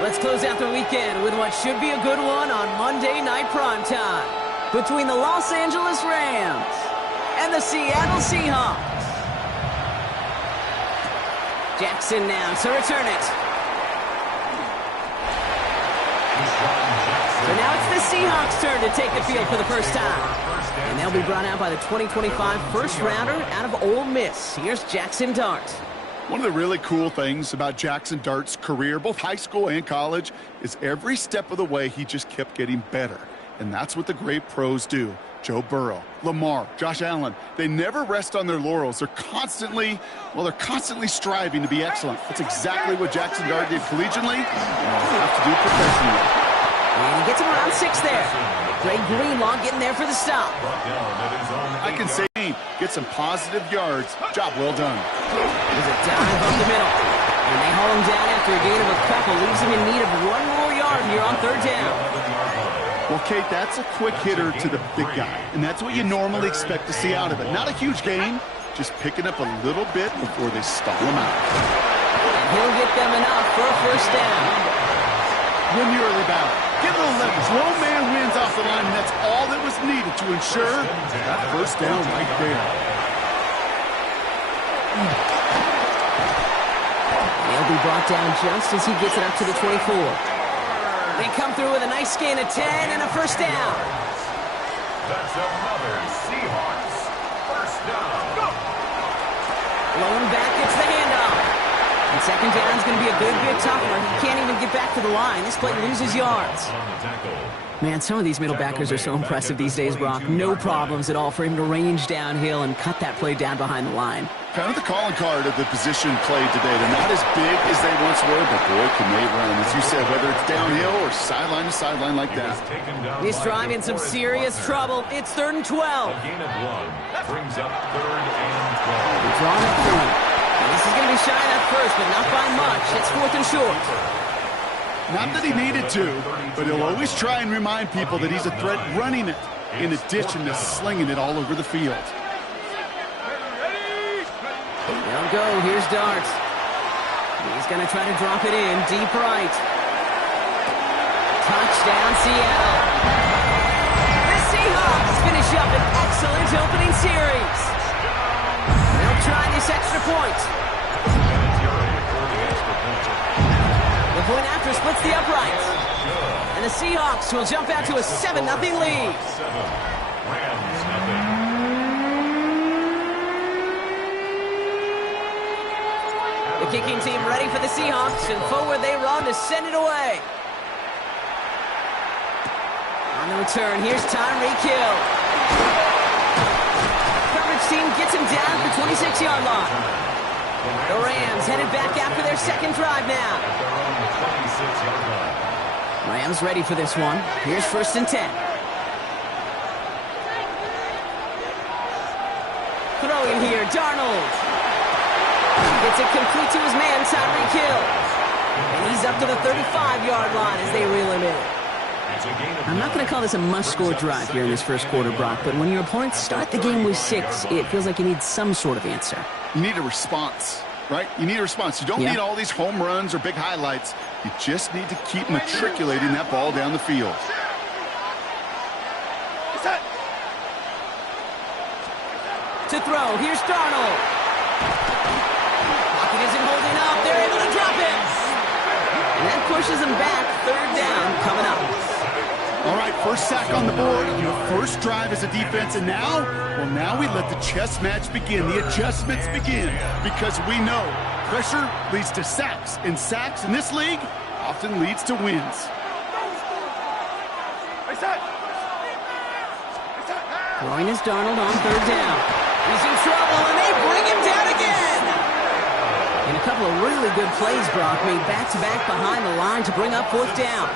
Let's close out the weekend with what should be a good one on Monday night prime time between the Los Angeles Rams and the Seattle Seahawks. Jackson now to return it. So now it's the Seahawks' turn to take the field for the first time. And they'll be brought out by the 2025 first-rounder out of Ole Miss. Here's Jackson Dart. One of the really cool things about Jackson Dart's career, both high school and college, is every step of the way he just kept getting better. And that's what the great pros do. Joe Burrow, Lamar, Josh Allen, they never rest on their laurels. They're constantly striving to be excellent. That's exactly what Jackson Dart did collegiately, and he'll have to do professionally. And he gets him around 6 there. Greg Greenlaw getting there for the stop. I can say, get some positive yards. Job well done. There's a dive up the middle. And they haul him down after a gain of a couple. Leaves him in need of one more yard here on third down. Well, Kate, that's a quick hitter to the big guy. And that's what you normally expect to see out of it. Not a huge gain, just picking up a little bit before they stall him out. And he'll get them enough for a first down. Win the early battle. Get a little leverage. Lone man wins off the line, and that's all that was needed to ensure that first down right there. He'll be brought down just as he gets it up to the 24. They come through with a nice gain of 10 and a first down. That's another Seahawks first down. Go! Lone back gets the handoff. And second down is going to be a good bit tougher. He can't even get back to the line. This play loses yards. Man, some of these middle backers are so impressive these days, Brock. No problems at all for him to range downhill and cut that play down behind the line. Kind of the calling card of the position played today. They're not as big as they once were, but boy, can they run. As you said, whether it's downhill or sideline to sideline like that. This drive in some serious trouble. It's 3rd and 12. A gain of 1 brings up 3rd and 12. They're drawn up 3. And this is going to be shy at first, but not by much. It's 4th and short. Not that he needed to, but he'll always try and remind people that he's a threat running it in addition to slinging it all over the field. They'll go. Here's Dart. He's going to try to drop it in deep right. Touchdown, Seattle. The Seahawks finish up an excellent opening series. They'll try this extra point. The point after splits the uprights. And the Seahawks will jump out to a 7-0 lead. The kicking team ready for the Seahawks, and forward they run to send it away. On the return, here's Tyreek Hill. Coverage team gets him down at the 26-yard line. The Rams headed back after their second drive now. Rams ready for this one. Here's 1st and 10. Throwing here, Darnold. Gets it complete to his man, Tyreek Hill. And he's up to the 35-yard line as they reel him in. I'm not going to call this a must-score drive here in this first quarter, Brock, but when your opponents start the game with 6, it feels like you need some sort of answer. You need a response, right? You need a response. You don't need all these home runs or big highlights. You just need to keep matriculating that ball down the field. To throw, here's Darnold. Pocket isn't holding up. They're able to drop it. And that pushes them back. Third down coming up. All right, first sack on the board, your first drive as a defense, and now, well, now we let the chess match begin, the adjustments begin, because we know pressure leads to sacks, and sacks in this league often leads to wins. Throwing is Darnold on third down. He's in trouble, and they bring him down again. And a couple of really good plays, Brock, made back-to-back behind the line to bring up fourth down.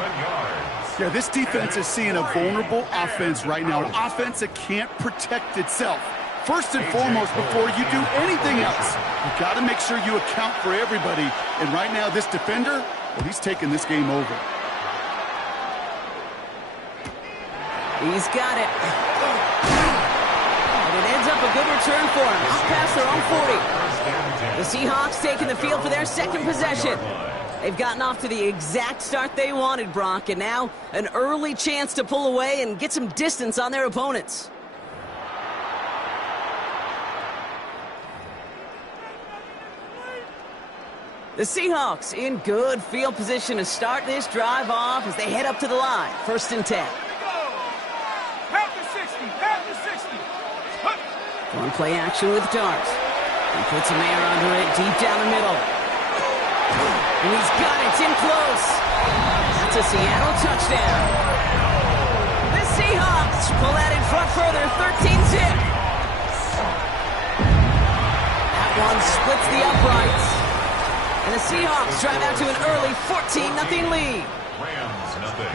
Yeah, this defense is seeing a vulnerable offense right now, an offense that can't protect itself. First and foremost, before you do anything else, you got to make sure you account for everybody. And right now, this defender, well, he's taking this game over. He's got it. And it ends up a good return for him. Out past their own 40. The Seahawks taking the field for their second possession. They've gotten off to the exact start they wanted, Brock, and now an early chance to pull away and get some distance on their opponents. The Seahawks in good field position to start this drive off as they head up to the line. First and 10. One play action with Dart. He puts a man under it deep down the middle. And he's got it. It's in close. That's a Seattle touchdown. The Seahawks pull that in front further, 13-zip. That one splits the uprights. And the Seahawks drive out to an early 14-0 lead. Rams, nothing.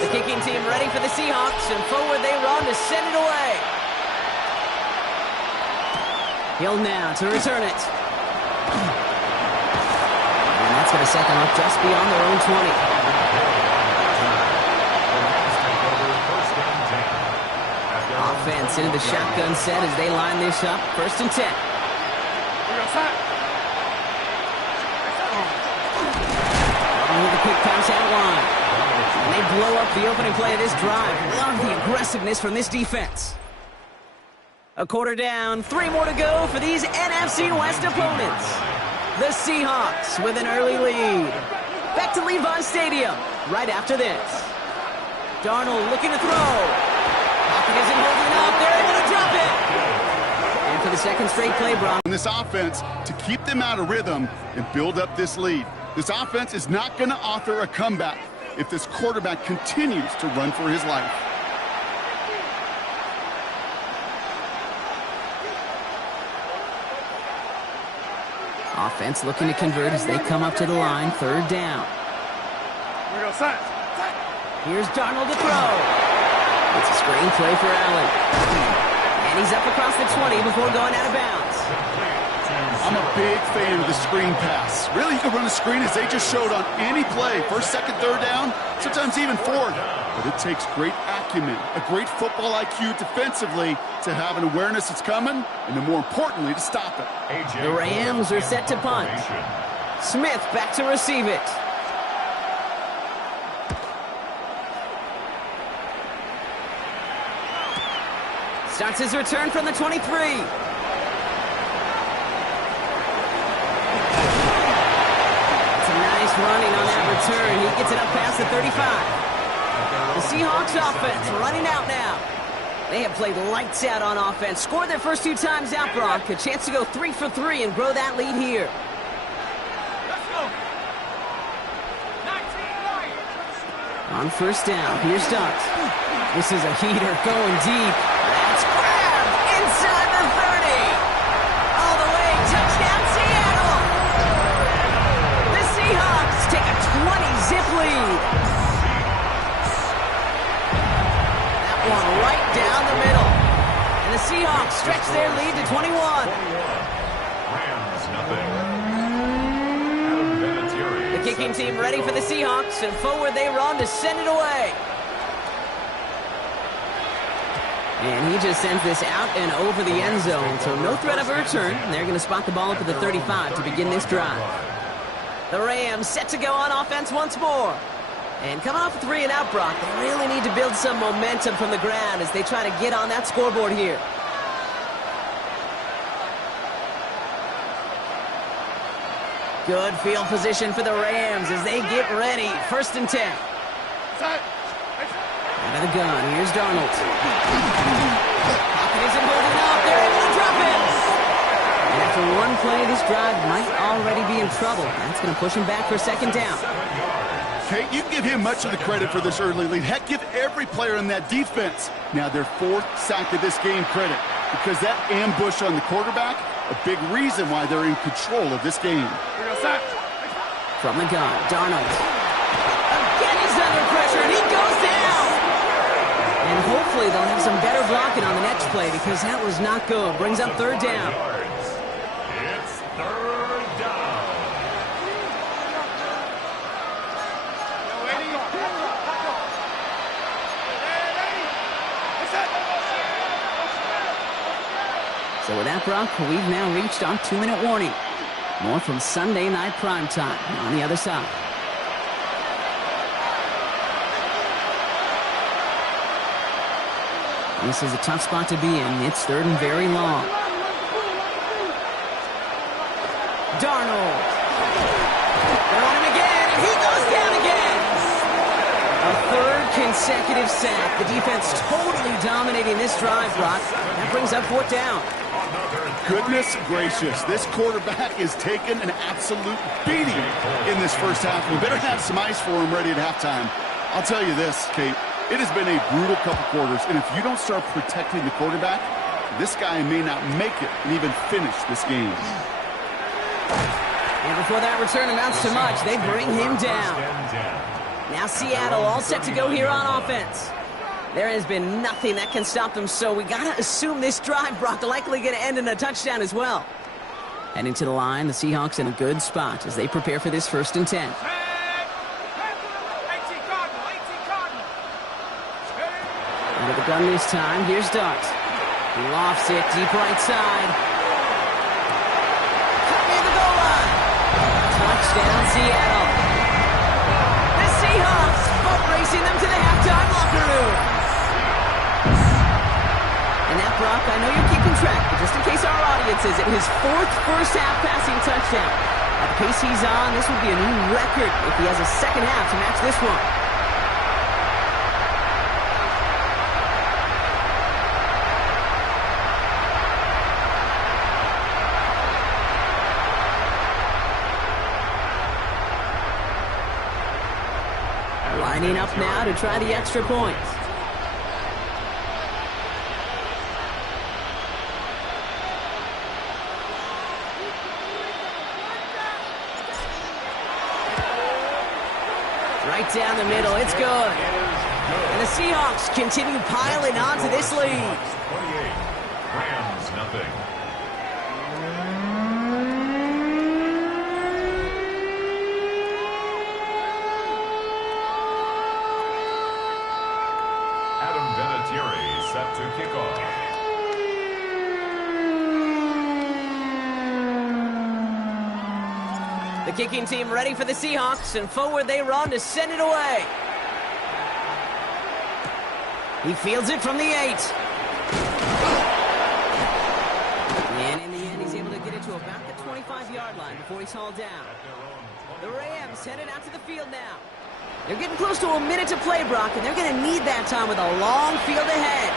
The kicking team ready for the Seahawks, and forward they run to send it away. Hill now to return it. And that's going to set them up just beyond their own 20. Offense into the shotgun set as they line this up. First and 10. With a quick pass out line. And they blow up the opening play of this drive. Love the aggressiveness from this defense. A quarter down, 3 more to go for these NFC West opponents. The Seahawks with an early lead. Back to Levi Stadium right after this. Darnold looking to throw. Pocket isn't holding up. They're able to drop it. And for the second straight play, Brock. In this offense, to keep them out of rhythm and build up this lead. This offense is not going to author a comeback if this quarterback continues to run for his life. Offense looking to convert as they come up to the line. Third down. Here's Darnold to throw. It's a screen play for Allen. And he's up across the 20 before going out of bounds. I'm a big fan of the screen pass. Really, you can run a screen as they just showed on any play. First, second, third down, sometimes even fourth. But it takes great acumen, a great football IQ defensively to have an awareness it's coming, and then more importantly, to stop it. The Rams are set to punt. Smith back to receive it. Starts his return from the 23. Running on that return. He gets it up past the 35. The Seahawks offense running out now. They have played lights out on offense. Scored their first 2 times out, Brock. A chance to go 3 for 3 and grow that lead here. Let's go. 19-9. On first down, here's Dart. This is a heater going deep. That's grabbed inside the 30. All the way, touchdown Seattle. The Seahawks take a 20-zip lead. That one right down the middle. And the Seahawks stretch their lead to 21. Rams, nothing. The kicking team ready for the Seahawks, and forward they run to send it away. And he just sends this out and over the end zone, so no threat of a return. They're going to spot the ball up at the 35 to begin this drive. The Rams set to go on offense once more. And coming off a 3 and out, Brock, they really need to build some momentum from the ground as they try to get on that scoreboard here. Good field position for the Rams as they get ready. 1st and 10. Out of the gun, here's Darnold. Pocket isn't holding up, they're able to drop it. And after one play, this drive might already be in trouble. That's going to push him back for 2nd down. Kate, you give him much of the credit for this early lead. Heck, give every player in that defense now their 4th sack of this game credit, because that ambush on the quarterback, a big reason why they're in control of this game. From the gun, Darnold. Again, he's under pressure, and he goes down. And hopefully they'll have some better blocking on the next play, because that was not good. Brings up 3rd down. It's 3rd down. So with that, Brock, we've now reached our 2-minute warning. More from Sunday Night Primetime on the other side. This is a tough spot to be in. It's 3rd and very long. Darnold. They're on him again, and he goes down again. A 3rd consecutive sack. The defense totally dominating this drive, Brock. That brings up 4th down. Goodness gracious, this quarterback is taking an absolute beating in this first half. We better have some ice for him ready at halftime. I'll tell you this, Kate, it has been a brutal couple quarters, and if you don't start protecting the quarterback, this guy may not make it and even finish this game. And before that return amounts to much, they bring him down. Now Seattle all set to go here on offense. There has been nothing that can stop them, so we got to assume this drive, Brock, likely going to end in a touchdown as well. Heading to the line, the Seahawks in a good spot as they prepare for this 1st and 10. Under the gun this time, here's Dart. He lofts it deep right side. Cut near the goal line. Touchdown, Seattle. The Seahawks boat racing them to the halftime locker room. And that, Brock, I know you're keeping track, but just in case our audience isn't, his 4th first-half passing touchdown. At the pace he's on, this would be a new record if he has a 2nd half to match this one. Lining up now to try the extra point. Right down the middle, it's good. And the Seahawks continue piling onto this lead. 28, Rams nothing. Set to kick off. The kicking team ready for the Seahawks, and forward they run to send it away. He fields it from the 8. And in the end, he's able to get it to about the 25-yard line before he's hauled down. The Rams headed out to the field now. They're getting close to a minute to play, Brock, and they're going to need that time with a long field ahead.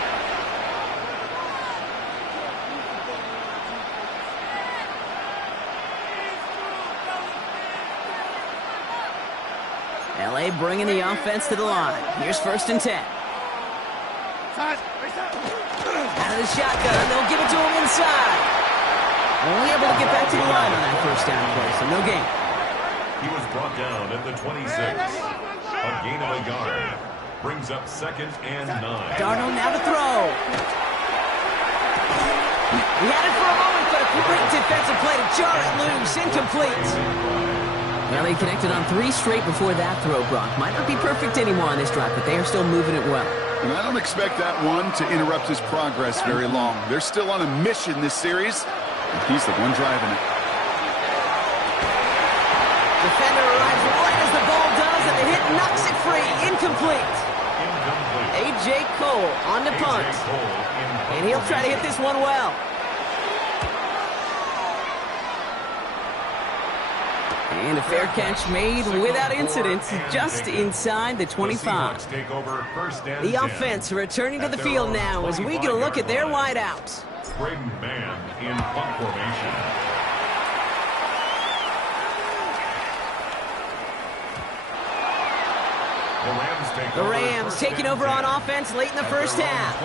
LA bringing the offense to the line. Here's 1st and 10. Out of the shotgun, they'll give it to him inside. Only able to get back to the line on that 1st down play, so no gain. He was brought down at the 26. A gain of a yard. Brings up 2nd and 9. Darnold now to throw. He had it for a moment, but a great defensive play to jar it loose. Incomplete. Well, he connected on 3 straight before that throw, Brock. Might not be perfect anymore on this drive, but they are still moving it well. And I don't expect that one to interrupt his progress very long. They're still on a mission this series, and he's the one driving it. Defender arrives right as the ball does, and the hit knocks it free. Incomplete. A.J. Cole on the punt. And he'll try to hit this one well. And a fair catch made without incident, just inside the 25. The offense returning to the field now as we get a look at their wideouts. Braden Mann in punt formation. The Rams taking over on offense late in the first half.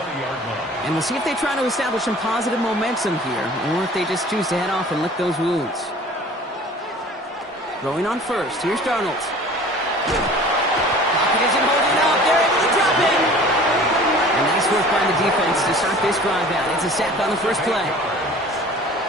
And we'll see if they try to establish some positive momentum here, or if they just choose to head off and lick those wounds. Throwing on first. Here's Darnold. Pocket isn't holding up. They're able to drop it. And nice work by the defense to start this drive out. It's a sack on the first play.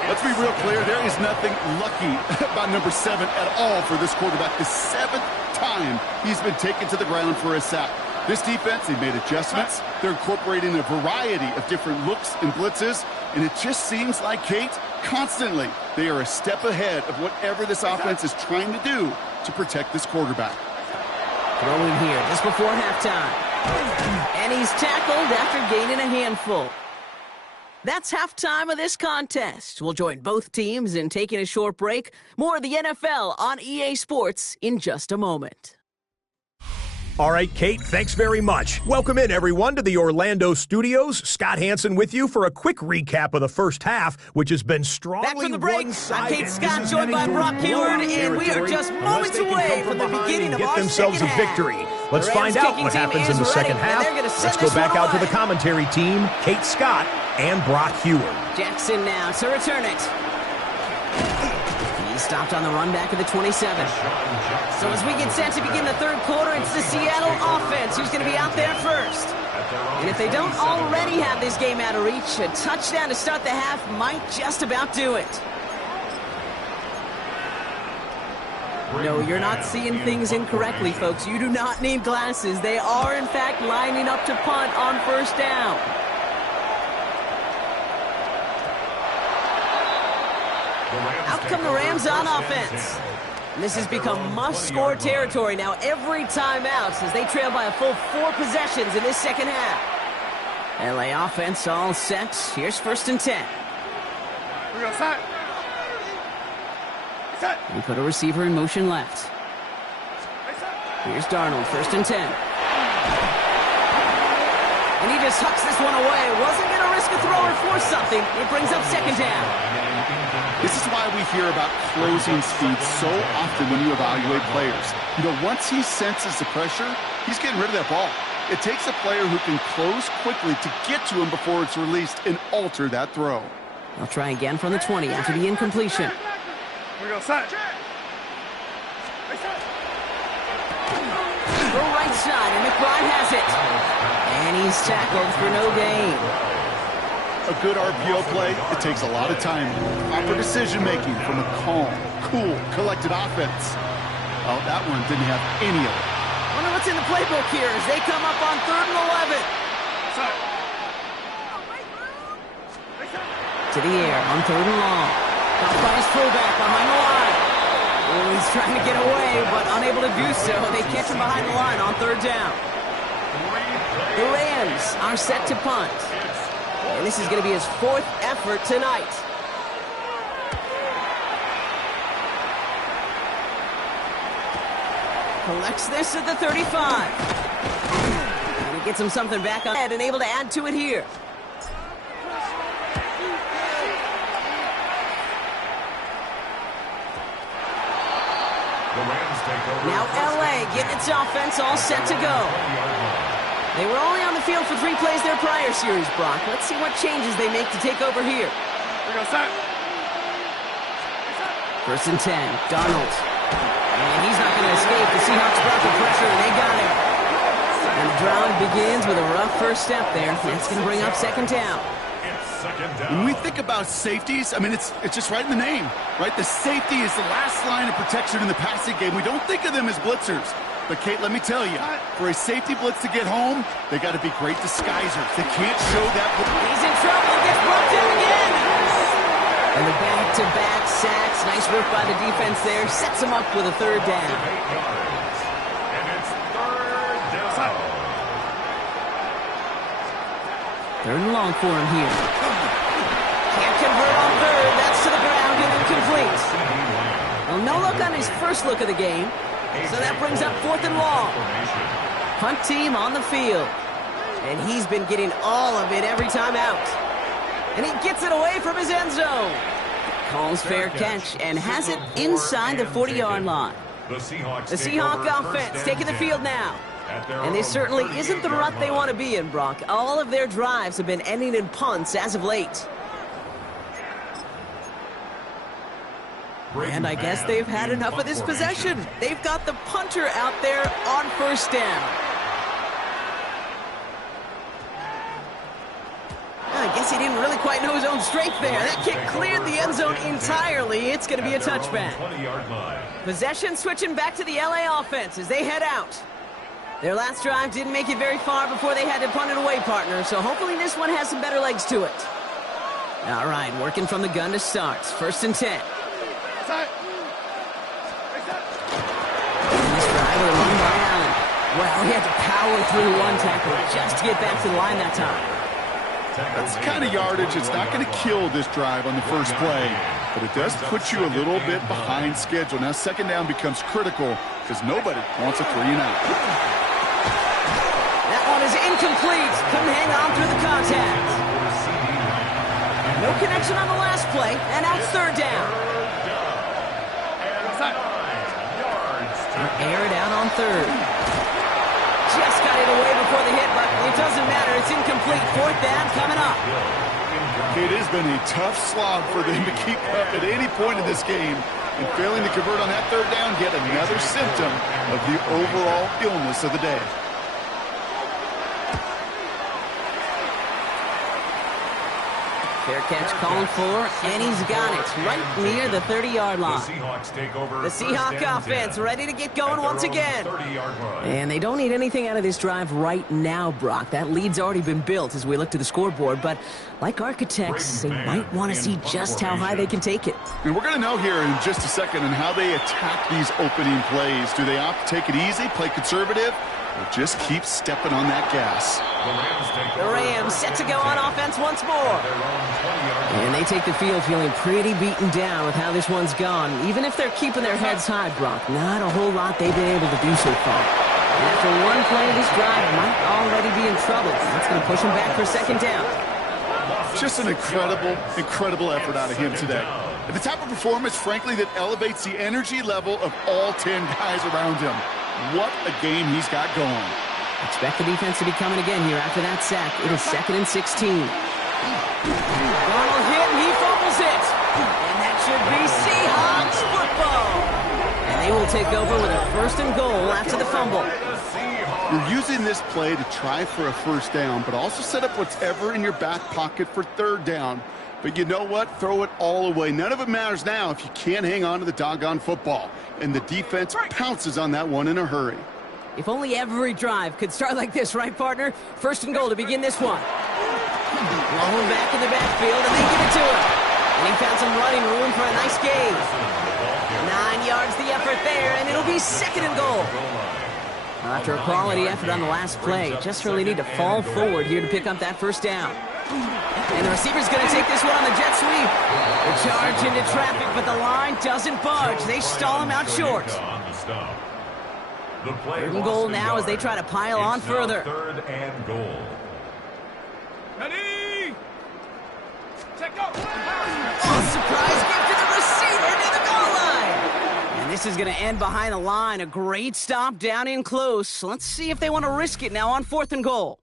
Let's be real clear. There is nothing lucky about number 7 at all for this quarterback. The 7th time he's been taken to the ground for a sack. This defense, they made adjustments. They're incorporating a variety of different looks and blitzes. And it just seems like, Kate, constantly they are a step ahead of whatever this offense is trying to do to protect this quarterback. Throwing here just before halftime. And he's tackled after gaining a handful. That's halftime of this contest. We'll join both teams in taking a short break. More of the NFL on EA Sports in just a moment. All right, Kate, thanks very much. Welcome in, everyone, to the Orlando studios. Scott Hansen with you for a quick recap of the first half, which has been strongly back from the break. one-sided. I'm Kate Scott, joined by Brock Heward, and we are just moments away from the beginning of our themselves second a half. victory. Let's find out what happens in the second half. Let's go back out to the commentary team, Kate Scott and Brock Heward. Jackson now to return it. He stopped on the run back of the 27. So as we get set to begin the third quarter, it's the Seattle offense who's going to be out there first. And if they don't already have this game out of reach, a touchdown to start the half might just about do it. No, you're not seeing things incorrectly, folks. You do not need glasses. They are, in fact, lining up to punt on first down. Out come the Rams on offense. And this has become must-score territory now every time out as they trail by a full 4 possessions in this second half. LA offense all set. Here's 1st and 10. We go set. We put a receiver in motion left. Here's Darnold, 1st and 10. And he just hucks this one away. Wasn't going to risk a throw or force something. It brings up 2nd down. This is why we hear about closing speed so often when you evaluate players. You know, once he senses the pressure, he's getting rid of that ball. It takes a player who can close quickly to get to him before it's released and alter that throw. They'll try again from the 20 after the incompletion. We go set. Go right side, and McBride has it. And he's tackled for no gain. A good RPO play, it takes a lot of time. Proper decision-making from a calm, cool, collected offense. Oh, that one didn't have any of it. Wonder what's in the playbook here as they come up on 3rd and 11. To the air on 3rd and long. Caught by his fullback behind the line. Oh, he's trying to get away, but unable to do so. They catch him behind the line on 3rd down. The Rams are set to punt. And this is going to be his 4th effort tonight. Collects this at the 35. And he gets him something back on head and able to add to it here. Now LA getting its offense all set to go. They were only on the field for 3 plays their prior series, Brock. Let's see what changes they make to take over here. We go set. 1st and 10, Darnold. And he's not going to escape. The Seahawks brought the pressure, and they got him. And the drive begins with a rough first step there. That's going to bring up 2nd down. When we think about safeties, I mean, it's just right in the name, right? The safety is the last line of protection in the passing game. We don't think of them as blitzers. But, Kate, let me tell you, for a safety blitz to get home, they got to be great disguisers. They can't show that. He's in trouble. Gets brought down again. And the back-to-back sacks. Nice work by the defense there. Sets him up with a 3rd down. Third and long for him here. Can't convert on third. That's to the ground and incomplete. Well, no look on his first look of the game. So that brings up 4th and long. Punt team on the field. And he's been getting all of it every time out. And he gets it away from his end zone. Calls fair catch and has it inside the 40-yard line. The Seahawk offense taking the field now. And this certainly isn't the rut they want to be in, Brock. All of their drives have been ending in punts as of late. And I guess they've had enough of this possession. They've got the punter out there on first down. I guess he didn't really quite know his own strength there. That kick cleared the end zone entirely. It's going to be a touchback. Possession switching back to the LA offense as they head out. Their last drive didn't make it very far before they had to punt it away, partner, so hopefully this one has some better legs to it. All right, working from the gun to start. 1st and 10. This drive with a run by Allen. Well, he had to power through one tackle just to get back to the line that time. That's the kind of yardage it's not going to kill this drive on the first play, but it does put you a little bit behind schedule. Now 2nd down becomes critical because nobody wants a 3-and-out. That one is incomplete. Couldn't hang on through the contact. No connection on the last play, and now it's 3rd down. Air it out on 3rd. Just got it away before the hit, but it doesn't matter. It's incomplete. 4th down coming up. It has been a tough slog for them to keep up at any point in this game. And failing to convert on that 3rd down, yet another symptom of the overall illness of the day. Fair catch called for, and he's got it right near the 30-yard line. The Seahawk offense ready to get going once again. And they don't need anything out of this drive right now, Brock. That lead's already been built as we look to the scoreboard, but like architects, they might want to see just how high they can take it. And we're going to know here in just a second on how they attack these opening plays. Do they opt to take it easy, play conservative, or just keep stepping on that gas? The Rams set to go on offense once more. And they take the field feeling pretty beaten down with how this one's gone. Even if they're keeping their heads high, Brock, not a whole lot they've been able to do so far. And after one play, this drive might already be in trouble. That's going to push him back for 2nd down. Just an incredible effort out of him today. And the type of performance, frankly, that elevates the energy level of all 10 guys around him. What a game he's got going. Expect the defense to be coming again here after that sack. It is 2nd and 16. Donald hit and he fumbles it. And that should be Seahawks football. And they will take over with a 1st and goal after the fumble. You're using this play to try for a 1st down, but also set up whatever in your back pocket for 3rd down. But you know what? Throw it all away. None of it matters now if you can't hang on to the doggone football. And the defense pounces on that one in a hurry. If only every drive could start like this, right, partner? 1st and goal to begin this one. Blown back in the backfield, and they give it to him. And he found some running room for a nice gain. 9 yards the effort there, and it'll be 2nd and goal. After a quality effort on the last play, just really need to fall forward here to pick up that 1st down. And the receiver's going to take this one on the jet sweep. They charge into traffic, but the line doesn't budge. They stall him out short. 3rd and goal now as they try to pile on further. 3rd and goal. Ready? Check go. Oh, surprise gift to the receiver near the goal line. And this is going to end behind the line. A great stop down in close. Let's see if they want to risk it now on 4th and goal.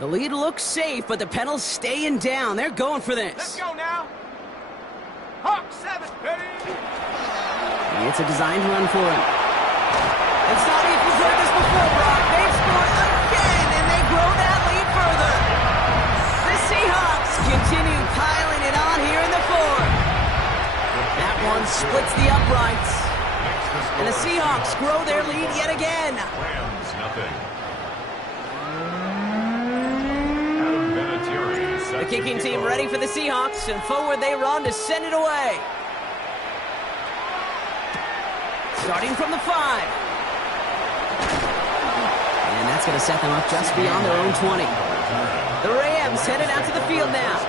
The lead looks safe, but the Penals staying down. They're going for this. Let's go now. Hawk 7. Ready? It's a designed run for him. It's not even heard this before, Brock. They've scored again, and they grow that lead further. The Seahawks continue piling it on here in the 4th. That one splits the uprights. And the Seahawks grow their lead yet again. Rams, nothing. The kicking team ready for the Seahawks, and forward they run to send it away. Starting from the 5. And that's going to set them up just beyond their own 20. The Rams headed out to the field now.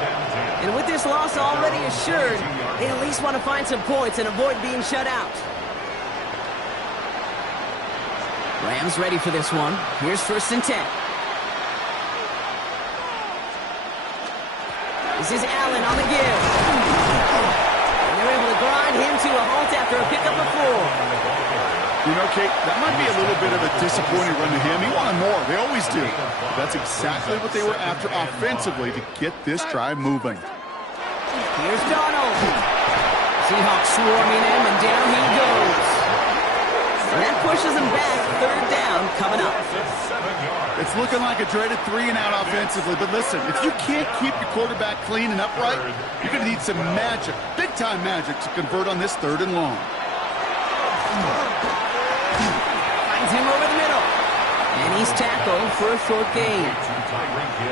And with this loss already assured, they at least want to find some points and avoid being shut out. Rams ready for this one. Here's 1st and 10. This is Allen on the give. And they're able to grind him to a halt after a pickup of 4. You know, Kate, that might be a little bit of a disappointing run to him. He wanted more. They always do. But that's exactly what they were after offensively to get this drive moving. Here's Donald. Seahawks swarming him, and down he goes. And that pushes him back. 3rd down coming up. It's looking like a dreaded 3-and-out offensively. But listen, if you can't keep your quarterback clean and upright, you're going to need some magic, big-time magic, to convert on this 3rd and long. Finds him over the middle. And he's tackled for a short gain.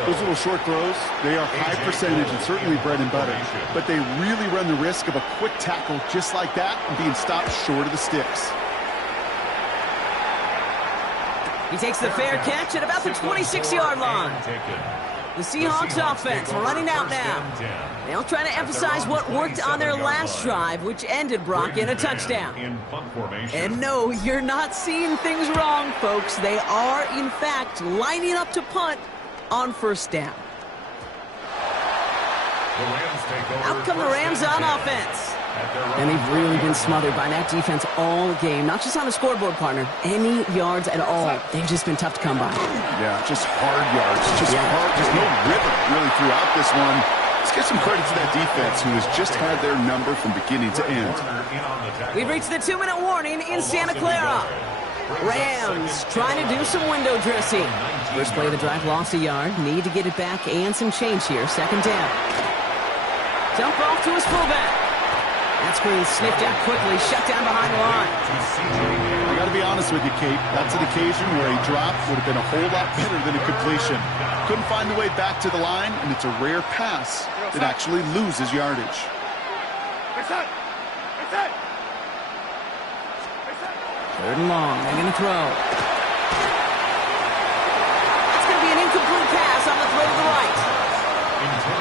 Those little short throws, they are high percentage and certainly bread and butter. But they really run the risk of a quick tackle just like that and being stopped short of the sticks. He takes the fair catch at about the 26-yard line. The Seahawks offense running out now. They'll try to emphasize what worked on their last drive, which ended, Brock, in a touchdown. And no, you're not seeing things wrong, folks. They are, in fact, lining up to punt on 1st down. Out come the Rams on offense. And they've really been smothered by that defense all game. Not just on the scoreboard, partner. Any yards at all. They've just been tough to come by. Yeah, just hard yards. Just hard. Just no rhythm really throughout this one. Let's give some credit to that defense who has just had their number from beginning to end. We've reached the 2-minute warning in Santa Clara. Rams trying to do some window dressing. First play of the drive, lost a yard. Need to get it back and some change here. 2nd down. Dump off to his fullback. That screen sniffed out quickly, shut down behind the line. I got to be honest with you, Kate. That's an occasion where a drop would have been a whole lot better than a completion. Couldn't find the way back to the line, and it's a rare pass that actually loses yardage. 3rd and long. They're going to throw. That's going to be an incomplete pass on the throw to the right.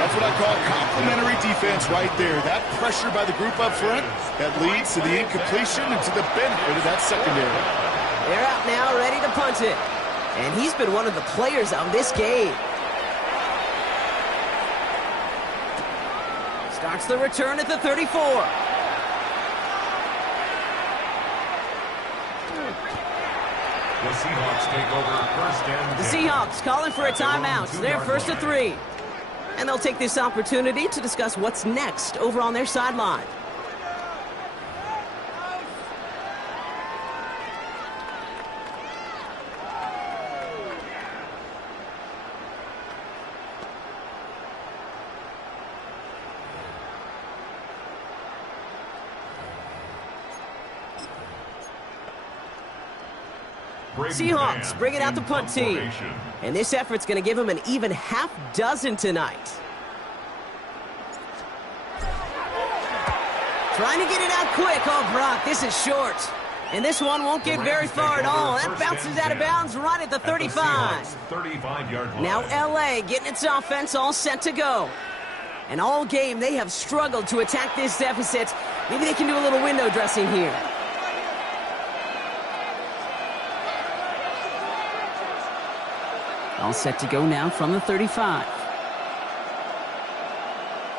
That's what I call complimentary defense right there. That pressure by the group up front, that leads to the incompletion and to the benefit of that secondary. They're out now, ready to punt it. And he's been one of the players of this game. Starts the return at the 34. The Seahawks take over 1st and 10. The Seahawks calling for a timeout. They're 1st and 3. And they'll take this opportunity to discuss what's next over on their sideline. Seahawks bringing out the punt team. And this effort's going to give them an even half dozen tonight. Trying to get it out quick. Oh, Brock, this is short. And this one won't get very far at all. That bounces out of bounds right at the 35. Now LA getting its offense all set to go. And all game they have struggled to attack this deficit. Maybe they can do a little window dressing here. All set to go now from the 35.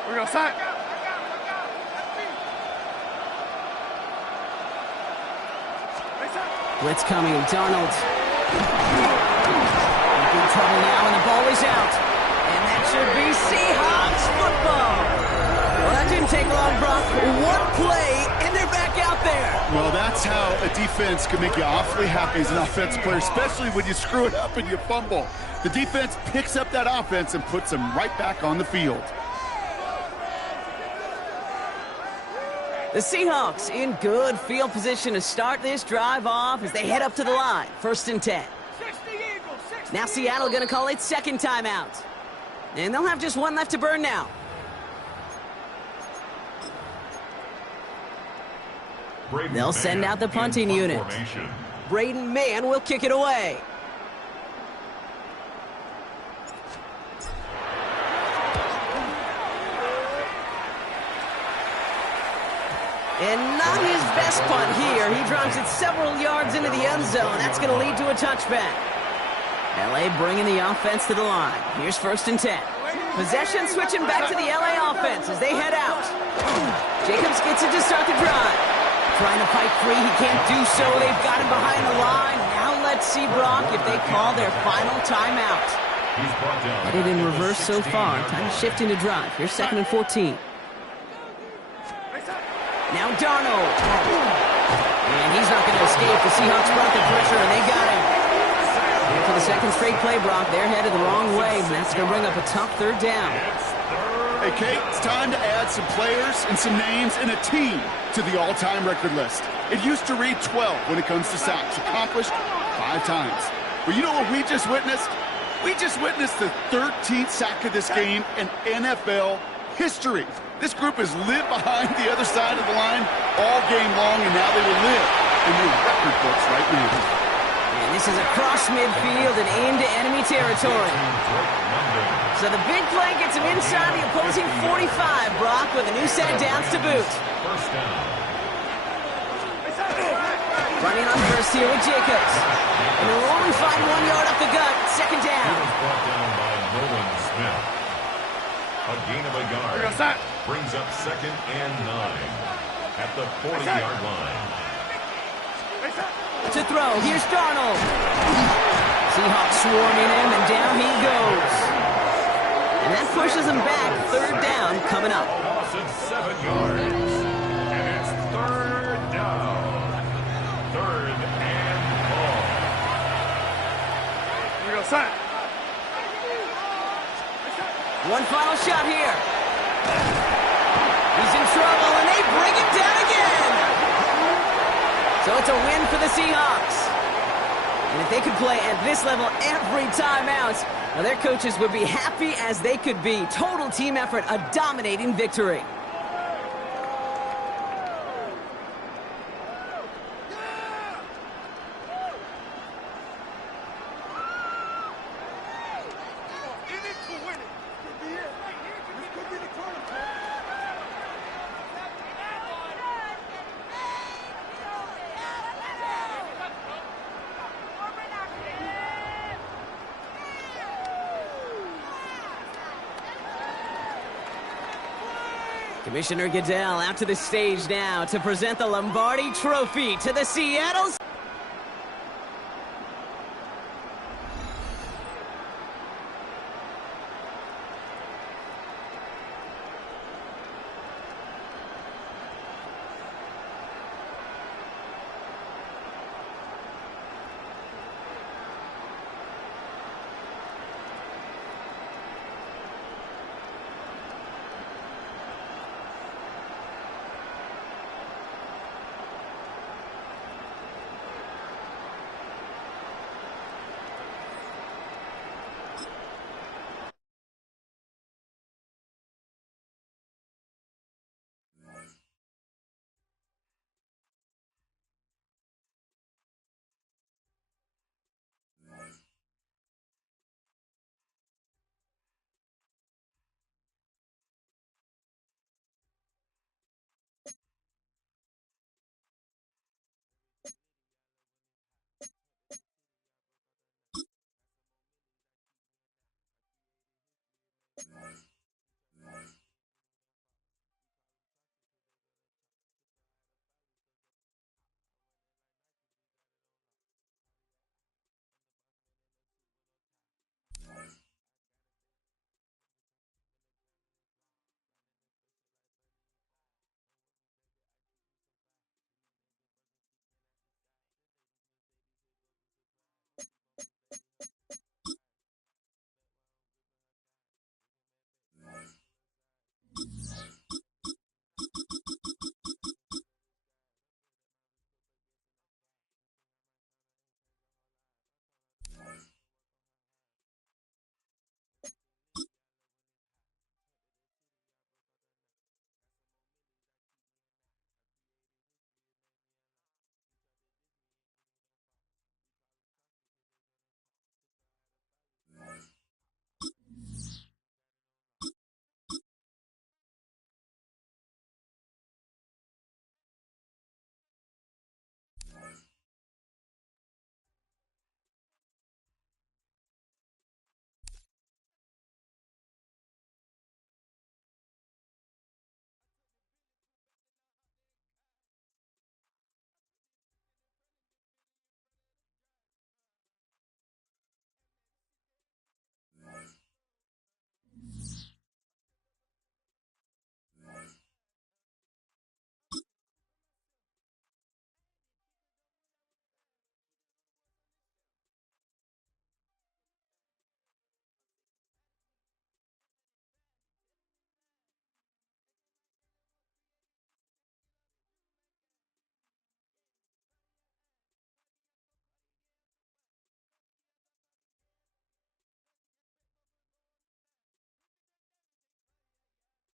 We're going to sack. Blitz coming, Donald. In big trouble now, and the ball is out. And that should be Seahawks football. Well, that didn't take long, Brock. One play, and they're back out there. Well, that's how a defense can make you awfully happy as an offensive player, especially when you screw it up and you fumble. The defense picks up that offense and puts them right back on the field. The Seahawks in good field position to start this drive off as they head up to the line. 1st and 10. Now Seattle going to call its 2nd timeout. And they'll have just one left to burn now. They'll send out the punting unit. Braden Mann will kick it away. And not his best punt here. He drives it several yards into the end zone. That's going to lead to a touchback. LA bringing the offense to the line. Here's 1st and 10. Possession switching back to the LA offense as they head out. Jacobs gets it to start the drive. Trying to fight free. He can't do so. They've got him behind the line. Now let's see, Brock, if they call their final timeout. Headed in reverse so far. Time to shift into drive. Here's 2nd and 14. Now Darnold. And he's not going to escape. The Seahawks brought the pressure, and they got him. And for the 2nd straight play, Brock, they're headed the wrong way, and that's going to bring up a tough 3rd down. Hey, Kate, it's time to add some players and some names and a team to the all-time record list. It used to read 12 when it comes to sacks, accomplished 5 times. But you know what we just witnessed? We just witnessed the 13th sack of this game in NFL history. This group has lived behind the other side of the line all game long, and now they will live in the record books right now. And this is across midfield and into enemy territory. So the big play gets him inside the opposing 45, Brock, with a new set of downs to boot. Running on first here with Jacobs. And they'll only find 1 yard up the gut. 2nd down. Brought down by Nolan Smith. A gain of a yard. Brings up 2nd and 9 at the 40-yard line. To throw, here's Darnold. Seahawks swarming him, and down he goes. And that pushes him back. 3rd down coming up. Loss of 7 yards. And it's 3rd down. 3rd and long. Here we go, son. One final shot here. He's in trouble, and they bring him down again. So it's a win for the Seahawks. And if they could play at this level every time out, well, their coaches would be happy as they could be. Total team effort, a dominating victory. Commissioner Goodell out to the stage now to present the Lombardi Trophy to the Seattle